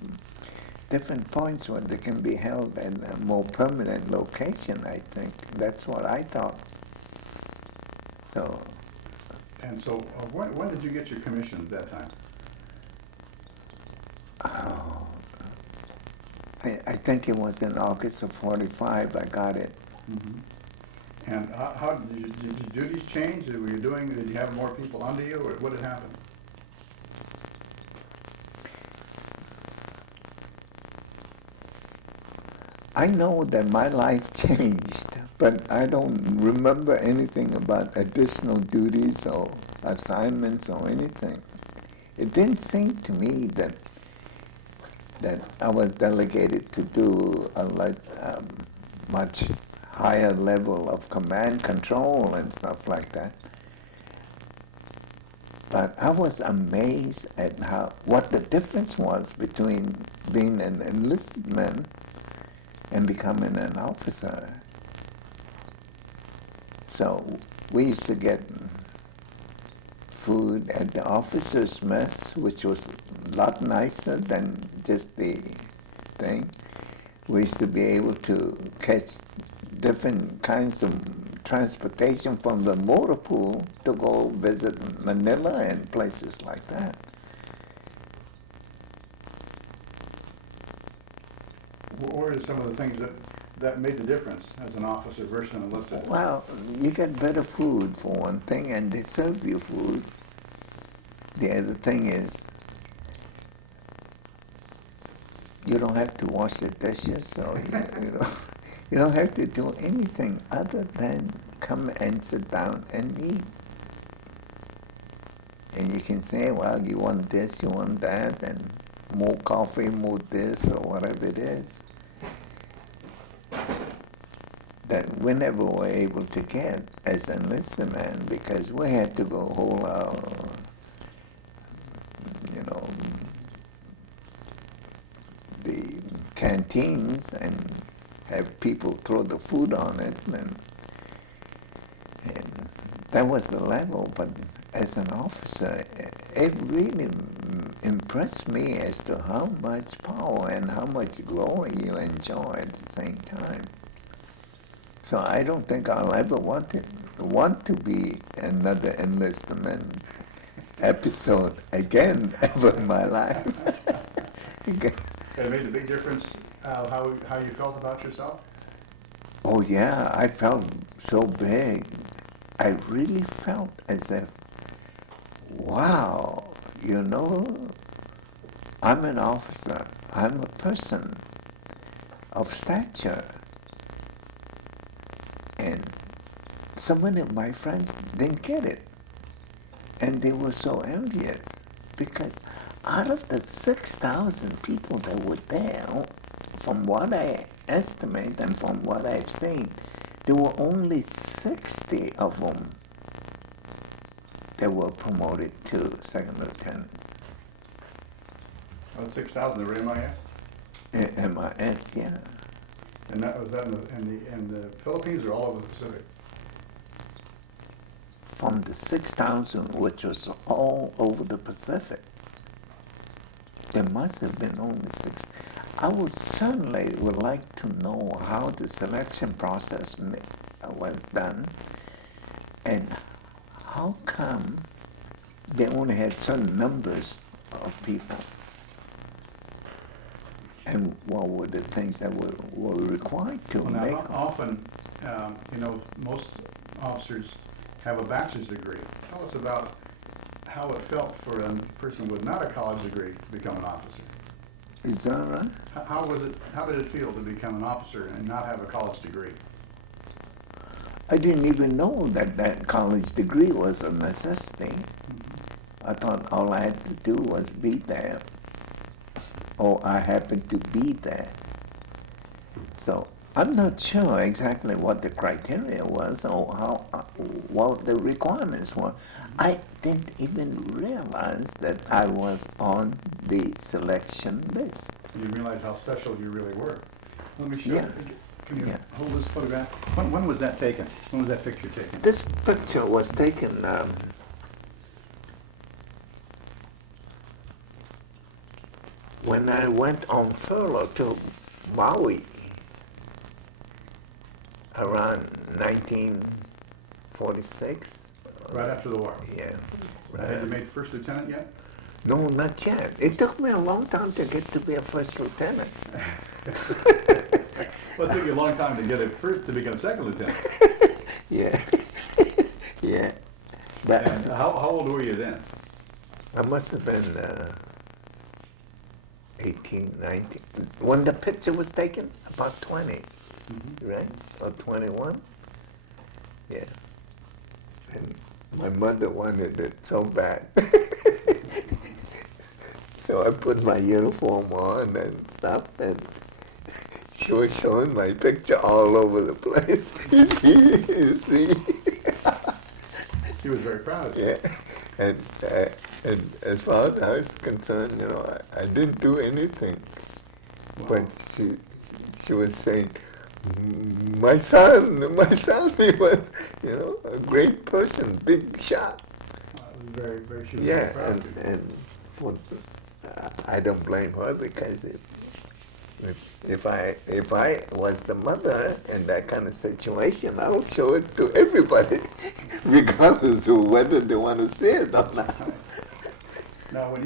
points where they can be held in a more permanent location, I think. That's what I thought. So. And so, when did you get your commission at that time? Oh, I think it was in August of '45 I got it. Mm-hmm. And how did your duties change? Did you have more people under you, or what had happened? I know that my life changed, but I don't remember anything about additional duties or assignments or anything. It didn't seem to me that I was delegated to do a much higher level of command control and stuff like that. But I was amazed at what the difference was between being an enlisted man and becoming an officer. So we used to get food at the officers' mess, which was a lot nicer than just the thing. We used to be able to catch different kinds of transportation from the motor pool to go visit Manila and places like that. What are some of the things that made the difference as an officer versus an enlisted? Well, you get better food for one thing, and they serve you food. The other thing is, you don't have to wash the dishes, so you don't have to do anything other than come and sit down and eat. And you can say, well, you want this, you want that, and more coffee, more this, or whatever it is, that we never were able to get as enlisted men, because we had to go hold our, the canteens and have people throw the food on it, and that was the level. But as an officer, it really impressed me as to how much power and how much glory you enjoy at the same time. So I don't think I'll ever want to be another enlistment episode again ever in my life. It made a big difference how you felt about yourself? Oh yeah, I felt so big. I really felt as if, wow, I'm an officer. I'm a person of stature. And so many of my friends didn't get it. And they were so envious because out of the 6,000 people that were there, from what I estimate and from what I've seen, there were only 60 of them that were promoted to second lieutenants. Well, 6,000 that were MIS? MIS, yeah. And was that in the Philippines or all over the Pacific? From the 6,000, which was all over the Pacific. there must have been only 6. I would certainly would like to know how the selection process was done, and how come they only had certain numbers of people, and what were the things that were required to Well, make now, them? often, most officers have a bachelor's degree. Tell us about how it felt for a person with not a college degree to become an officer. Is that right? How was it? How did it feel to become an officer and not have a college degree? I didn't even know that college degree was a necessity. I thought all I had to do was be there, or I happened to be there. So I'm not sure exactly what the criteria was or what the requirements were. I didn't even realize that I was on the selection list. You realize how special you really were. Let me show Yeah. you. Can you Yeah. hold this photograph? When was that taken? When was that picture taken? This picture was taken when I went on furlough to Maui around 1946. Right after the war. Yeah. Had you made first lieutenant yet? No, not yet. It took me a long time to get to be a first lieutenant. Well, it took you a long time to get it first to become second lieutenant. Yeah. Yeah. And how old were you then? I must have been 18, 19. When the picture was taken, about 20, right? Or 21. Yeah. And my mother wanted it so bad. So I put my uniform on and stuff, and she was showing my picture all over the place. You see? She was very proud of you. Yeah. And as far as I was concerned, I didn't do anything. Wow. But she was saying, my son, he was, a great person, big shot. Very, very, she was Yeah, very proud of you. and I don't blame her, because if I was the mother in that kind of situation, I'll show it to everybody, regardless of whether they want to see it or not. Now, when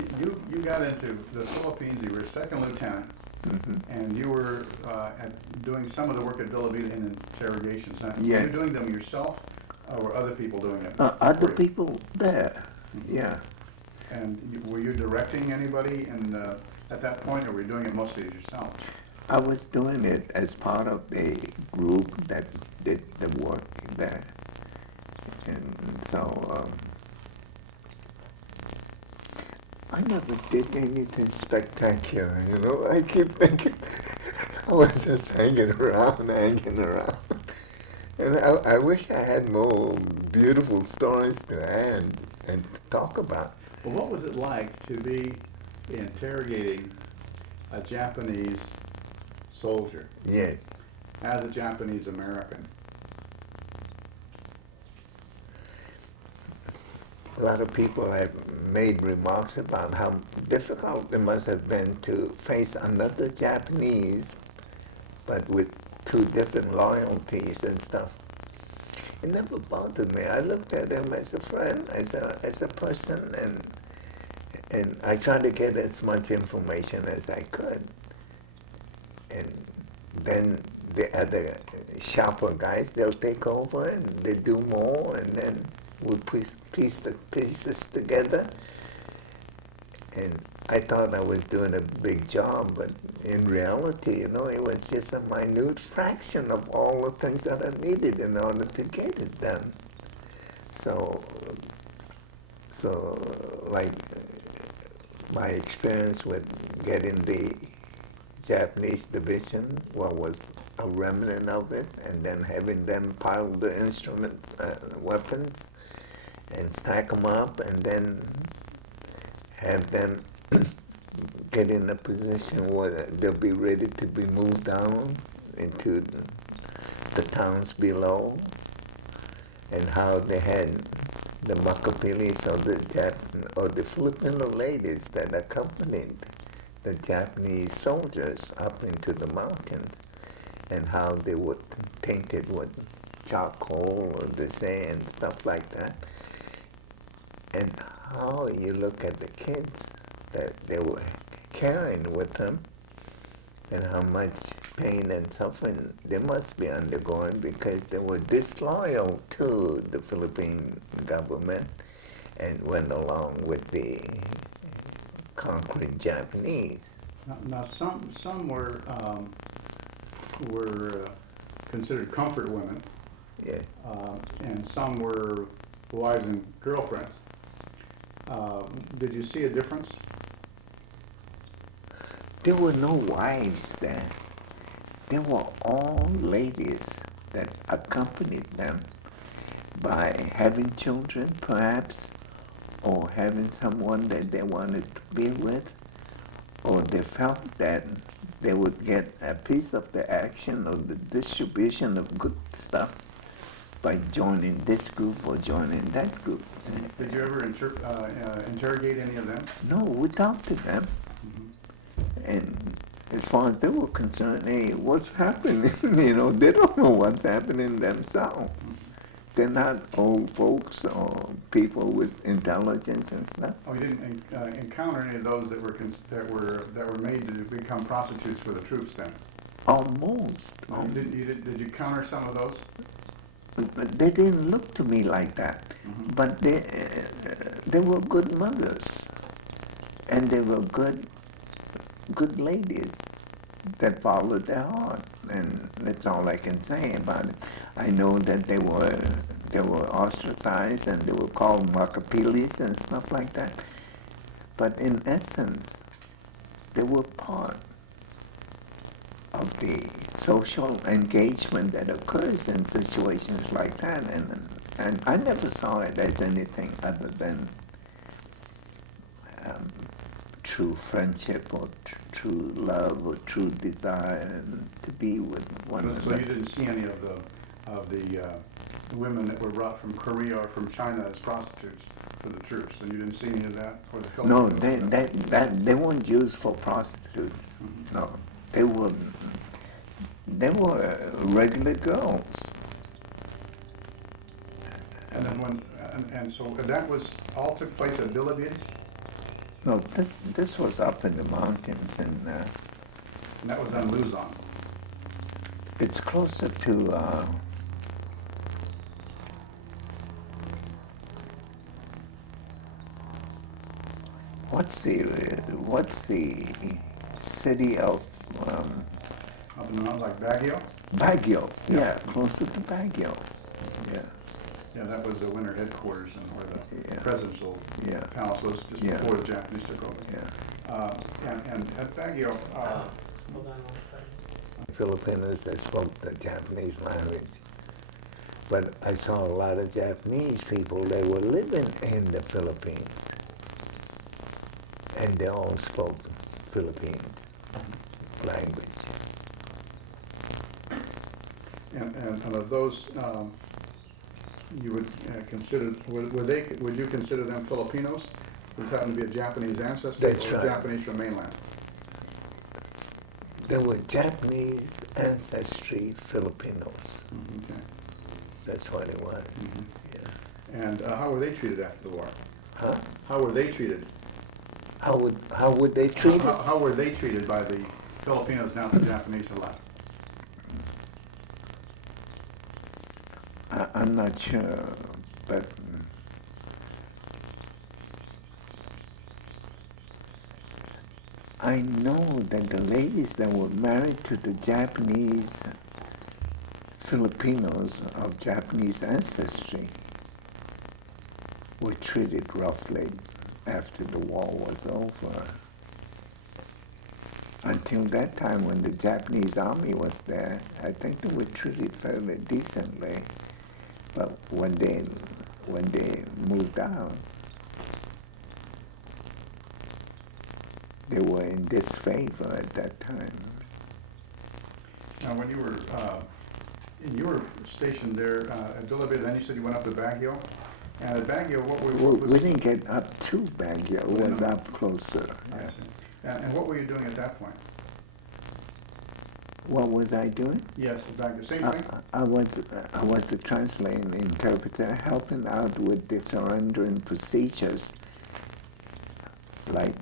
you got into the Philippines, you were second lieutenant, and you were doing some of the work at Wwii in interrogations. Now, Yeah. were you doing them yourself, or were other people doing it? Other for you? people there, yeah. And were you directing anybody at that point, or were you doing it mostly as yourself? I was doing it as part of a group that did the work there. And so I never did anything spectacular, I keep thinking I was just hanging around. And I wish I had more beautiful stories to add and to talk about. Well, what was it like to be interrogating a Japanese soldier Yes. as a Japanese American? A lot of people have made remarks about how difficult it must have been to face another Japanese, but with 2 different loyalties and stuff. It never bothered me. I looked at him as a friend, as a person, and I tried to get as much information as I could. And then the other sharper guys, they'll take over and they do more, and then we'll piece the pieces together. And I thought I was doing a big job, but in reality, it was just a minute fraction of all the things that I needed in order to get it done. So like my experience with getting the Japanese division, what was a remnant of it, and then having them pile the instruments, weapons, and stack them up, and then have them get in a position where they'll be ready to be moved down into the towns below, and how they had the Makapilis or the Filipino ladies that accompanied the Japanese soldiers up into the mountains and how they were tainted with charcoal or the sand, stuff like that. And how you look at the kids that they were carrying with them and how much pain and suffering they must be undergoing because they were disloyal to the Philippine government and went along with the conquering Japanese. Now some were considered comfort women, Yeah. and some were wives and girlfriends. Did you see a difference? There were no wives there. They were all ladies that accompanied them by having children, perhaps, or having someone that they wanted to be with, or they felt that they would get a piece of the action or the distribution of good stuff by joining this group or joining that group. Did you ever interrogate any of them? No, we talked to them. And as far as they were concerned, hey, what's happening? You know, they don't know what's happening themselves. They're not old folks or people with intelligence and stuff. Oh, you didn't encounter any of those that were made to become prostitutes for the troops then? Almost. Did you encounter some of those? But they didn't look to me like that. Mm-hmm. But they were good mothers, and they were good ladies that followed their heart, and that's all I can say about it. I know that they were ostracized and they were called Makapilis and stuff like that. But in essence, they were part of the social engagement that occurs in situations like that, and I never saw it as anything other than true friendship or true love or true desire to be with one another. So you didn't see any of the women that were brought from Korea or from China as prostitutes for the troops, and you didn't see any of that for the No, Filipinos? they weren't used for prostitutes. Mhm. No, they were regular girls. And then so that was all took place at Wwii? No, this was up in the mountains, and And that was on Luzon. it's closer to what's the city of Up in the mountains like Baguio? Baguio? Yeah, closer to Baguio. Yeah, Yeah, that was the winter headquarters and where the Yeah. presidential Yeah. palace was just Yeah. before the Japanese took over. yeah. And at Baguio, Hold on one second. Filipinos that spoke the Japanese language. But I saw a lot of Japanese people that were living in the Philippines. And they all spoke Philippines language. and of those, you would consider, would you consider them Filipinos? Who happen to be a Japanese ancestry? That's or right. Japanese from mainland? They were Japanese ancestry Filipinos. Okay. That's what it was. Mhm. Yeah. And how were they treated after the war? Huh? How were they treated? How would they treat it? How were they treated by the Filipinos now that the Japanese had left? I'm not sure, but I know that the ladies that were married to the Japanese Filipinos of Japanese ancestry were treated roughly after the war was over. Until that time when the Japanese army was there, I think they were treated fairly decently. But when they moved out, they were in disfavor at that time. Now, when you were stationed there at Wwii, then you said you went up to Baguio. And at Baguio, what was... We didn't get up to Baguio, it was up closer. I see. And what were you doing at that point? What was I doing? Yes, exactly. Same I, thing? I was the translating interpreter, helping out with the surrendering procedures, like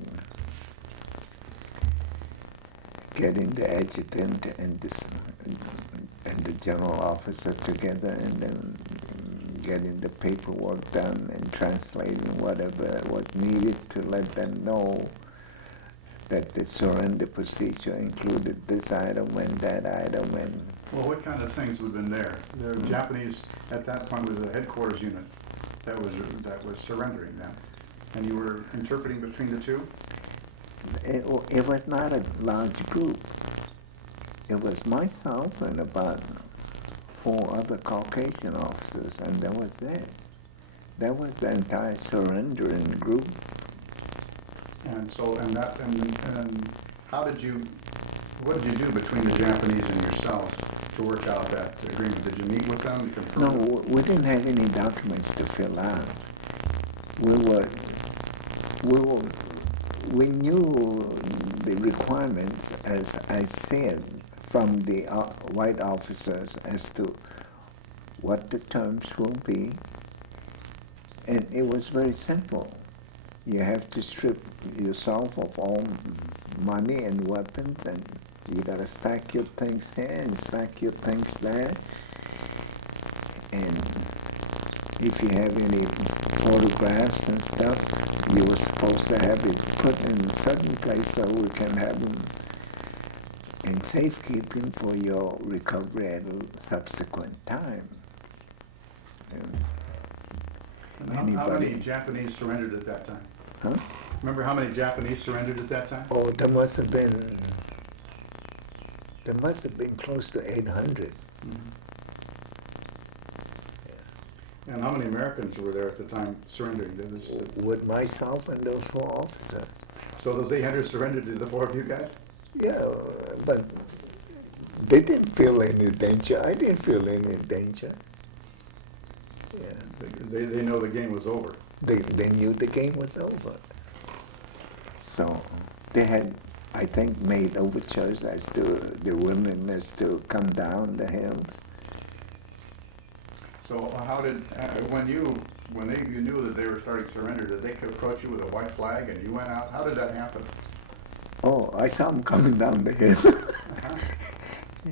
getting the adjutant and the general officer together, and then getting the paperwork done and translating whatever was needed to let them know that the surrender procedure included this item and that item. And Well, what kind of things would have been there? The Japanese, at that point, was a headquarters unit that was surrendering them. And you were interpreting between the two? it was not a large group. It was myself and about 4 other Caucasian officers, and that was it. That was the entire surrendering group. And so, and how did you, what did you do between the Japanese and yourselves to work out that agreement? Did you meet with them to confirm? No, we didn't have any documents to fill out. We knew the requirements, as I said, from the white officers as to what the terms will be, and it was very simple. You have to strip yourself of all money and weapons, and you gotta stack your things here and stack your things there. And if you have any photographs and stuff, you were supposed to have it put in a certain place so we can have them in safekeeping for your recovery at a subsequent time. And how many Japanese surrendered at that time? Huh? Remember how many Japanese surrendered at that time? Oh, there must have been close to 800. Mm-hmm. And how many Americans were there at the time surrendering? With myself and those 4 officers. So those 800 surrendered to the 4 of you guys? Yeah, but they didn't feel any danger. I didn't feel any danger. Yeah. They know the game was over. They knew the game was over. So they had, I think, made overtures as to the willingness to come down the hills. So how did, you knew that they were starting to surrender, did they approach you with a white flag and you went out? How did that happen? Oh, I saw them coming down the hill. Uh-huh.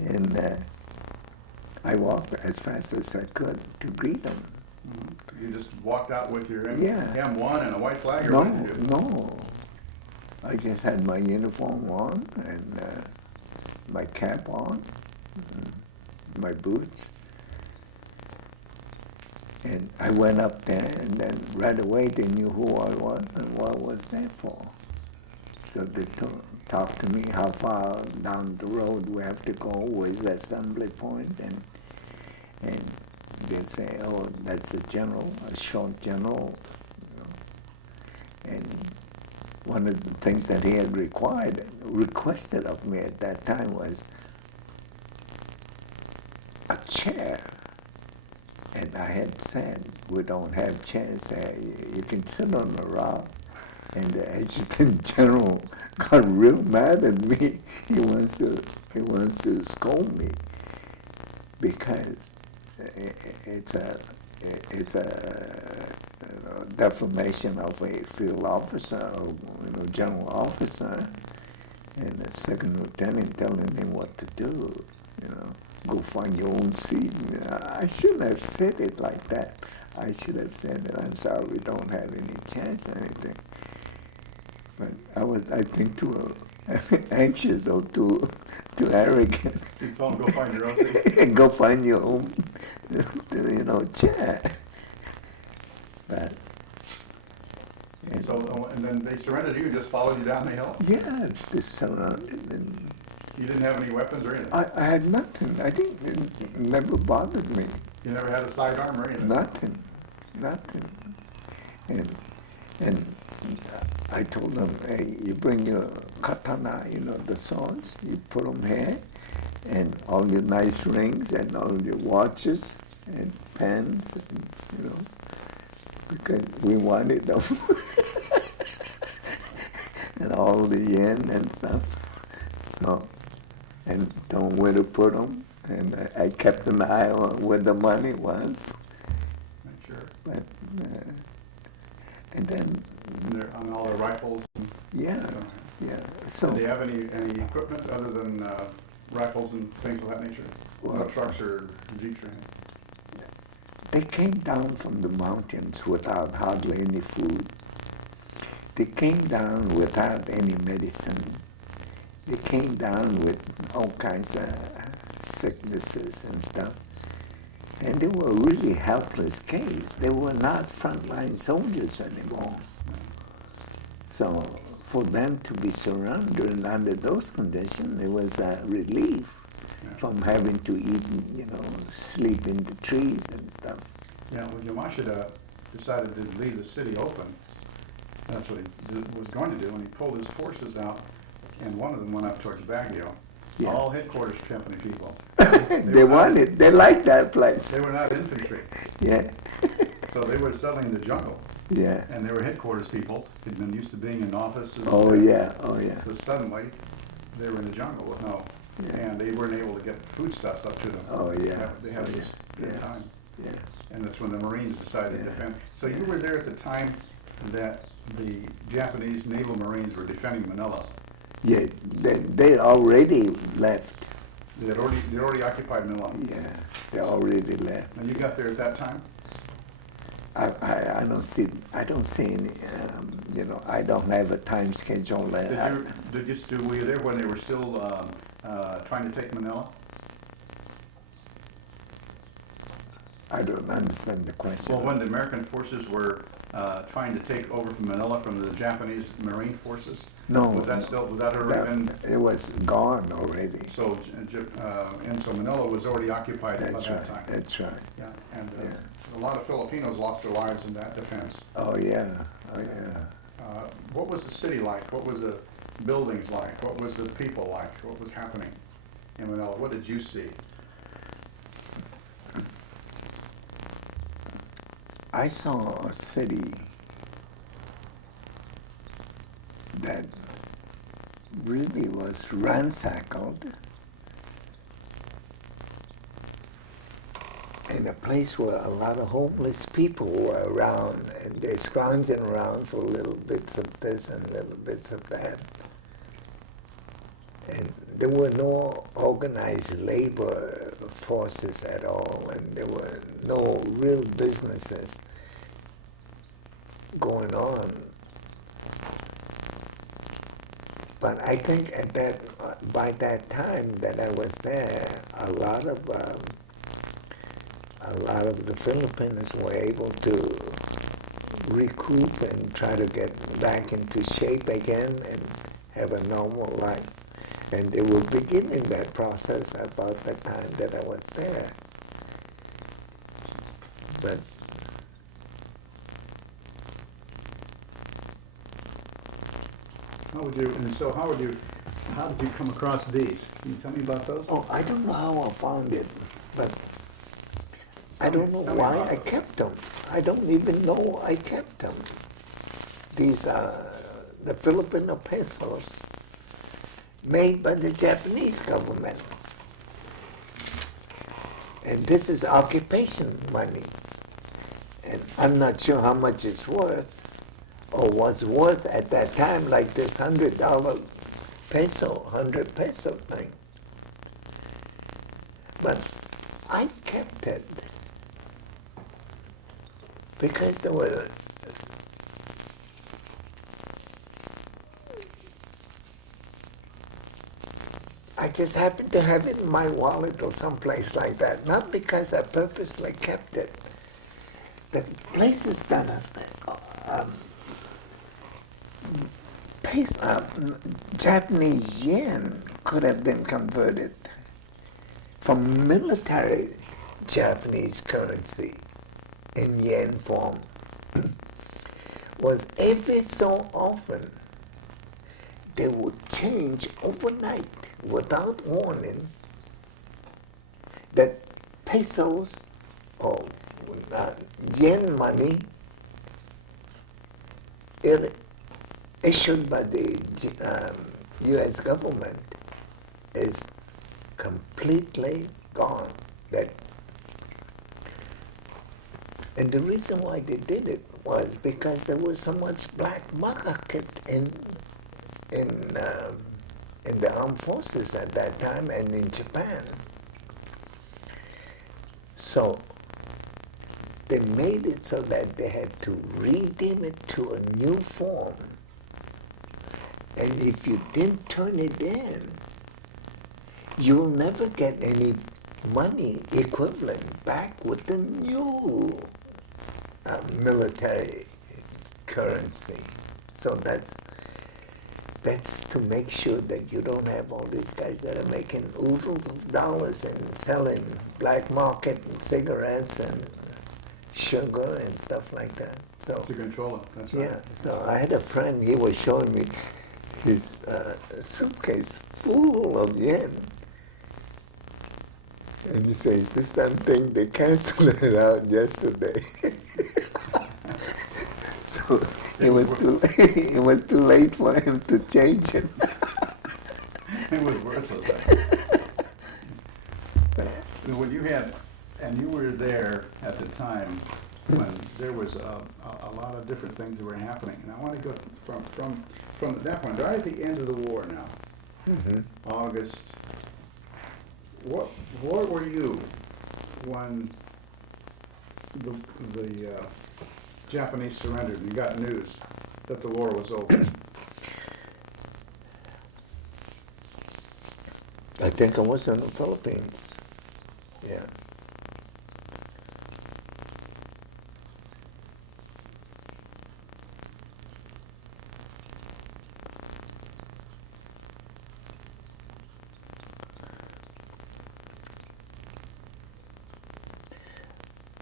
And I walked as fast as I could to greet them. Mm-hmm. You just walked out with your Yeah. M1 and a white flag? Or No, what did you do? no. I just had my uniform on and my cap on, and my boots. And I went up there, and then right away they knew who I was and what I was there for. So they talked to me how far down the road we have to go, where's the assembly point, and they'd say, oh, that's a general, a short general. You know. And one of the things that he had requested of me at that time was a chair. And I had said, we don't have chairs there. You can sit on the rock. And the adjutant general got real mad at me. He wants to scold me because it's a defamation of a field officer or general officer, and the second lieutenant telling him what to do. Go find your own seat. I shouldn't have said it like that. I should have said that I'm sorry we don't have any chance or anything. But I think, too anxious or too arrogant. You told them go find your own seat? Go find your own, chair. But. And then they surrendered you, just followed you down the hill? Yeah, they surrounded and. You didn't have any weapons or anything? I had nothing. I think it never bothered me. You never had a sidearm or anything? Nothing. And I told them, hey, you bring your katana, the swords, you put them here, and all your nice rings and all your watches and pens, and, because we wanted them. and all the yen and stuff. So, and don't know where to put them. And I kept an eye on where the money was. Sure. But, and then, They're on all their rifles. yeah, yeah. So, Do they have any equipment other than rifles and things of that nature? Well, No trucks or jeeps or anything? they came down from the mountains without hardly any food. They came down without any medicine. They came down with all kinds of sicknesses and stuff. And they were really helpless case. They were not frontline soldiers anymore. So for them to be surrounded under those conditions, it was a relief from having to eat, sleep in the trees and stuff. Yeah, well, Yamashita decided to leave the city open. That's what he was going to do, and he pulled his forces out, and one of them went up towards Baguio. Yeah. All headquarters company people. They liked that place. They were not infantry, Yeah, so they were settling in the jungle, yeah. and they were headquarters people. They'd been used to being in offices. Oh yeah, oh yeah. So suddenly, they were in the jungle with and they weren't able to get foodstuffs up to them. Oh yeah. They had this yeah. time. Yeah. And that's when the Marines decided to Yeah. defend. So you were there at the time that the Japanese naval Marines were defending Manila. Yeah, they already left. They already occupied Manila. Yeah, they already left. And you got there at that time? I don't see any. I don't have a time schedule there. Were you there when they were still trying to take Manila? I don't understand the question. Well, when the American forces were trying to take over from Manila from the Japanese Marine forces? No. Was that already been? It was gone already. So, and so Manila was already occupied by That's that right. time? That's right. Yeah, and Yeah. a lot of Filipinos lost their lives in that defense. Oh yeah. Oh yeah. What was the city like? What was the buildings like? What was the people like? What was happening in Manila? What did you see? I saw a city that really was ransackled, in a place where a lot of homeless people were around, and they're scrounging around for little bits of this and little bits of that. And there were no organized labor forces at all, and there were no real businesses going on. But I think by that time that I was there, a lot of the Filipinos were able to recoup and try to get back into shape again and have a normal life. And they were beginning that process about the time that I was there. But how did you come across these? Can you tell me about those? oh, I don't know how I found it, but I don't know Tell me why about I them. kept them. I don't even know I kept them. These are the Filipino pesos made by the Japanese government. And this is occupation money. And I'm not sure how much it's worth, or was worth at that time, like this $100 peso, 100 peso thing. But I kept it because there were I just happened to have it in my wallet or someplace like that, not because I purposely kept it. The places that Japanese yen could have been converted from military Japanese currency in yen form was every so often they would change overnight without warning that pesos or yen money issued by the U.S. government is completely gone. And the reason why they did it was because there was so much black market in the armed forces at that time and in Japan. So they made it so that they had to redeem it to a new form. And if you didn't turn it in, you'll never get any money equivalent back with the new military currency. So that's to make sure that you don't have all these guys that are making oodles of dollars and selling black market and cigarettes and sugar and stuff like that. So To control it, that's right. yeah, so I had a friend, he was showing me his suitcase full of yen. And he says, this damn thing, they canceled it out yesterday. So it was too late for him to change it. It was worthless. When you had, and you were there at the time when there was a lot of different things that were happening. And I want to go from that point, right at the end of the war now, August. What were you when the Japanese surrendered and you got news that the war was over? I think I was in the Philippines. Yeah.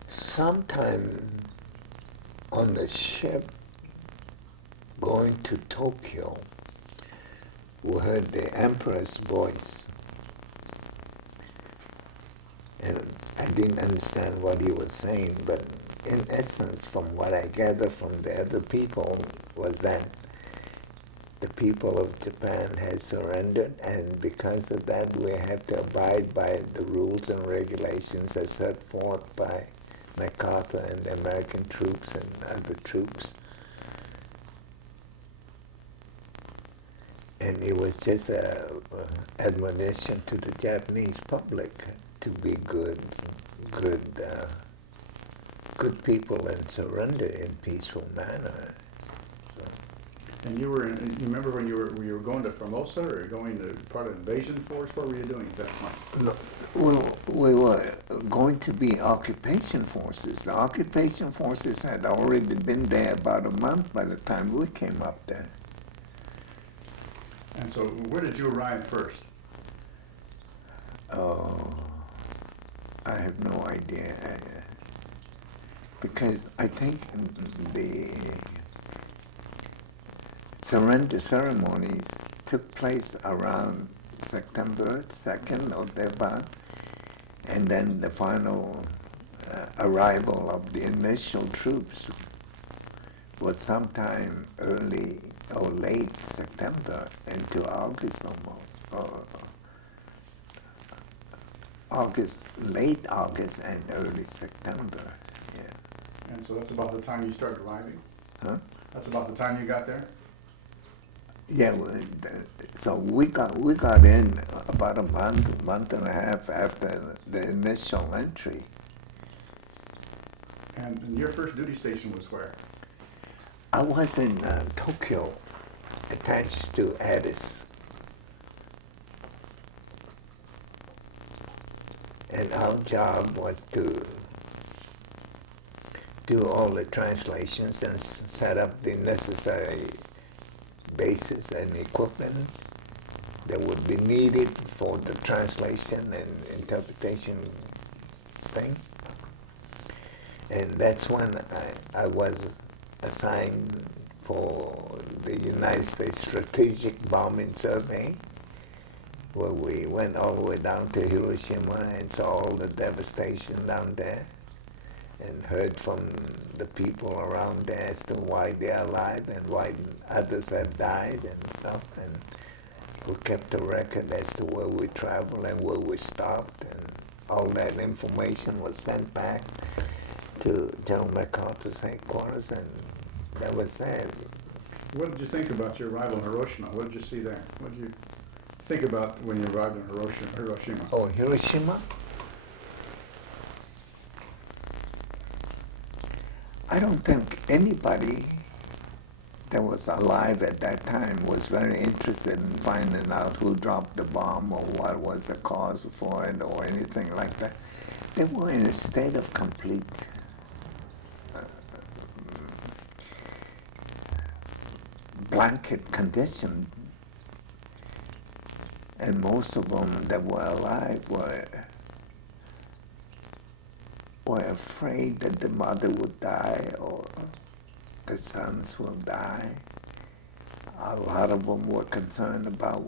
Sometime on the ship going to Tokyo, we heard the Emperor's voice. And I didn't understand what he was saying, but in essence, from what I gathered from the other people, was that the people of Japan had surrendered, and because of that, we have to abide by the rules and regulations as set forth by MacArthur and the American troops and other troops. And it was just an admonition to the Japanese public to be good people and surrender in peaceful manner. So. And you remember when you were going to Formosa or going to part of invasion force? What were you doing at that point? No, we were going to be occupation forces. The occupation forces had already been there about a month by the time we came up there. And so where did you arrive first? Oh, I have no idea. Because I think the surrender ceremonies took place around September 2nd or thereabout, and then the final arrival of the initial troops was sometime early or late September into August almost, or late August and early September, yeah. And so that's about the time you started arriving? Huh? That's about the time you got there? Yeah, so we got in about a month and a half after the initial entry. And your first duty station was where? I was in Tokyo, attached to Addis. And our job was to do all the translations and set up the necessary bases and equipment that would be needed for the translation and interpretation thing. And that's when I was assigned for the United States Strategic Bombing Survey, where we went all the way down to Hiroshima and saw all the devastation down there. and heard from the people around there as to why they're alive and why others have died and stuff. And we kept a record as to where we traveled and where we stopped, and all that information was sent back to General MacArthur's headquarters, and that was that. What did you think about your arrival in Hiroshima? What did you see there? What did you think about when you arrived in Hiroshima? Oh, Hiroshima? I don't think anybody that was alive at that time was very interested in finding out who dropped the bomb or what was the cause for it or anything like that. They were in a state of complete blanket condition. And most of them that were alive were afraid that the mother would die or the sons will die. A lot of them were concerned about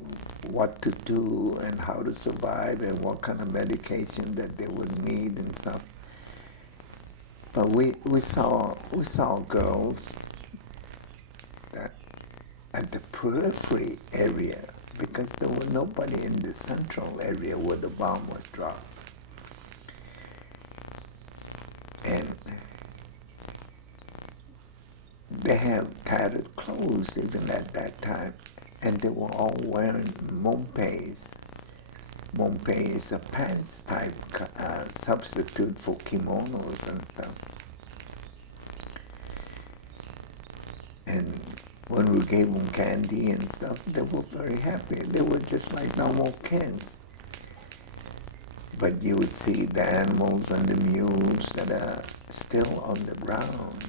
what to do and how to survive and what kind of medication that they would need and stuff. But we saw girls that at the periphery area, because there was nobody in the central area where the bomb was dropped. And they had tattered clothes even at that time, and they were all wearing mompes. Mompe is a pants type substitute for kimonos and stuff. And when we gave them candy and stuff, they were very happy. They were just like normal kids. But you would see the animals and the mules that are still on the ground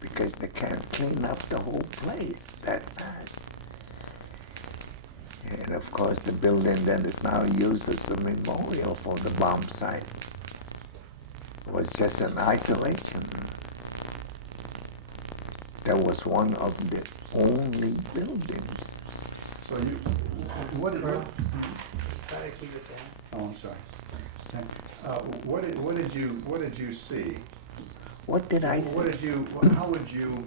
because they can't clean up the whole place that fast. And of course, the building that is now used as a memorial for the bomb site was just an isolation. That was one of the only buildings. So you, what did, Try to keep it down. oh, I'm sorry. What did you see? What did I see? How would you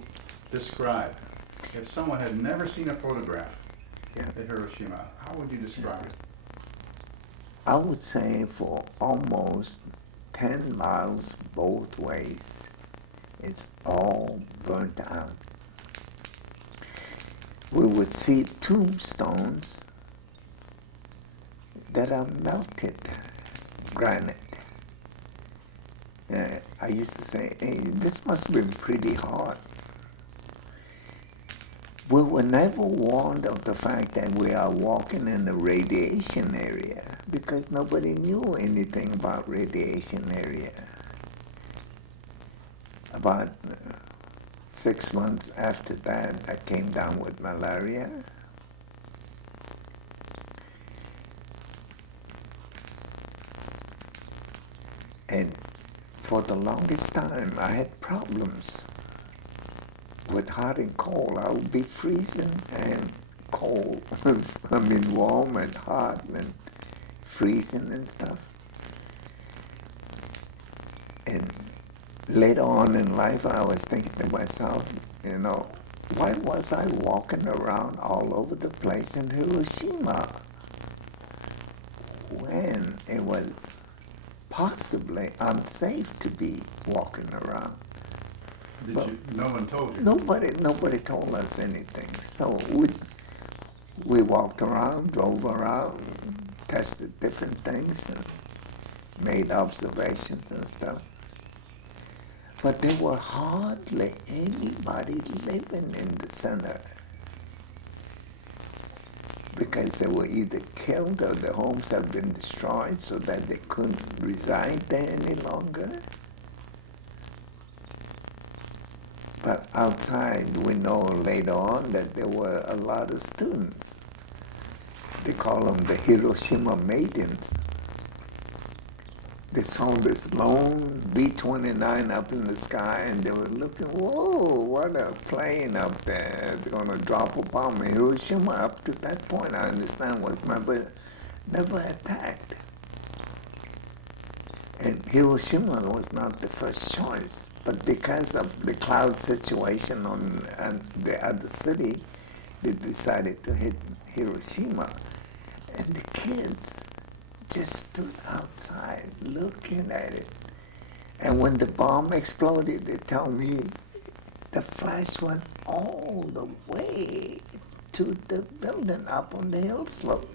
describe, if someone had never seen a photograph at Hiroshima, how would you describe it? I would say for almost 10 miles both ways, it's all burnt out. We would see tombstones that are melted granite. I used to say, hey, this must have been pretty hard. We were never warned of the fact that we are walking in a radiation area because nobody knew anything about radiation area. About 6 months after that, I came down with malaria. And for the longest time, I had problems with hot and cold. I would be freezing and cold. I mean, warm and hot and freezing and stuff. And later on in life, I was thinking to myself, you know, why was I walking around all over the place in Hiroshima when it was possibly unsafe to be walking around? No one told you? Nobody told us anything. So we walked around, drove around, tested different things, and made observations and stuff. But there were hardly anybody living in the center because they were either killed or their homes had been destroyed so that they couldn't reside there any longer. But outside, we know later on that there were a lot of students. They call them the Hiroshima Maidens. They saw this lone B-29 up in the sky, and they were looking, whoa, what a plane up there. It's going to drop a bomb. Hiroshima, up to that point, I understand, was never attacked. And Hiroshima was not the first choice, but because of the cloud situation on the other city, they decided to hit Hiroshima. And the kids just stood outside looking at it. And when the bomb exploded, they tell me the flash went all the way to the building up on the hill slope.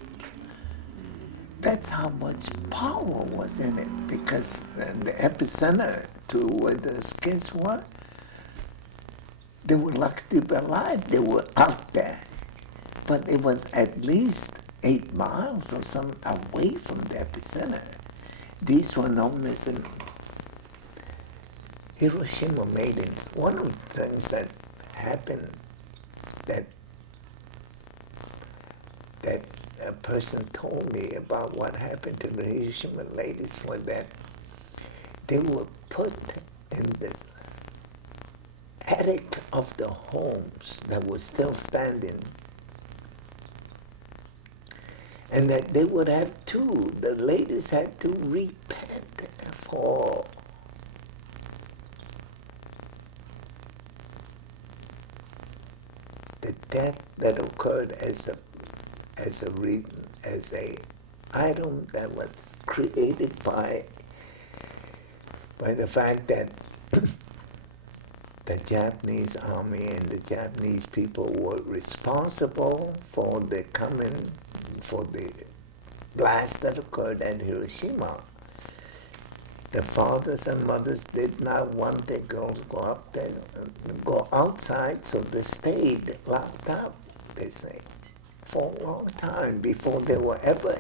That's how much power was in it, because the epicenter to where those kids were, they were lucky to be alive. They were out there. But it was at least 8 miles or something away from the epicenter. These were known as the Hiroshima maidens. One of the things that happened that a person told me about what happened to the Hiroshima ladies was that they were put in the attic of the homes that were still standing, and that they would have to, the ladies had to repent for the death that occurred as a item that was created by the fact that the Japanese army and the Japanese people were responsible for the blast that occurred at Hiroshima. The fathers and mothers did not want their girls to go up there, go outside, so they stayed locked up, they say, for a long time before they were ever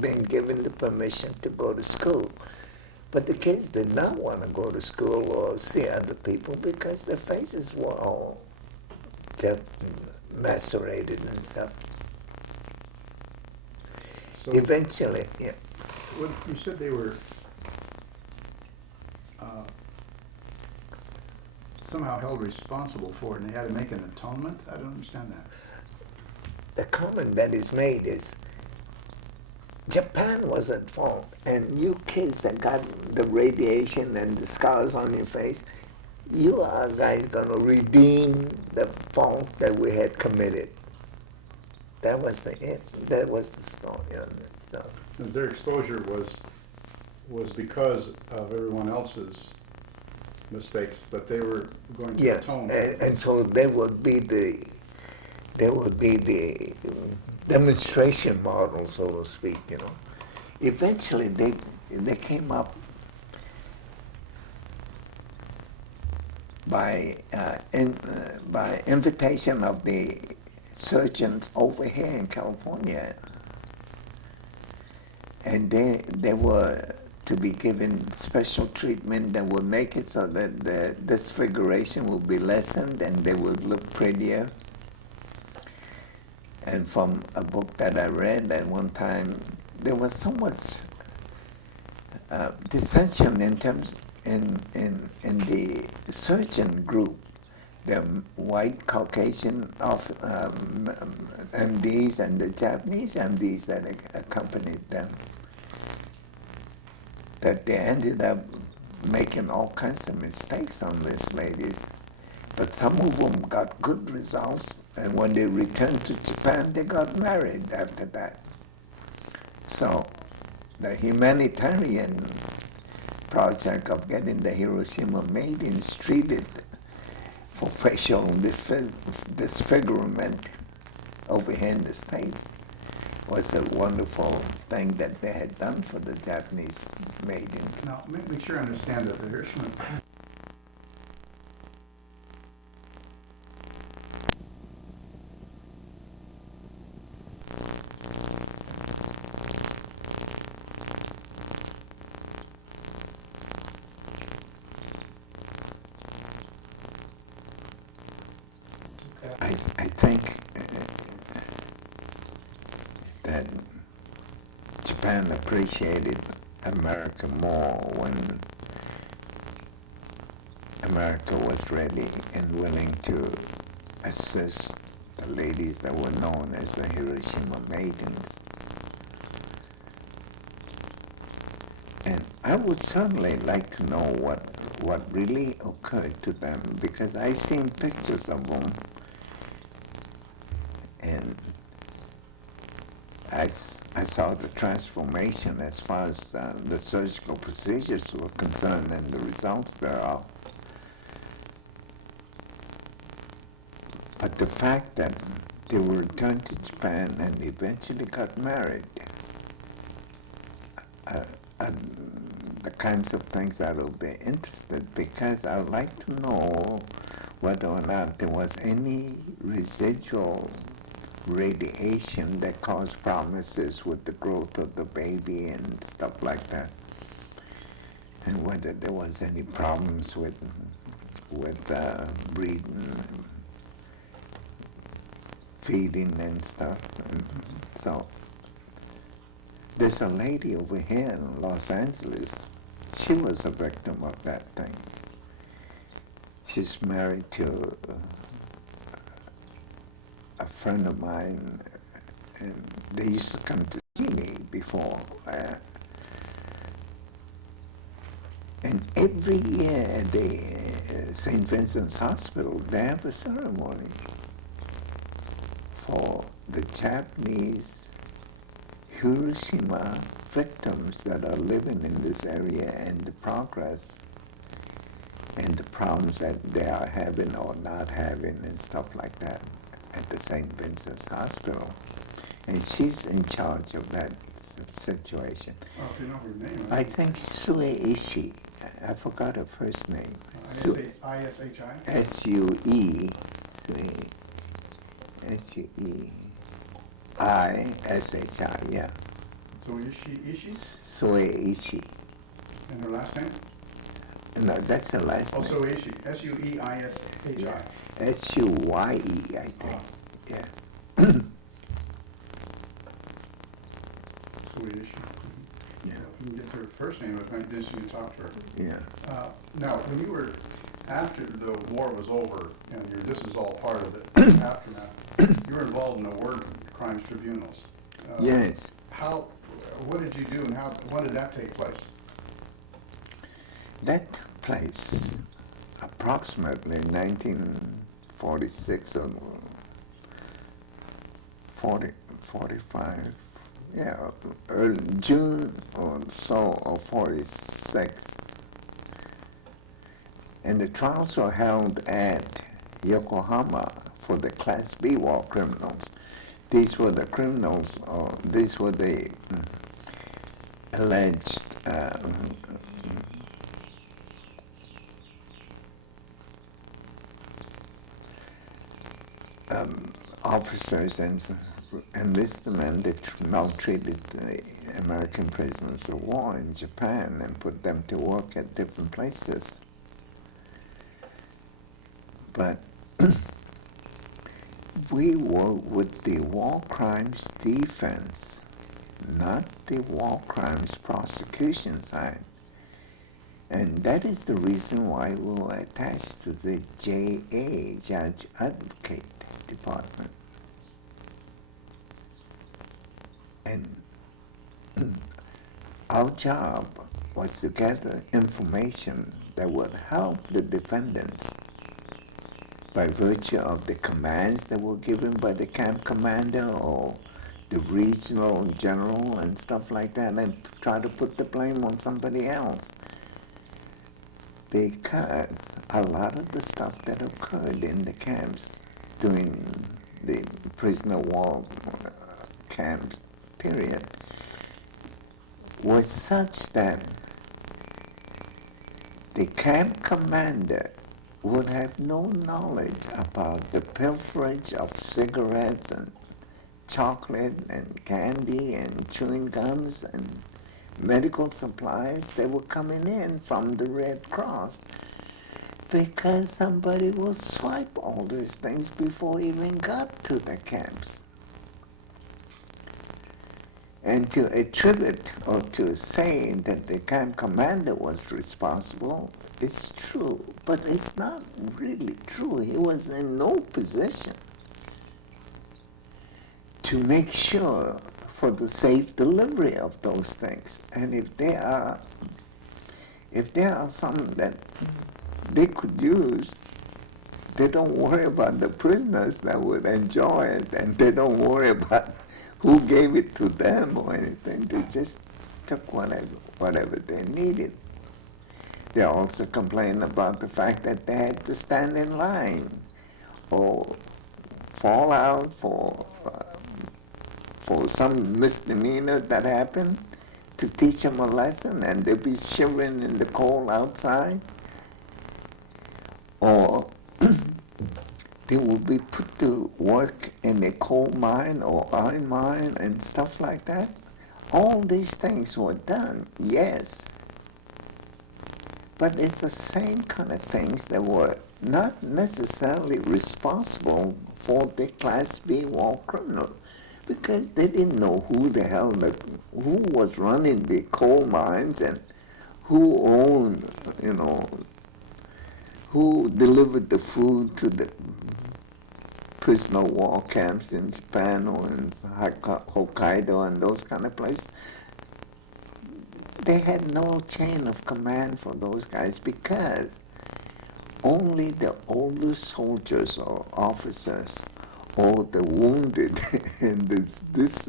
been given the permission to go to school. But the kids did not want to go to school or see other people because their faces were all macerated and stuff. So Eventually, yeah. what, you said they were somehow held responsible for it and they had to make an atonement? I don't understand that. The comment that is made is Japan was at fault, and you kids that got the radiation and the scars on your face, you are guys gonna redeem the fault that we had committed. That was that was the story on it. So Their exposure was because of everyone else's mistakes, but they were going to atone. and so there would be the demonstration model, so to speak. Eventually they came up by invitation of the surgeons over here in California, and they were to be given special treatment that would make it so that the disfiguration would be lessened and they would look prettier. And from a book that I read at one time, there was so much dissension in terms in the surgeon group, the white Caucasian MDs and the Japanese MDs that accompanied them, that they ended up making all kinds of mistakes on these ladies. But some of them got good results, and when they returned to Japan, they got married after that. So the humanitarian project of getting the Hiroshima maidens treated for facial disfigurement over here in the States was a wonderful thing that they had done for the Japanese maidens. Now, make sure I understand that the Hiroshima. I think that Japan appreciated America more when America was ready and willing to assist the ladies that were known as the Hiroshima maidens. And I would certainly like to know what really occurred to them, because I seen pictures of them, and I saw the transformation as far as the surgical procedures were concerned and the results thereof. But the fact that they returned to Japan and eventually got married, the kinds of things I will be interested, because I would like to know whether or not there was any residual radiation that caused problems with the growth of the baby and stuff like that, and whether there was any problems with breathing, feeding and stuff. And so there's a lady over here in Los Angeles. She was a victim of that thing. She's married to a friend of mine, and they used to come to see me before. And every year at the St. Vincent's Hospital, they have a ceremony for the Japanese Hiroshima victims that are living in this area, and the progress and the problems that they are having or not having and stuff like that at the St. Vincent's Hospital. And she's in charge of that situation. Oh, if you know her name. I think Sue Ishii. I forgot her first name. I-S-H-I? S-U-E. Sue. S-U-E-I-S-H-I, yeah. So is she? Sue Ishii. And her last name? No, that's her last name. Oh, so is she? S-U-E-I-S-H-I. Yeah. S-U-Y-E, I think. Yeah. So is she? Yeah. If you can get her first name, it might be interesting to talk to her. Yeah. Now, when you were, after the war was over, and this is all part of it, aftermath, you were involved in the war crimes tribunals. Yes. What did you do, and when did that take place? That took place approximately 1946 or 45, yeah, early June or so of 46. And the trials were held at Yokoyama for the Class B war criminals. These were the criminals, or these were the alleged officers and enlistment that maltreated the American prisoners of war in Japan and put them to work at different places. But we work with the war crimes defense, not the war crimes prosecution side. And that is the reason why we were attached to the JA, Judge Advocate Department. And our job was to gather information that would help the defendants by virtue of the commands that were given by the camp commander or the regional general and stuff like that, and try to put the blame on somebody else. Because a lot of the stuff that occurred in the camps during the prisoner war camps period was such that the camp commander would have no knowledge about the pilferage of cigarettes and chocolate and candy and chewing gums and medical supplies that were coming in from the Red Cross, because somebody will swipe all those things before it even got to the camps. And to attribute or to say that the camp commander was responsible, it's true, but it's not really true. He was in no position to make sure for the safe delivery of those things. And if they are if there are some that they could use, they don't worry about the prisoners that would enjoy it, and they don't worry about who gave it to them or anything. They just took whatever they needed. They also complained about the fact that they had to stand in line or fall out for some misdemeanor that happened to teach them a lesson, and they'd be shivering in the cold outside. Or they would be put to work in a coal mine or iron mine and stuff like that. All these things were done, yes. But it's the same kind of things that were not necessarily responsible for the Class B war criminal, because they didn't know who the hell, who was running the coal mines and who owned, who delivered the food to the prisoner of war camps in Japan or in Hokkaido and those kind of places. They had no chain of command for those guys, because only the older soldiers or officers or the wounded and this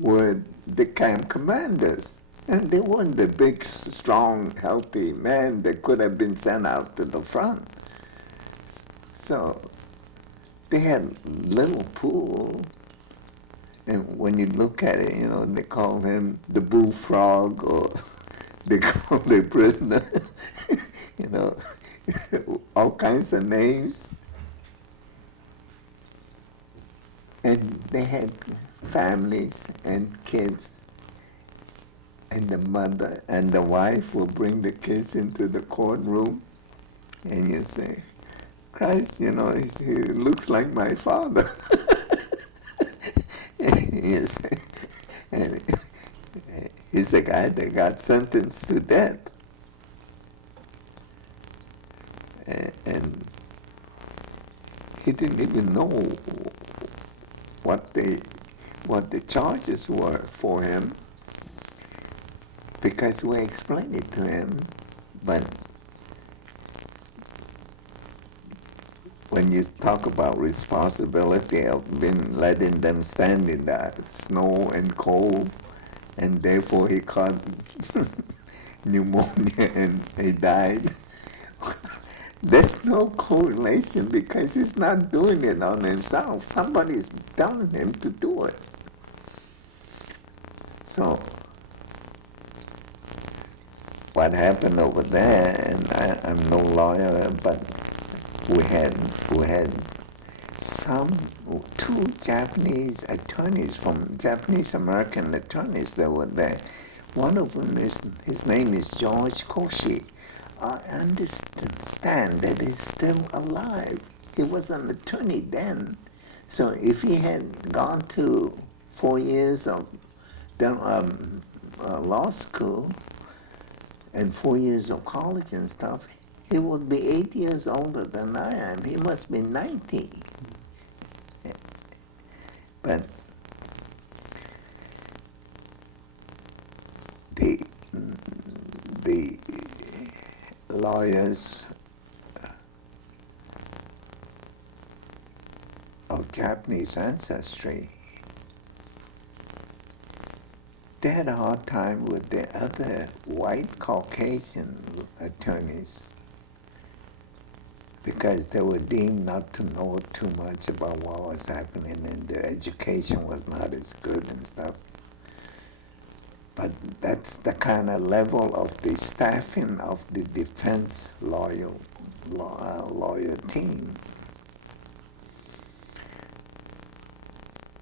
were the camp commanders. And they weren't the big, strong, healthy men that could have been sent out to the front. So they had little pool. And when you look at it, they call him the bullfrog, or they call the prisoner, all kinds of names. And they had families and kids. And the mother and the wife will bring the kids into the courtroom, and you say, Christ, he looks like my father. You say, and he's a guy that got sentenced to death. And he didn't even know what the charges were for him, because we explained it to him. But when you talk about responsibility of letting them stand in that snow and cold, and therefore he caught pneumonia and he died, there's no correlation, because he's not doing it on himself. Somebody's telling him to do it. So what happened over there, and I'm no lawyer, but we had two Japanese attorneys, from Japanese American attorneys that were there. One of them his name is George Koshi. I understand that he's still alive. He was an attorney then. So if he had gone to 4 years of law school and 4 years of college and stuff, he would be 8 years older than I am. He must be 90. But the lawyers of Japanese ancestry, they had a hard time with the other white Caucasian attorneys, because they were deemed not to know too much about what was happening, and their education was not as good and stuff. But that's the kind of level of the staffing of the defense lawyer team.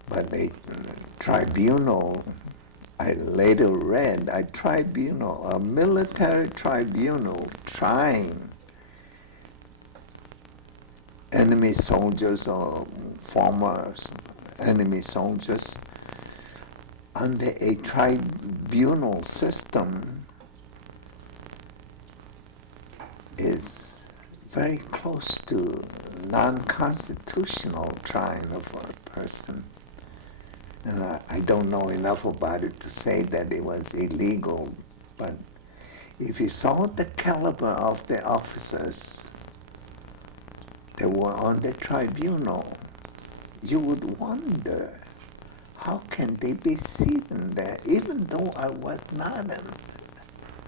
But a tribunal, I later read, a military tribunal trying enemy soldiers or former enemy soldiers under a tribunal system is very close to non-constitutional trying of a person. And I don't know enough about it to say that it was illegal, but if you saw the caliber of the officers that were on the tribunal, you would wonder, how can they be sitting there, even though I was not an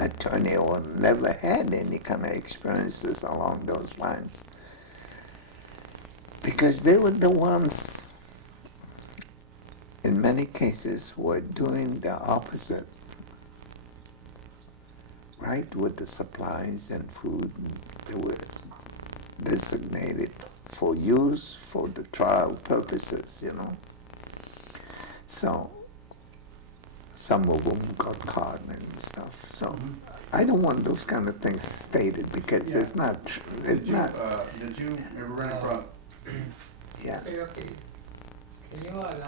attorney or never had any kind of experiences along those lines? Because they were the ones, in many cases, were doing the opposite, right, with the supplies and food. They were designated for use for the trial purposes, you know. So some of them got caught and stuff. So I don't want those kind of things stated because Yeah. it's not. Did you ever run across? Yeah. So, okay, can you mess around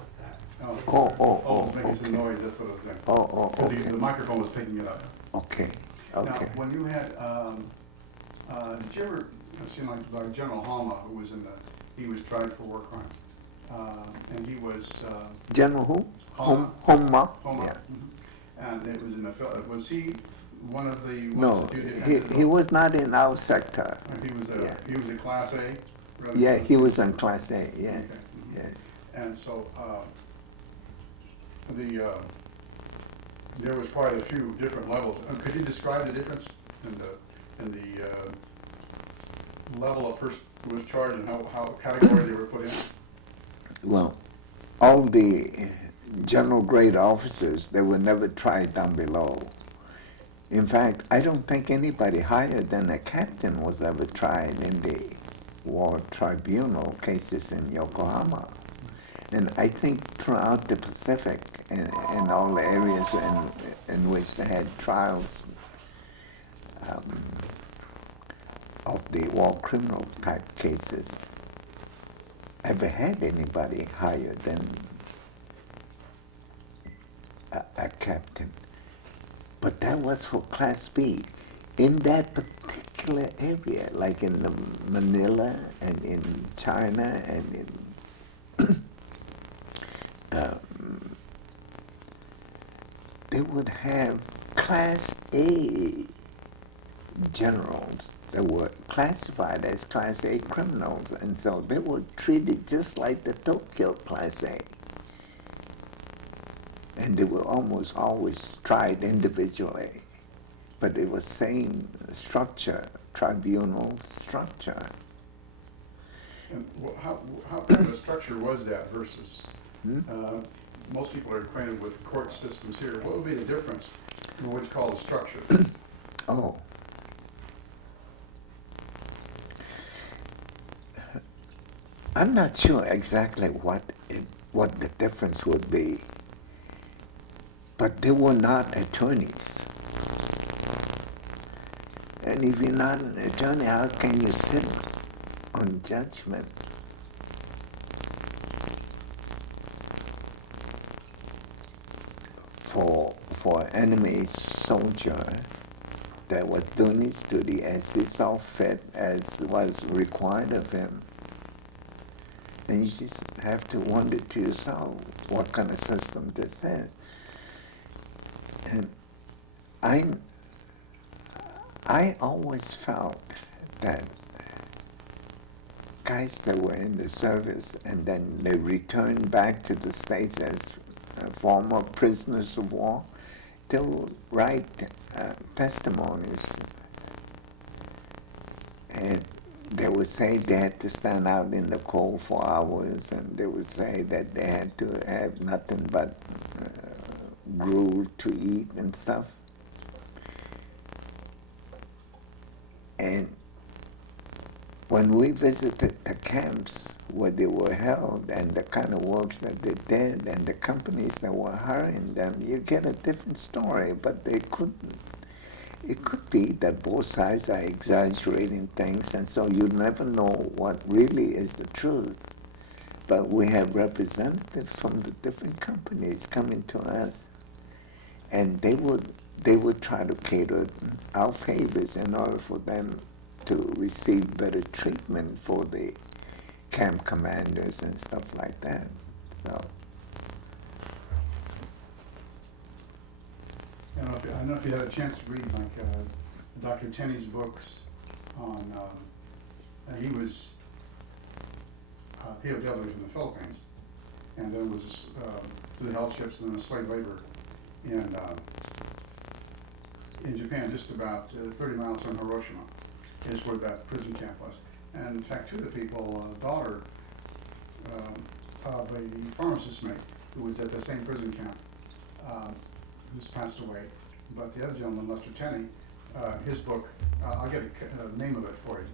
with that? Making some Okay. noise, that's what I was doing. Oh, So okay. the microphone was picking it up. Okay. Now, Okay. when you had, did you ever, it seemed like General Hama, who was he was tried for war crimes. And he was, General who? Homa. Homa. Homa. Yeah. Mhm. And it was in the, was he one of the ones No, that you did? he was not in our sector. Yeah. He was a Class A? rather Yeah, than- he was in Class A. Yeah. Okay. Yeah. And so, there was quite a few different levels. Could you describe the difference in the level of person who was charged and how category they were put in? Well, all the general grade officers, they were never tried down below. In fact, I don't think anybody higher than a captain was ever tried in the war tribunal cases in Yokoyama. And I think throughout the Pacific and all the areas in which they had trials of the war criminal type cases, ever had anybody higher than a captain. But that was for Class B. In that particular area, like in Manila and in China and in they would have Class A generals that were classified as Class A criminals, and so they were treated just like the Tokyo Class A. And they were almost always tried individually, but it was same structure, tribunal structure. And how the structure was that versus, most people are acquainted with court systems here. What would be the difference in what you call the structure? Oh. I'm not sure exactly what the difference would be, but they were not attorneys. And if you're not an attorney, how can you sit on judgment? For an enemy soldier that was doing his duty as he saw fit, as was required of him. And you just have to wonder to yourself what kind of system this is. And I always felt that guys that were in the service and then they returned back to the States as former prisoners of war, they would write testimonies. And they would say they had to stand out in the cold for hours, and they would say that they had to have nothing but gruel to eat and stuff. And when we visited the camps where they were held and the kind of works that they did and the companies that were hiring them, you get a different story, but they couldn't. It could be that both sides are exaggerating things, and so you never know what really is the truth. But we have representatives from the different companies coming to us, and they would try to cater our favors in order for them to receive better treatment for the camp commanders and stuff like that. So. And don't know if you had a chance to read Dr. Tenney's books on, he was POW in the Philippines, and then was through the health ships and then slave labor in Japan, just about 30 miles from Hiroshima, is where that prison camp was. And in fact, two of the people, daughter of a pharmacist mate who was at the same prison camp, who's passed away. But the other gentleman, Lester Tenney, his book, I'll get a name of it for you,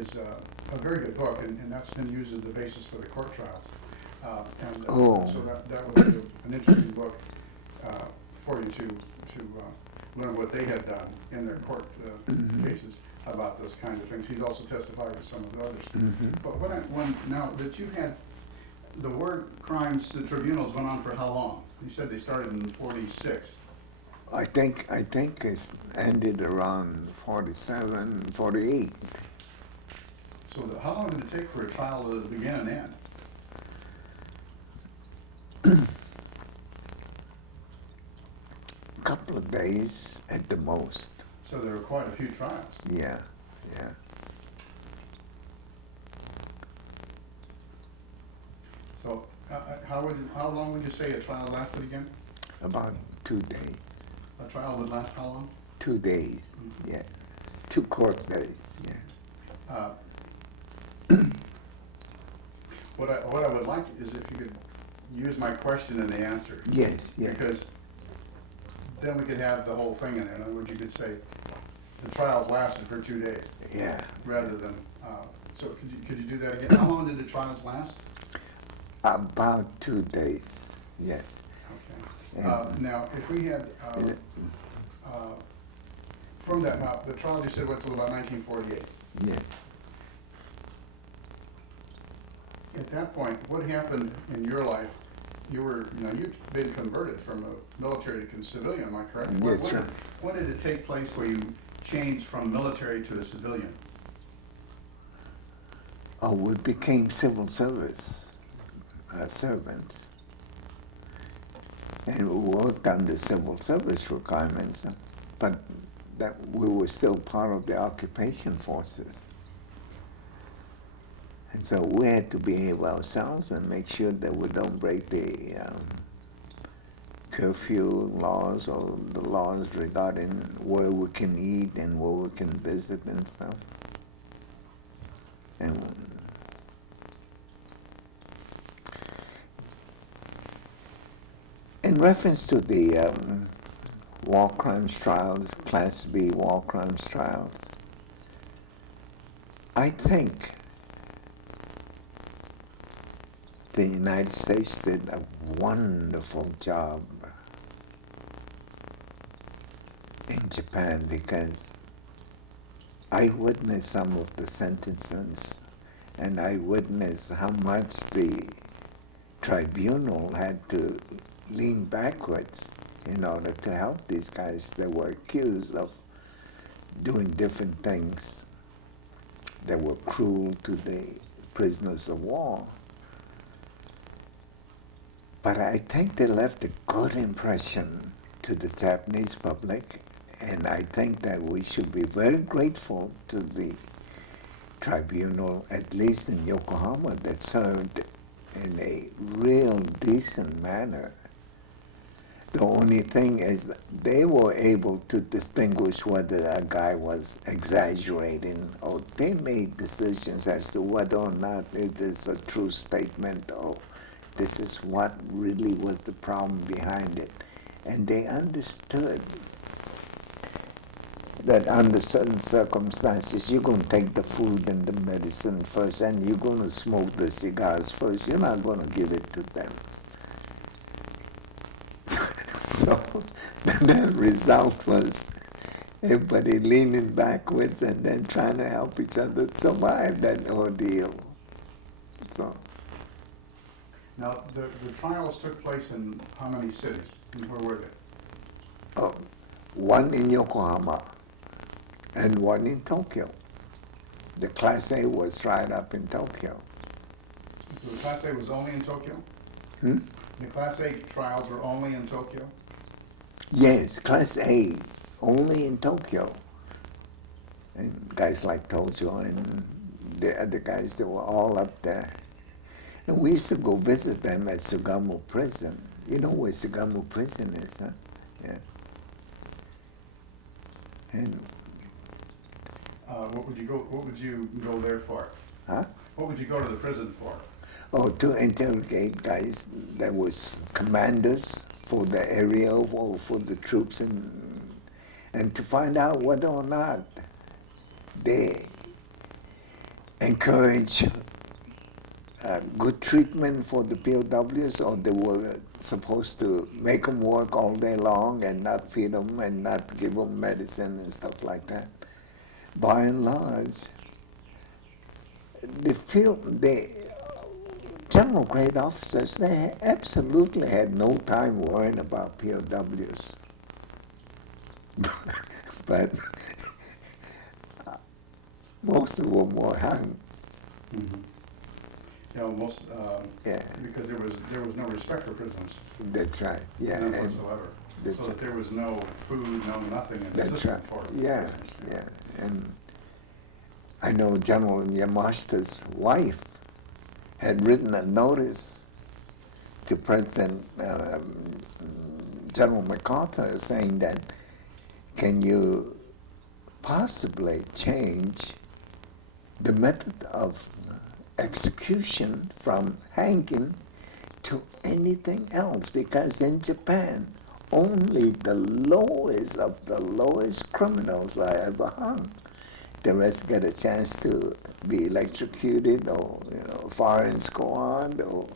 is a very good book, and that's been used as the basis for the court trials. So that would be an interesting book for you to learn what they had done in their court cases about those kinds of things. He's also testified with some of the others. But now that you had the war crimes, the tribunals went on for how long? You said they started in 46. I think it ended around 47, 48. So how long did it take for a trial to begin and end? Couple of days at the most. So there were quite a few trials. Yeah. So how long would you say a trial lasted again? About 2 days. A trial would last how long? 2 days, yeah. 2 court days, yeah. What I would like is if you could use my question and the answer. Yes. Because then we could have the whole thing in there. In other words, you could say the trials lasted for 2 days. Yeah. Rather than, so could you do that again? How long did the trials last? About 2 days, yes. Okay. Now, if we had, from that, now, the trial you said went till about 1948. Yes. At that point, what happened in your life? You've been converted from a military to civilian, am I correct? Yes, sir. When did it take place where you changed from military to a civilian? Oh, we became civil service servants. And we worked under civil service requirements, but that we were still part of the occupation forces. And so we had to behave ourselves and make sure that we don't break the curfew laws or the laws regarding where we can eat and where we can visit and stuff. And in reference to the war crimes trials, Class B war crimes trials, I think the United States did a wonderful job in Japan because I witnessed some of the sentences and I witnessed how much the tribunal had to lean backwards in order to help these guys that were accused of doing different things that were cruel to the prisoners of war. But I think they left a good impression to the Japanese public, and I think that we should be very grateful to the tribunal, at least in Yokohama, that served in a real decent manner. The only thing is that they were able to distinguish whether a guy was exaggerating, or they made decisions as to whether or not it is a true statement or this is what really was the problem behind it. And they understood that under certain circumstances, you're going to take the food and the medicine first, and you're going to smoke the cigars first. You're not going to give it to them. So the result was everybody leaning backwards and then trying to help each other survive that ordeal. So. Now, the trials took place in how many cities? And where were they? One in Yokohama and one in Tokyo. The Class A was tried up in Tokyo. So the Class A was only in Tokyo? Hmm? The Class A trials were only in Tokyo? Yes, Class A, only in Tokyo. And guys like Tojo and the other guys, they were all up there. And we used to go visit them at Sugamo Prison. You know where Sugamo Prison is, huh? Yeah. And What would you go there for? huh? What would you go to the prison for? Oh, to interrogate guys that was commanders for the area or for the troops and to find out whether or not they encourage good treatment for the POWs, or they were supposed to make them work all day long and not feed them and not give them medicine and stuff like that. By and large, the general grade officers, they absolutely had no time worrying about POWs. But most of them were hung. Mm-hmm. You know, most Yeah. because there was no respect for prisoners, That's right. Yeah. none and whatsoever. that's So that right. there was no food, no nothing in the That's system right. for Yeah. prisoners. Yeah. And I know General Yamashita's wife had written a notice to President General MacArthur saying that, can you possibly change the method of execution from hanging to anything else? Because in Japan, only the lowest of the lowest criminals are ever hung. The rest get a chance to be electrocuted or, firing squad or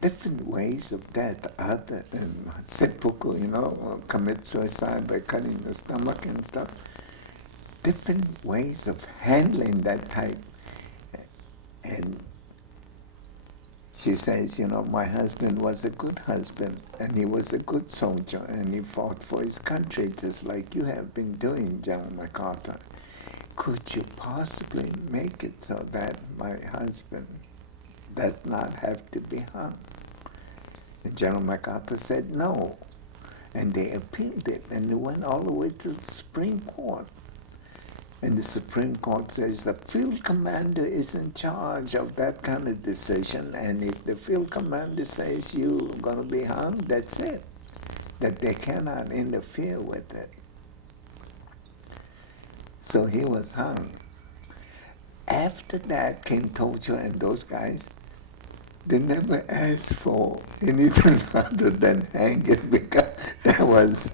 different ways of death. Other than seppuku, commit suicide by cutting the stomach and stuff. Different ways of handling that type. And she says, my husband was a good husband, and he was a good soldier, and he fought for his country just like you have been doing, General MacArthur. Could you possibly make it so that my husband does not have to be hung? And General MacArthur said no. And they appealed it, and it went all the way to the Supreme Court. And the Supreme Court says the field commander is in charge of that kind of decision, and if the field commander says you're going to be hung, that's it. That they cannot interfere with it. So he was hung. After that came Tojo and those guys. They never asked for anything other than hanging, because there was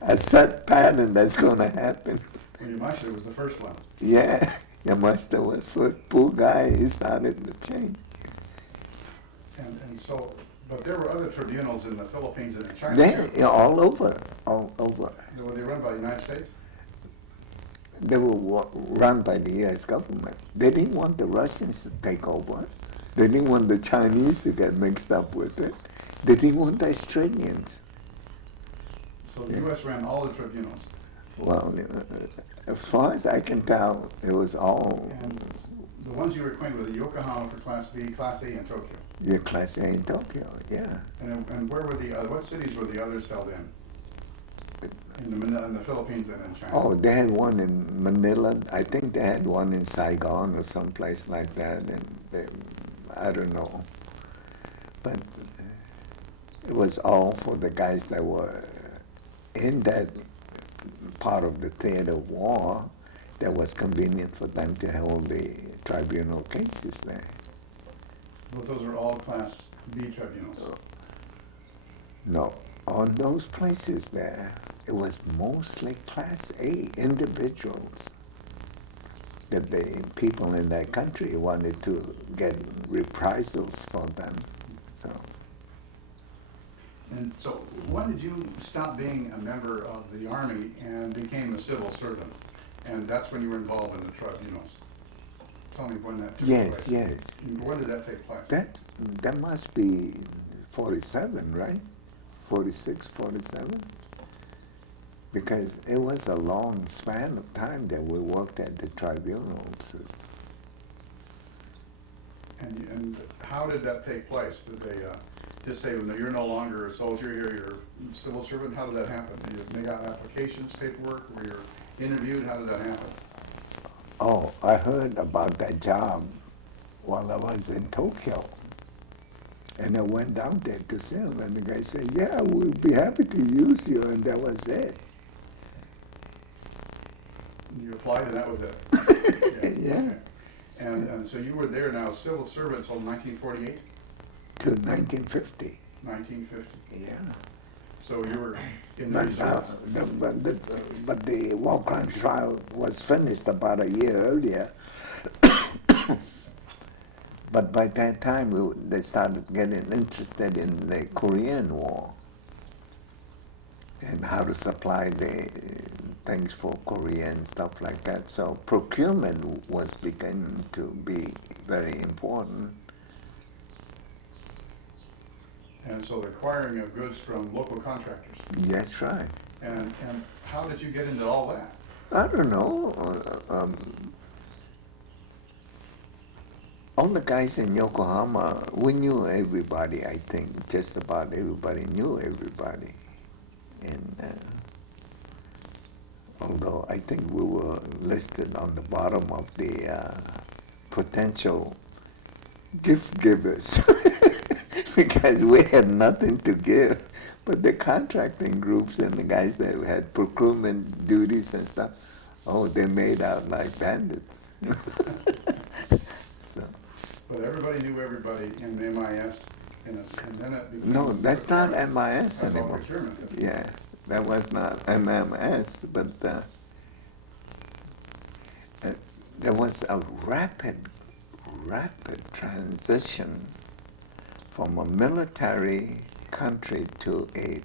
a set pattern that's going to happen. Well, Yamashita was the first one. Yeah, Yamashita was first. Poor guy, he started to change. And so, but there were other tribunals in the Philippines and in China. They, all over. Were they run by the United States? They were run by the U.S. government. They didn't want the Russians to take over. They didn't want the Chinese to get mixed up with it. They didn't want the Australians. So the U.S. ran all the tribunals. Well, as far as I can tell, it was all And the ones you were acquainted with, Yokohama for Class B, Class A in Tokyo. your Class A in Tokyo, yeah. And where were what cities were the others held in? In the Philippines and in China. Oh, they had one in Manila. I think they had one in Saigon or someplace like that. And I don't know. But it was all for the guys that were in that part of the theater of war that was convenient for them to hold the tribunal cases there. But those are all Class B tribunals. No, on those places there, it was mostly Class A individuals that the people in that country wanted to get reprisals for them. So. And so when did you stop being a member of the Army and became a civil servant? And that's when you were involved in the tribunals. Tell me when that took place. Yes. When did that take place? That must be 47, right? 46, 47? Because it was a long span of time that we worked at the tribunals. And how did that take place? Did they just say, no, you're no longer a soldier, you're a civil servant? How did that happen? Did you make out applications, paperwork? Were you interviewed? How did that happen? Oh, I heard about that job while I was in Tokyo. And I went down there to see him, and the guy said, yeah, we'll be happy to use you, and that was it. You applied and that was it? Yeah. Okay. And so you were there now, civil servant until 1948? To 1950. 1950. Yeah. So you were in the reserves? But the war crimes trial was finished about a year earlier. But by that time, they started getting interested in the Korean War and how to supply the things for Korea and stuff like that. So procurement was beginning to be very important. And so the acquiring of goods from local contractors. That's right. And how did you get into all that? I don't know. All the guys in Yokohama, we knew everybody, I think. Just about everybody knew everybody. And although I think we were listed on the bottom of the potential gift givers because we had nothing to give. But the contracting groups and the guys that had procurement duties and stuff, oh, they made out like bandits. So. But everybody knew everybody in MIS, and then it became... No, that's not MIS That's anymore. procurement. Yeah, that was not MMS, but there was a rapid transition from a military country to a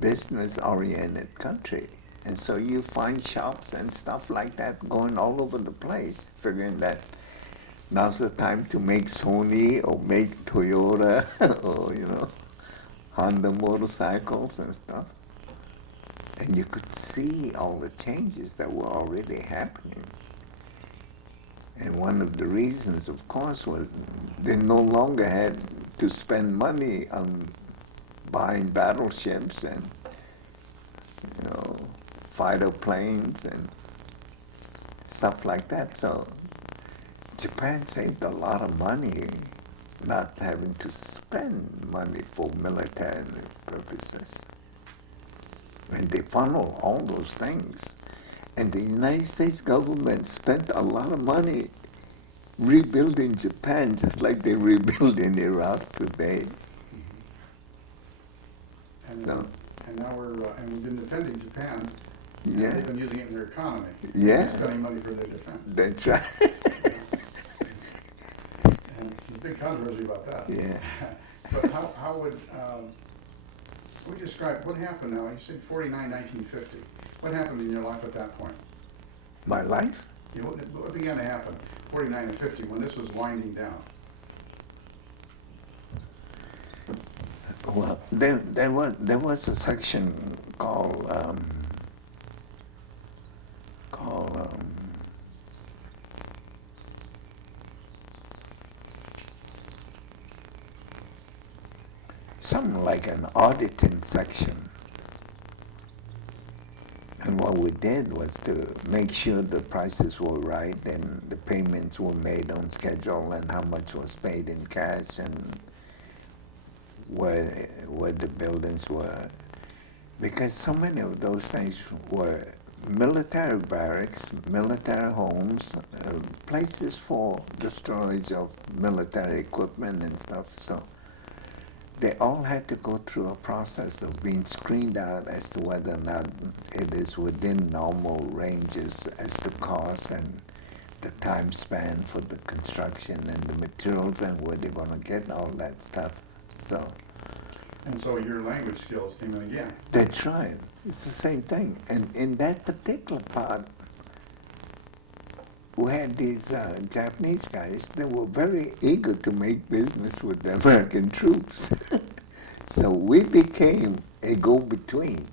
business-oriented country. And so you find shops and stuff like that going all over the place, figuring that now's the time to make Sony or make Toyota or, Honda motorcycles and stuff. And you could see all the changes that were already happening. And one of the reasons, of course, was they no longer had to spend money on buying battleships and, fighter planes and stuff like that. So Japan saved a lot of money not having to spend money for military purposes. And they funneled all those things. And the United States government spent a lot of money rebuilding Japan, just like they're rebuilding Iraq today. And now we've been defending Japan. Yeah. And they've been using it in their economy. Yeah. Spending money for their defense. That's right. And there's big controversy about that. Yeah. But how would we describe what happened now? You said 1950. What happened in your life at that point? My life? What began to happen 49 and 50 when this was winding down? Well, there was a section called something like an auditing section. And what we did was to make sure the prices were right and the payments were made on schedule and how much was paid in cash and where the buildings were. Because so many of those things were military barracks, military homes, places for the storage of military equipment and stuff. So they all had to go through a process of being screened out as to whether or not it is within normal ranges as to cost and the time span for the construction and the materials and where they're going to get all that stuff. And so your language skills came in again. That's right. It's the same thing. And in that particular part, we had these Japanese guys that were very eager to make business with the American troops. So we became a go-between,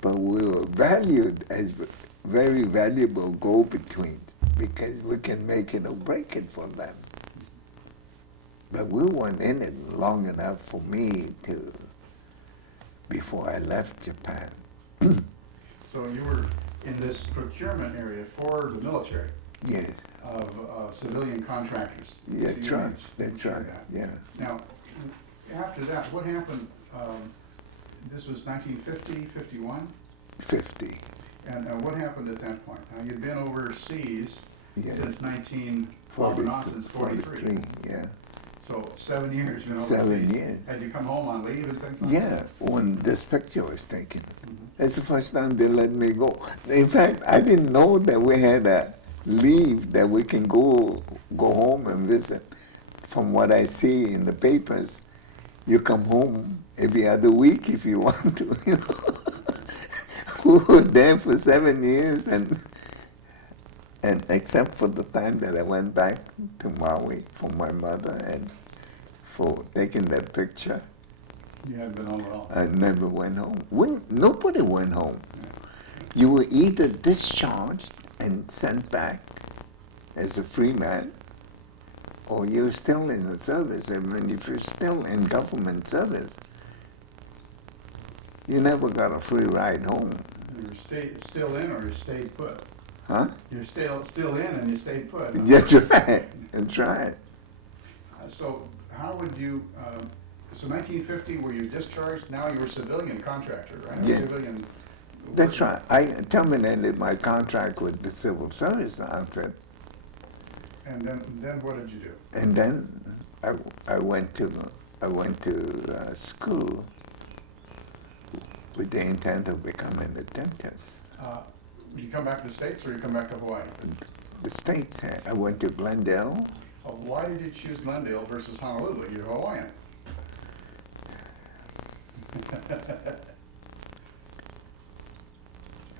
but we were valued as very valuable go-betweens because we can make it or break it for them. But we weren't in it long enough for me to, before I left Japan. So you were in this procurement area for the military Yes, of civilian contractors. that's So you right, managed that's to do right, that. yeah. Now, after that, what happened? This was 1950, 51? 50, And what happened at that point? Now, you'd been overseas yeah. since 19, 42, since 43. yeah. So 7 years you've been overseas. 7 years. Had you come home on leave and things like Yeah, that? when this picture was taken. Mhm. That's the first time they let me go. In fact, I didn't know that we had a leave that we can go home and visit. From what I see in the papers, you come home every other week if you want to. You know, we were there for 7 years, and except for the time that I went back to Maui for my mother and for taking that picture, You hadn't been home at all? I never went home. Nobody went home. Yeah. You were either discharged and sent back as a free man, or you're still in the service. I mean, if you're still in government service, you never got a free ride home. And you're still in, or you stayed put? Huh? You're still in and you stayed put? Huh? That's right. That's right. So how would you, so 1950, were you discharged? Now you're a civilian contractor, right? A Yes. civilian That's worker. right. I terminated my contract with the civil service outfit, And then what did you do? and then I went to school with the intent of becoming a dentist. You come back to the States or you come back to Hawaii? The States, I went to Glendale. Why did you choose Glendale versus Honolulu? You're Hawaiian.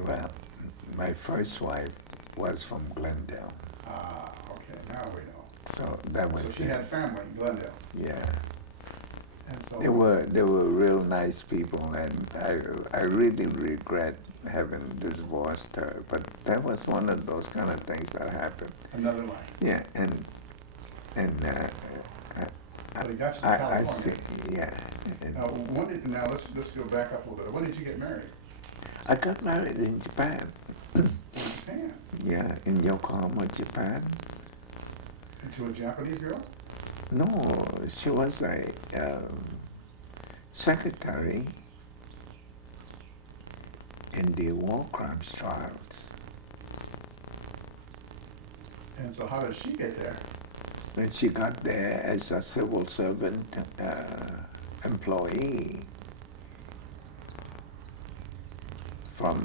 Well, my first wife was from Glendale, Okay, now we know. so that was So she it. had family in Glendale. Yeah, And so they were real nice people, and I really regret having divorced her. But that was one of those kind of things that happened. another life. Yeah, and So you got to I California. see. Yeah, and Now let's go back up a little bit. When did you get married? I got married in Japan. In Japan. Yeah, in Yokoyama, Japan. To a Japanese girl? No, she was a secretary in the war crimes trials. And so how did she get there? And she got there as a civil servant employee from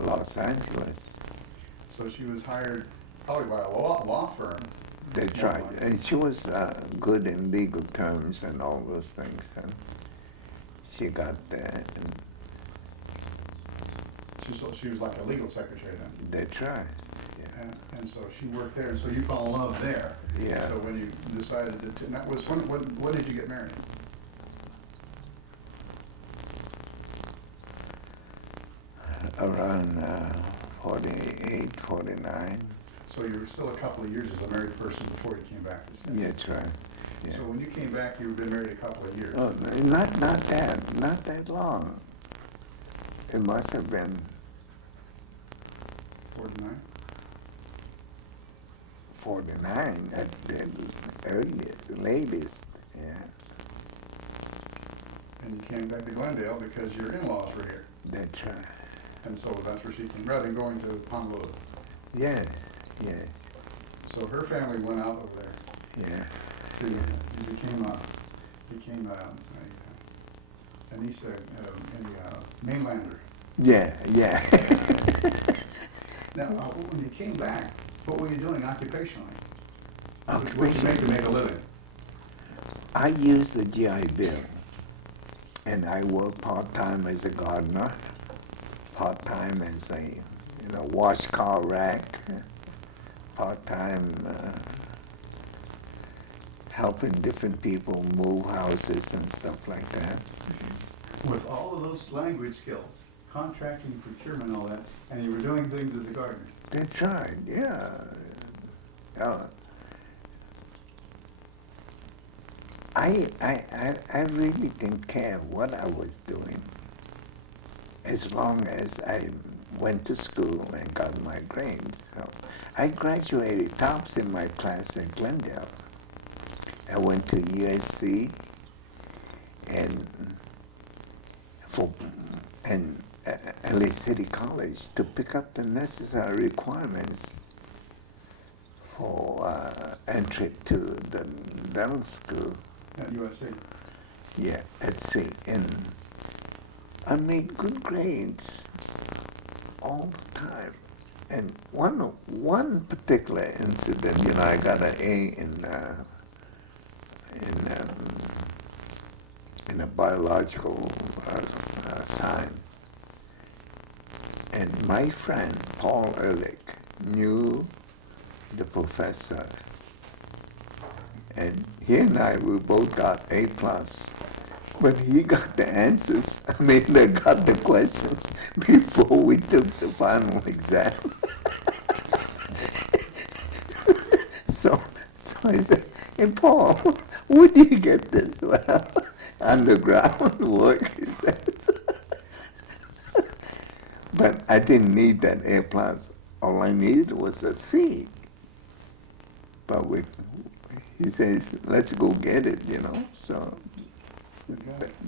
Los Angeles. So she was hired probably by a law firm. That's right. And she was good in legal terms and all those things. And she got there, and She was like a legal secretary then. that's right. Yeah. And so she worked there, and so you fell in love there. Yeah. So when you decided to, and that was, when did you get married? Around 48, 49. So you were still a couple of years as a married person before you came back to the States. Yeah, that's right. Yeah. So when you came back, you've been married a couple of years. Oh, not that long. It must have been 49? 49 at the earliest, latest. Yeah, And you came back to Glendale because your in-laws were here. that's right. And so that's where she came, rather than going to Honolulu. Yeah, yeah, So her family went out over there. yeah. So you became an East, mainlander. Yeah, yeah. Now, when you came back, what were you doing occupationally? What did you Occupation. make to make a living? I used the GI Bill, and I worked part-time as a gardener, part-time as a, wash car rack, part-time helping different people move houses and stuff like that. With all of those language skills, contracting, procurement, all that, and you were doing things as a gardener. That's right, yeah. I really didn't care what I was doing as long as I went to school and got my grades. So I graduated tops in my class at Glendale. I went to USC and LA City College to pick up the necessary requirements for entry to the dental school. At USC. Yeah, at sea. And I made good grades all the time. And one particular incident, you know, I got an A in a biological science. And my friend, Paul Ehrlich, knew the professor. And he and I, we both got A+. But he got the answers, they got the questions before we took the final exam. So I said, hey, Paul, where do you get this? Well, underground work, he says. But I didn't need that A+. All I needed was a C. But he says, let's go get it, you know. So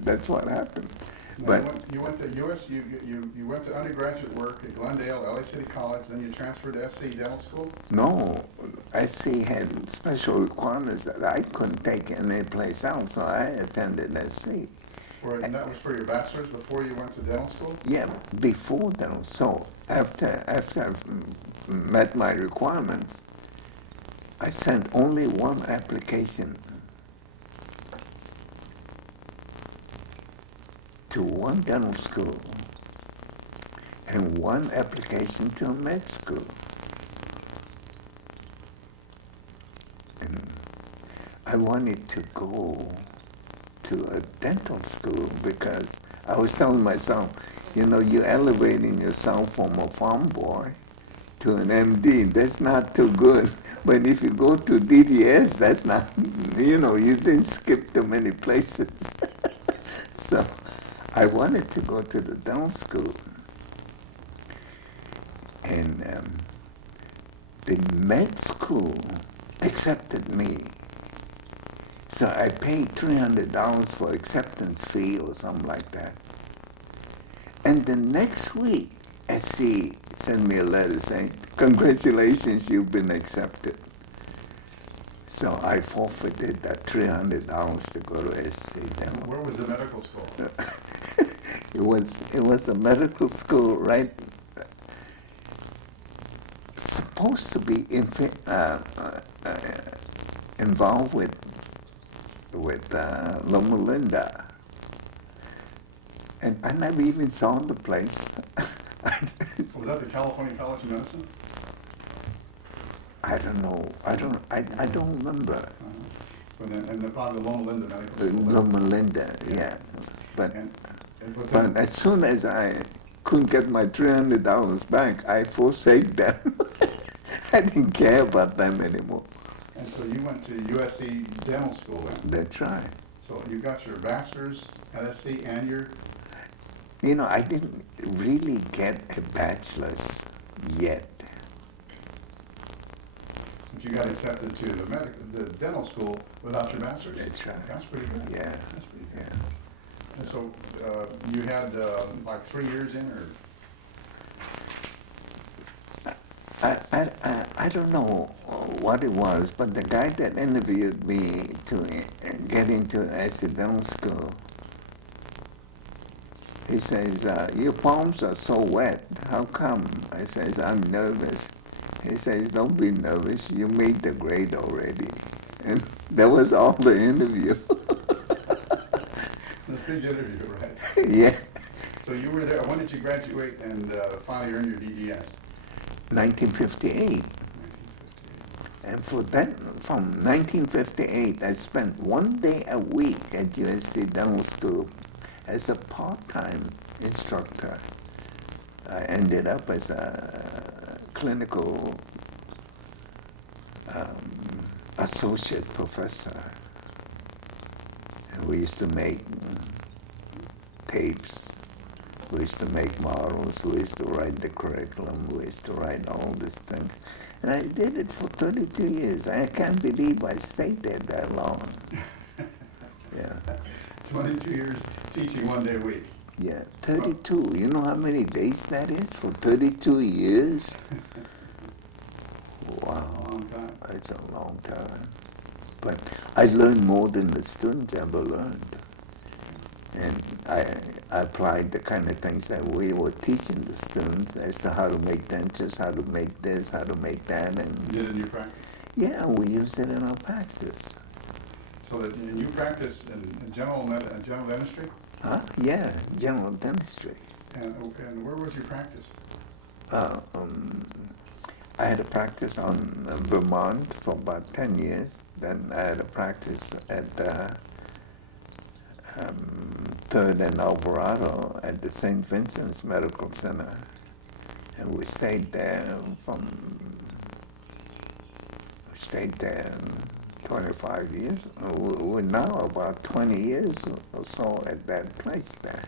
that's what happened. Now But you went to you went to undergraduate work at Glendale, LA City College, then you transferred to SC Dental School? no, SC had special requirements that I couldn't take any place else, so I attended SC. And that was for your bachelor's before you went to dental school? Yeah, before dental. So after I met my requirements, I sent only one application to one dental school and one application to a med school. And I wanted to go to a dental school because I was telling myself, you know, you're elevating yourself from a farm boy to an MD. That's not too good. But if you go to DDS, that's not, you know, you didn't skip too many places. So I wanted to go to the dental school. And the med school accepted me. So I paid $300 for acceptance fee or something like that. And the next week, SC sent me a letter saying, congratulations, you've been accepted. So I forfeited that $300 to go to SC Dental. Where was the medical school? It was a medical school, right? Supposed to be involved with Loma Linda. And I never even saw the place. Was that the California College of Medicine? I don't know. I don't remember. And upon the Loma Linda Medical School. Loma Linda, yeah. But But as soon as I couldn't get my $300 back, I forsake them. I didn't care about them anymore. And so you went to USC Dental School then? That's right. So you got your bachelor's at SC and your... You know, I didn't really get a bachelor's yet. But you got accepted to the dental school without your bachelor's? That's right. That's pretty good. Yeah. That's pretty good. Yeah. And so you had like 3 years in, or? I don't know what it was, but the guy that interviewed me to get into dental school, he says, your palms are so wet. How come? I says, I'm nervous. He says, don't be nervous. You made the grade already. And that was all the interview. The big interview, right? Yeah. So you were there. When did you graduate and finally earn your DDS? 1958. And for that, from 1958, I spent 1 day a week at USC Dental School as a part-time instructor. I ended up as a clinical associate professor. We used to make tapes. We used to make models. We used to write the curriculum. We used to write all these things. And I did it for 32 years. I can't believe I stayed there that long. Yeah. 22 years teaching 1 day a week. Yeah, 32. You know how many days that is for 32 years? Wow. A long time. It's a long time. But I learned more than the students ever learned. And I applied the kind of things that we were teaching the students as to how to make dentures, how to make this, how to make that. And You did it in your practice? yeah, we used it in our practice. So that you practice in general dentistry? Huh? Yeah, general dentistry. And where was your practice? I had a practice on Vermont for about 10 years. Then I had a practice at 3rd and Alvarado at the St. Vincent's Medical Center. And we stayed there 25 years. We're now about 20 years or so at that place there.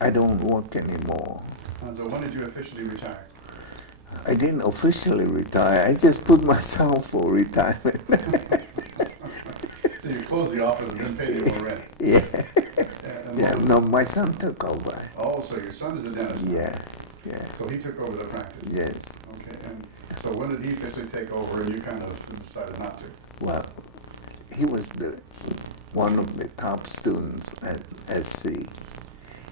I don't work anymore. So when did you officially retire? I didn't officially retire. I just put myself for retirement. So you closed the office and didn't pay any more rent? Yeah. And Yeah, no, my son took over. Oh, so your son is a dentist? Yeah, yeah, So he took over the practice? yes. Okay, and so when did he officially take over and you kind of decided not to? Well, he was one of the top students at SC.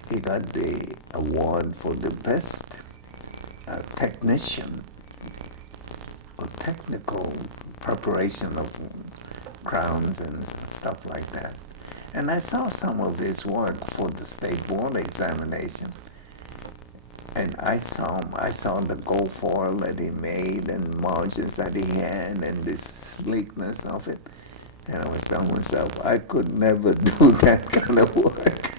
He got the award for the best technician or technical preparation of crowns and stuff like that. And I saw some of his work for the state board examination. And I saw the gold foil that he made and margins that he had and the sleekness of it. And I was telling myself, I could never do that kind of work.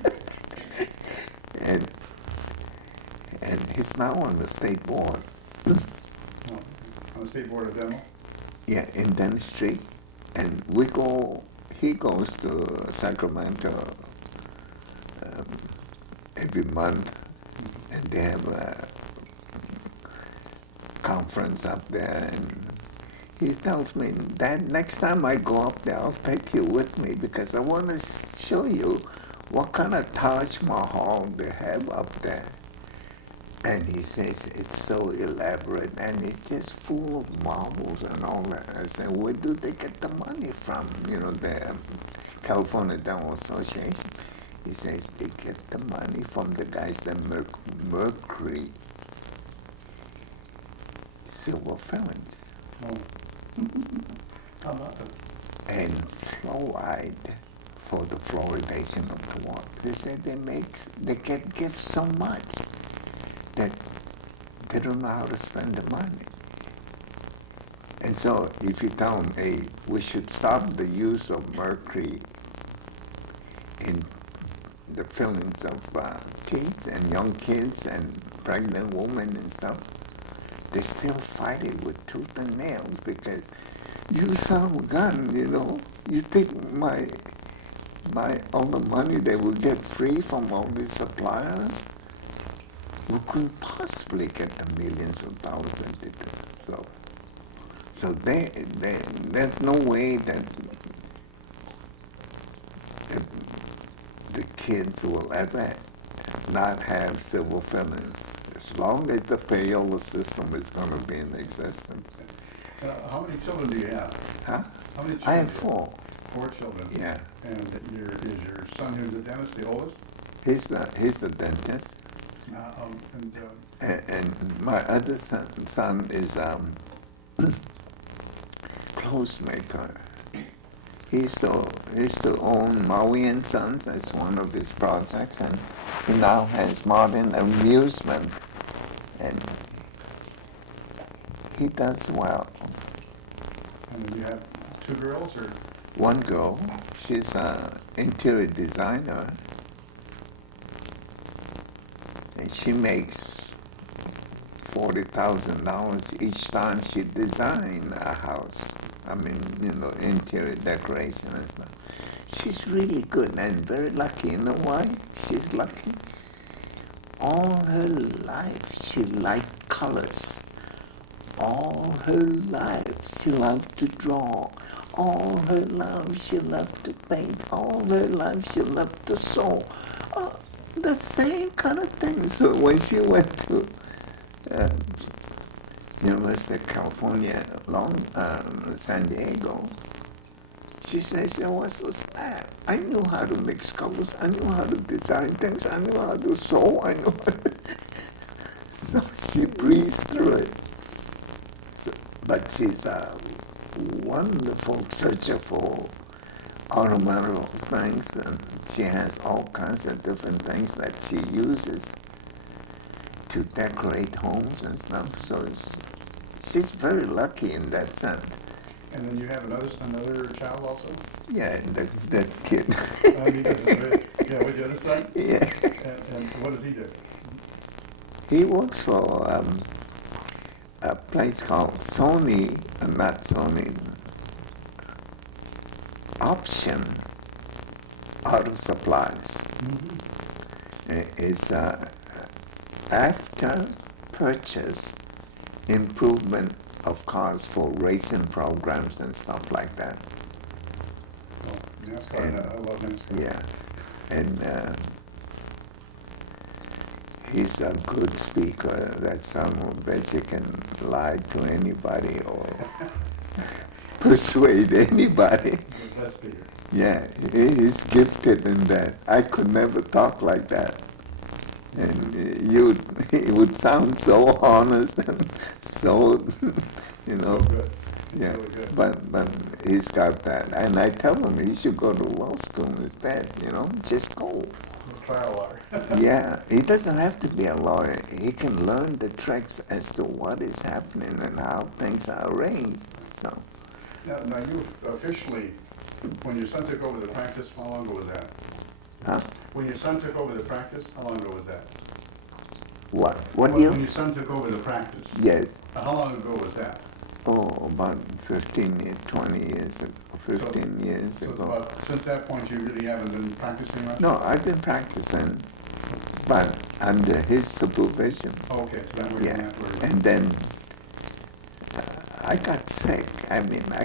and he's now on the state board. Oh, on the State Board of Dental? Yeah, in dentistry. And he goes to Sacramento every month, and they have a conference up there. And he tells me, Dad, next time I go up there, I'll take you with me because I want to show you what kind of Taj Mahal they have up there. And he says it's so elaborate and it's just full of marbles and all that. I said, where do they get the money from? You know, the California Dental Association. He says they get the money from the guys that make mercury silver fillings. Oh. How about that? And fluoride for the fluoridation of the water. They said they can give so much that they don't know how to spend the money. And so if you tell them, hey, we should stop the use of mercury in the fillings of teeth and young kids and pregnant women and stuff, they still fight it with tooth and nails because you son of a gun, you know, you take my all the money they will get free from all these suppliers, we couldn't possibly get the millions of dollars that they do. So there's no way that the kids will ever not have silver fillings as long as the payola system is going to be in existence. How many children do you have? Huh? How many children? I have 4. 4 children. Yeah. And is your son who's a dentist the oldest? He's the dentist. And my other son is clothes maker. He used to own Maui and Sons as one of his projects, and he now has modern amusement, and he does well. And then you have 2 girls, or? One girl, she's an interior designer, and she makes $40,000 each time she designs a house. I mean, interior decoration and stuff. She's really good and very lucky. You know why she's lucky? All her life she liked colors. All her life she loved to draw. All her life she loved to paint. All her life she loved to sew. The same kind of thing. So when she went to University of California, San Diego, she says, what's that? I knew how to mix colors. I knew how to design things. I knew how to sew. I knew how to... So she breezed through it. So, but she's a wonderful searcher for ornamental things, and she has all kinds of different things that she uses to decorate homes and stuff. So she's very lucky in that sense. And then you have another child also? Yeah, that kid. He does it, yeah, with the other son? Yeah. And what does he do? He works for a place called Sony, not Sony, Option Auto Supplies. It's after purchase improvement of cars for racing programs and stuff like that. Well, NASCAR, I love NASCAR. Yeah, and he's a good speaker. That's I bet you can lie to anybody or persuade anybody. The best speaker. Yeah, he's gifted in that. I could never talk like that. And it would sound so honest and so, So good. yeah. Really good. But he's got that, and I tell him he should go to law school instead. Just go. Trial lawyer. Yeah, he doesn't have to be a lawyer. He can learn the tricks as to what is happening and how things are arranged. So. Now you officially, when your son took over the practice, how long ago was that? Huh? When your son took over the practice, how long ago was that? What? When year? your son took over the practice. Yes. How long ago was that? Oh, about 15 years, 20 years ago, 15 years So ago. about, since that point, you really haven't been practicing much? No, I've been practicing, but under his supervision. Oh, okay, so that way you're Yeah, not and then I got sick. I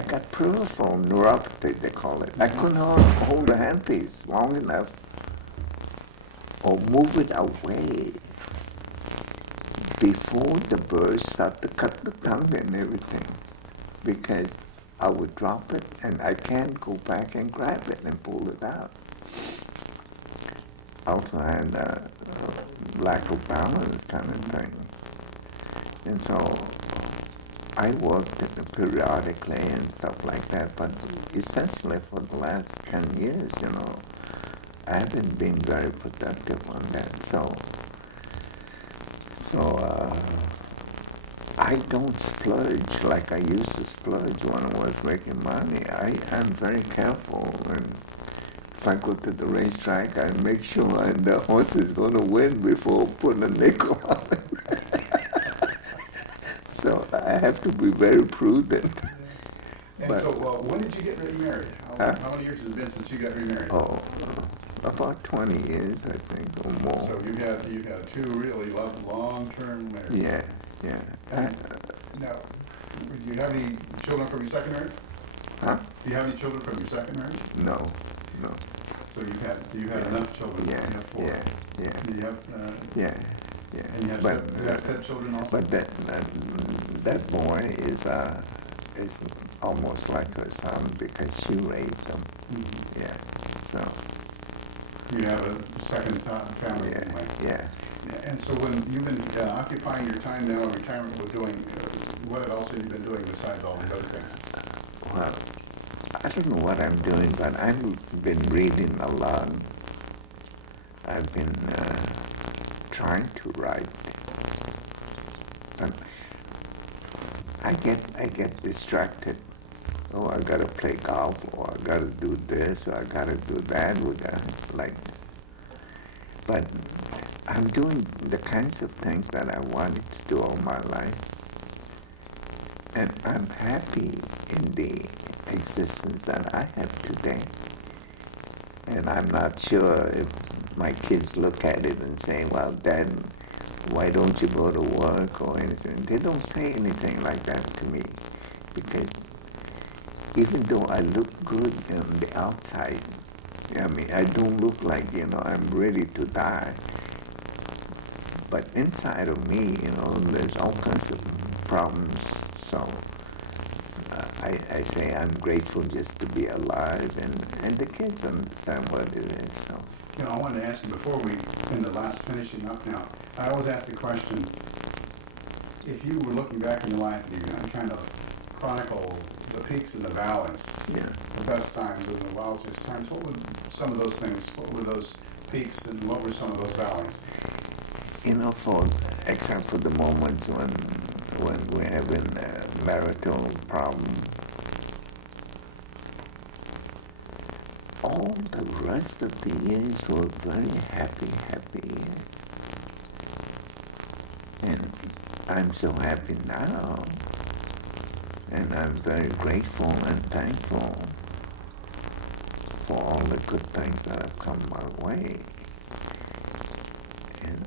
got peripheral neuropathy, they call it. I couldn't hold the handpiece long enough or move it away before the birds start to cut the tongue and everything, because I would drop it and I can't go back and grab it and pull it out. Also had a lack of balance kind of thing. And so I worked periodically and stuff like that, but essentially for the last 10 years, I haven't been very productive on that. So I don't splurge like I used to splurge when I was making money. I'm very careful, and if I go to the racetrack, I make sure the horse is going to win before putting a nickel on it. So I have to be very prudent. And But- so, when did you get remarried? How many years has it been since you got remarried? Oh, about 20 years, I think, or more. So you had two really long-term marriages. Yeah. Now, do you have any children from your second marriage? Huh? Do you have any children from your second marriage? No. So you had enough children? You have four. Yeah. Do you have, Yeah. and you have stepchildren also? But that boy is almost like her son because she raised him. Mhm. Yeah. So. You have a second family. Anyway. Yeah. And so when you've been occupying your time now in retirement with doing, what else have you been doing besides all these other things? Well, I don't know what I'm doing, but I've been reading a lot. I've been trying to write, but I get distracted. Oh, I gotta play golf, or I gotta do this, or I gotta do that with that, But I'm doing the kinds of things that I wanted to do all my life, and I'm happy in the existence that I have today. And I'm not sure if my kids look at it and say, well, Dad, why don't you go to work or anything? They don't say anything like that to me, because even though I look good on the outside, I mean, I don't look like, I'm ready to die. But inside of me, there's all kinds of problems. So I say I'm grateful just to be alive, and the kids understand what it is. So. I wanted to ask you before we, in the last finishing up now, I always ask the question, if you were looking back in your life and you're kind of chronicle the peaks and the valleys, yeah, the best times and the lousy times, what were some of those things? What were those peaks and what were some of those valleys? Except for the moments when we're having a marital problem, all the rest of the years were very happy years. And I'm so happy now. And I'm very grateful and thankful for all the good things that have come my way. And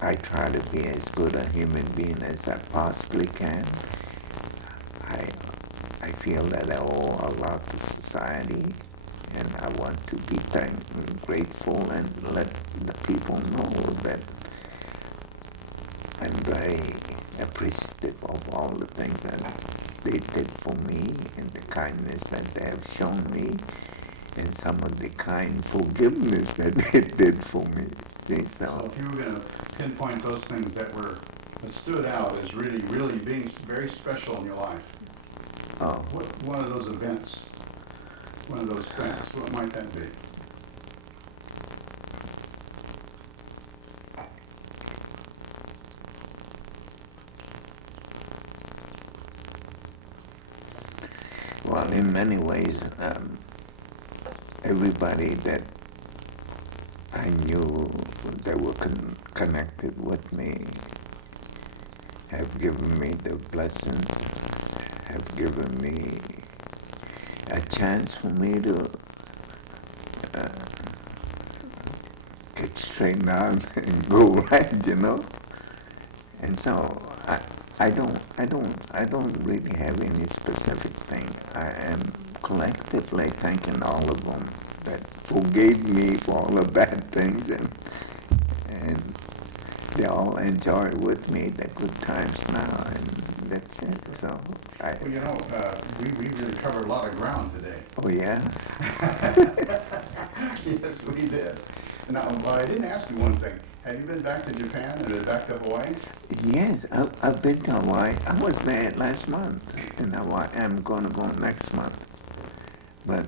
I try to be as good a human being as I possibly can. I feel that I owe a lot to society, and I want to be grateful and let the people know that I'm very appreciative of all the things that they did for me and the kindness that they have shown me and some of the kind forgiveness that they did for me. See, so if you were going to pinpoint those things that stood out as really, really being very special in your life, what one of those events, one of those things, what might that be? Well, in many ways, everybody that I knew that were connected with me have given me the blessings, have given me a chance for me to get straightened out and go right, And so I don't really have any specific thing. I am collectively thanking all of them that forgave me for all the bad things, and they all enjoy with me the good times now, and that's it. So we really covered a lot of ground today. Oh yeah. Yes, we did. Now, well, I didn't ask you one thing. Have you been back to Japan and back to Hawaii? Yes, I've been to Hawaii. I was there last month in Hawaii. I'm going to go next month. But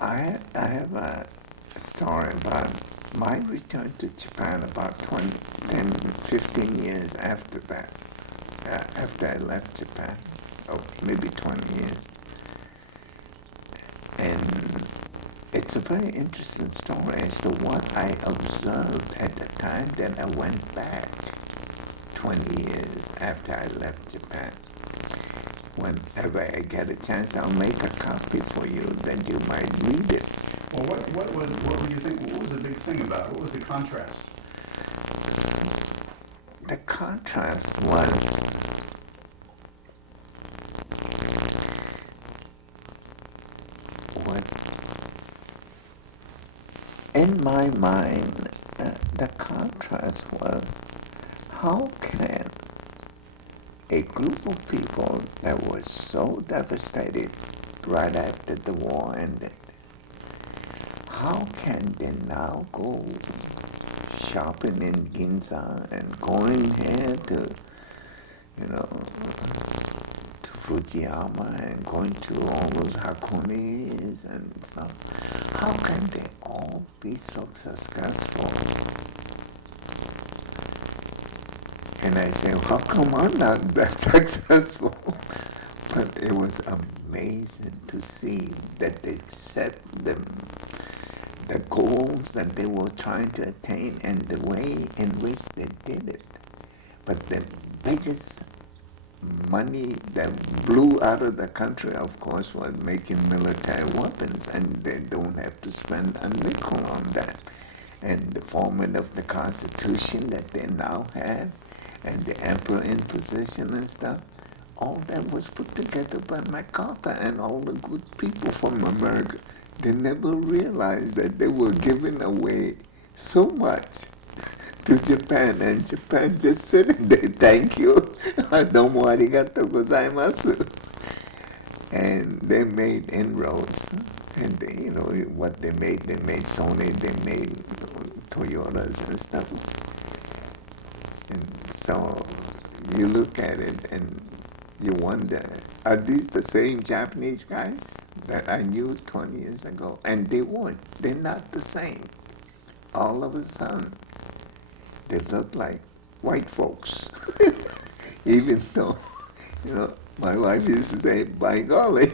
I have a story about my return to Japan about 10, 15 years after that, after I left Japan, or maybe 20 years. And it's a very interesting story as to what I observed at the time that I went back 20 years after I left Japan. Whenever I get a chance, I'll make a copy for you that you might read it. Well, what would you think? What was the big thing about it? What was the contrast? The contrast was in my mind, the contrast was, how can a group of people that was so devastated right after the war ended, how can they now go shopping in Ginza and going here to Fujiyama and going to all those Hakunis and stuff? How can they all be so successful? And I say, how come I'm not that successful? But it was amazing to see that they set the goals that they were trying to attain and the way in which they did it. But the biggest money that blew out of the country, of course, was making military weapons, and they don't have to spend a nickel on that. And the forming of the Constitution that they now have, and the emperor in position and stuff, all that was put together by MacArthur and all the good people from America. They never realized that they were giving away so much to Japan, and Japan just sitting there, thank you, domo arigatou gozaimasu. And they made inroads, and they, you know what they made Sony, they made Toyotas and stuff. And so you look at it and you wonder, are these the same Japanese guys that I knew 20 years ago? And they weren't. They're not the same. All of a sudden, they look like white folks. Even though, my wife used to say, by golly,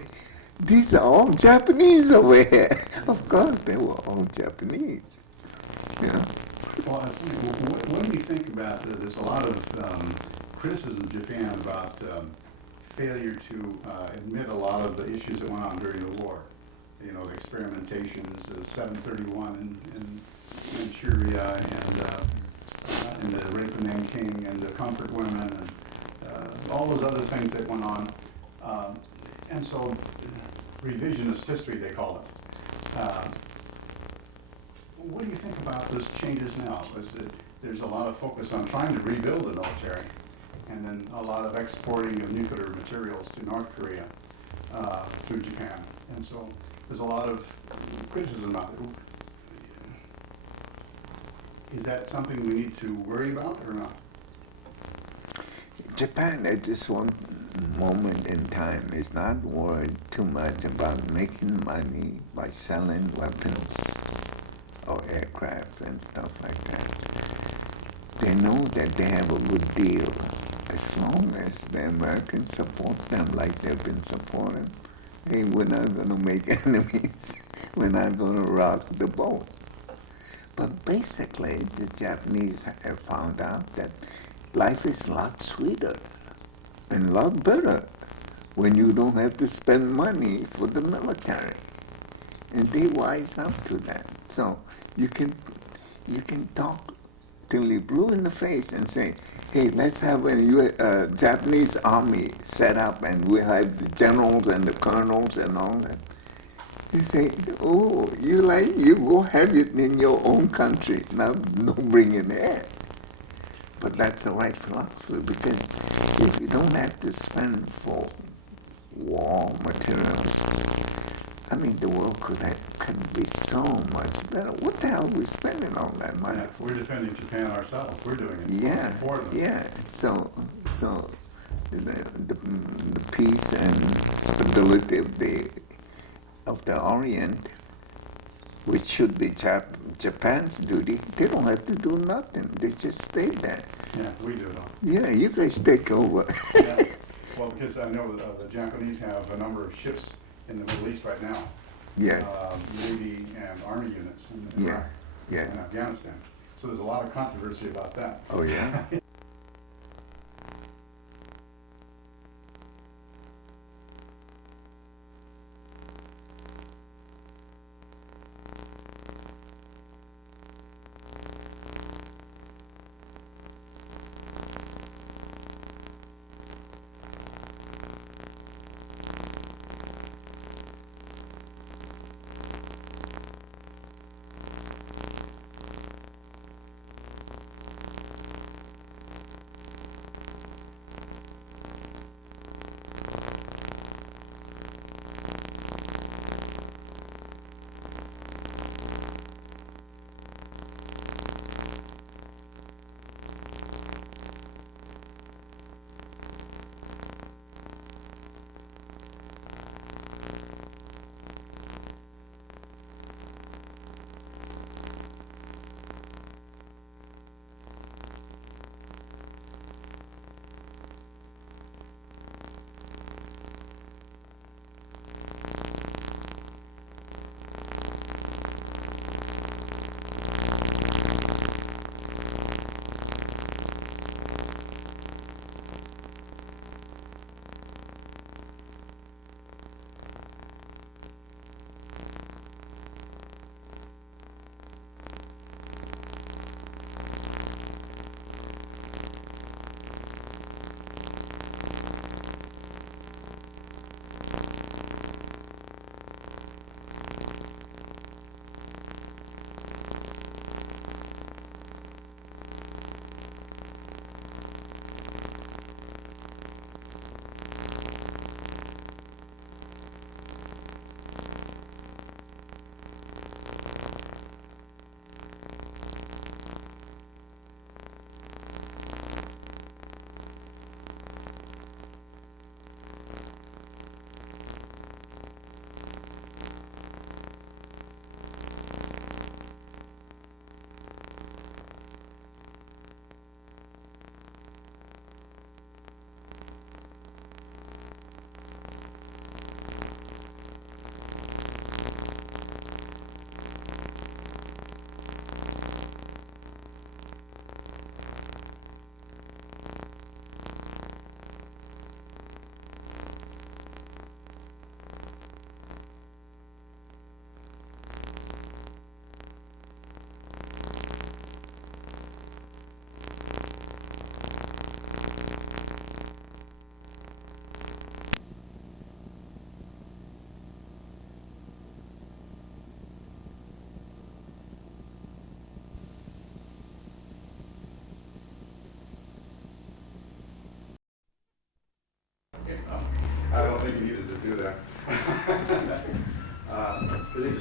these are all Japanese over here. Of course, they were all Japanese. Well, when you think about there's a lot of criticism of Japan about failure to admit a lot of the issues that went on during the war. The experimentations, 731 in Manchuria, and the rape of Nanking, and the comfort women, and all those other things that went on. And so, revisionist history, they call it. What do you think about those changes now? There's a lot of focus on trying to rebuild the military, and then a lot of exporting of nuclear materials to North Korea through Japan. And so there's a lot of criticism about it. Is that something we need to worry about or not? Japan at this one moment in time is not worried too much about making money by selling weapons or aircraft and stuff like that. They know that they have a good deal as long as the Americans support them like they've been supporting. Hey, we're not going to make enemies. We're not going to rock the boat. But basically, the Japanese have found out that life is a lot sweeter and a lot better when you don't have to spend money for the military. And they wise up to that. So you can talk till you're blue in the face and say, hey, let's have a Japanese army set up, and we have the generals and the colonels and all that. You say, oh, you go have it in your own country. Now, don't bring it there. But that's the right philosophy, because if you don't have to spend for war materials, I mean, the world could be so much better. What the hell are we spending all that money? Yeah, if we're defending Japan ourselves, we're doing it. Yeah, for them. yeah. So the peace and stability of the Orient, which should be Japan's duty, they don't have to do nothing. They just stay there. Yeah, we do it all. Yeah, you guys take over. Yeah. Well, because I know the Japanese have a number of ships in the Middle East right now. Yes. Navy and Army units in Yeah. Iraq Yeah. and Afghanistan. So there's a lot of controversy about that. Oh, yeah?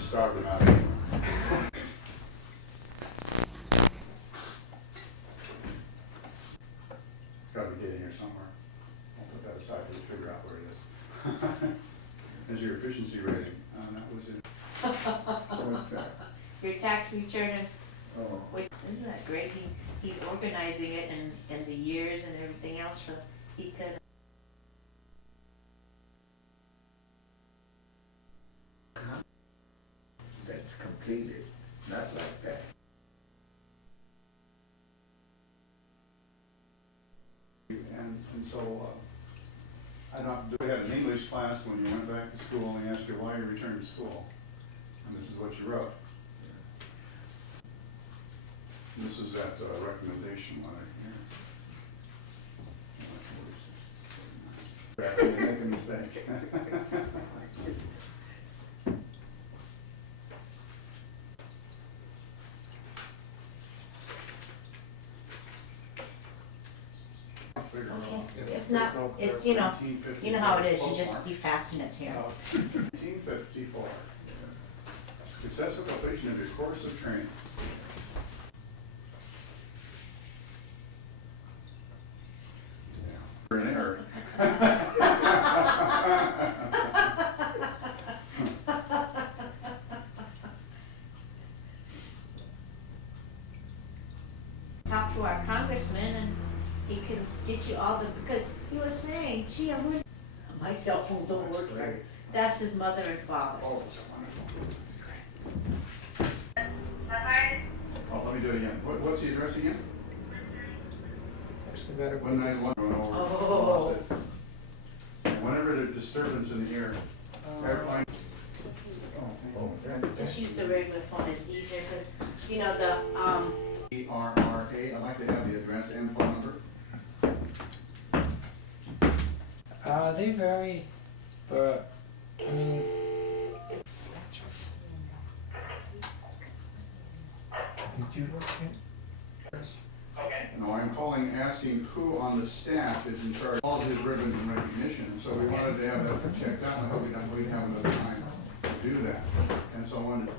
starve them out anyway. Gotta be getting here somewhere. I'll put that aside to figure out where it is. There's your efficiency rating. That was it. What's that? Your tax return, and Oh, isn't that great? He's organizing it and the years and everything else, so he could. that's completed, not like that. And so, I don't, we had an English class when you went back to school and they asked you why you returned to school. And this is what you wrote. And this is that recommendation letter here. You make a mistake. Okay, if not, it's, you know how it is, you just defasten it here. 1954. Successful completion of your course of training. Yeah. You're in error. Talk to our congressman and he can get you all the, because he was saying, gee, I would, my cell phone don't That's work great. right. That's his mother and father. Oh, it's wonderful. That's great. Oh, let me do it again. What's the address again? Actually better. 191 going over. Oh. Whenever there's disturbance in the air, airplane. Oh, that, Just use the regular phone, it's easier, because, you know, the, ERRA, I'd like to have the address and phone number. They vary, but, I mean, did you look at? No, I'm calling, asking who on the staff is in charge of all his ribbons and recognition. So we wanted to have that checked out, and I hope we'd have enough time to do that. And so I wanted to.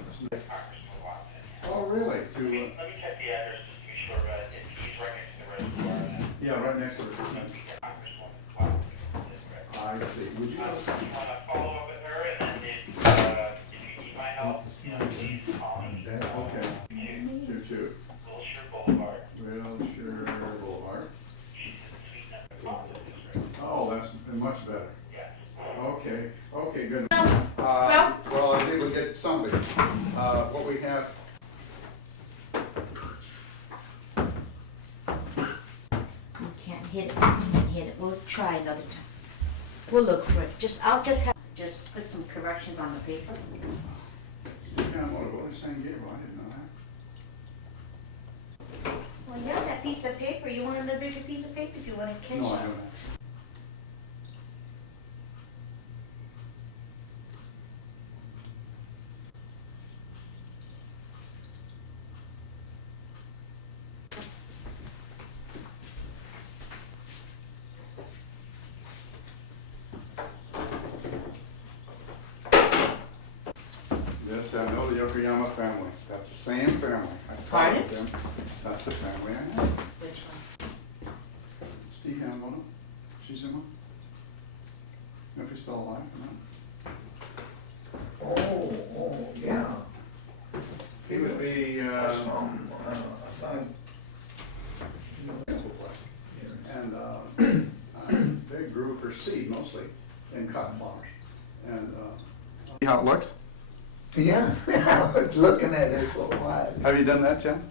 Oh, really? Let me check the address just to be sure, but he's right next to the reservoir. Yeah, right next to it. I see. Would you? You want to follow up with her, and then if you need my help, please call me. Okay. 22. Wilshire Boulevard. Wilshire Boulevard. She's in the suite number 5 district. Oh, that's much better. Yes. Okay, okay, good. Well, I think we'll get something. What we have. you can't hit it, you can't hit it, we'll try another time. We'll look for it, I'll just put some corrections on the paper. Yeah, what is San Gabriel? I didn't know that. Well, yeah, that piece of paper, you want another bigger piece of paper if you want to catch it? No, I don't. Yes, I know the Yokoyama family. That's the same family. I thought it was them. That's the family I have. Which one? Steve Hamlin, Shizuma. If he's still alive or not. Oh, yeah. He would be, That's from, like, and they grew for seed mostly in cotton flowers. And see how it looks? yeah, I was looking at it for a while. Have you done that, Tim?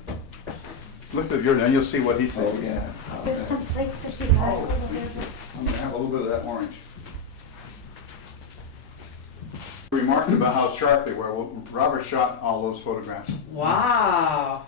Look at yours, and you'll see what he says. Oh, yeah. There's some flakes if you like, a little bit of it. I'm gonna have a little bit of that orange. Remarked about how sharp they were. Well, Robert shot all those photographs. wow.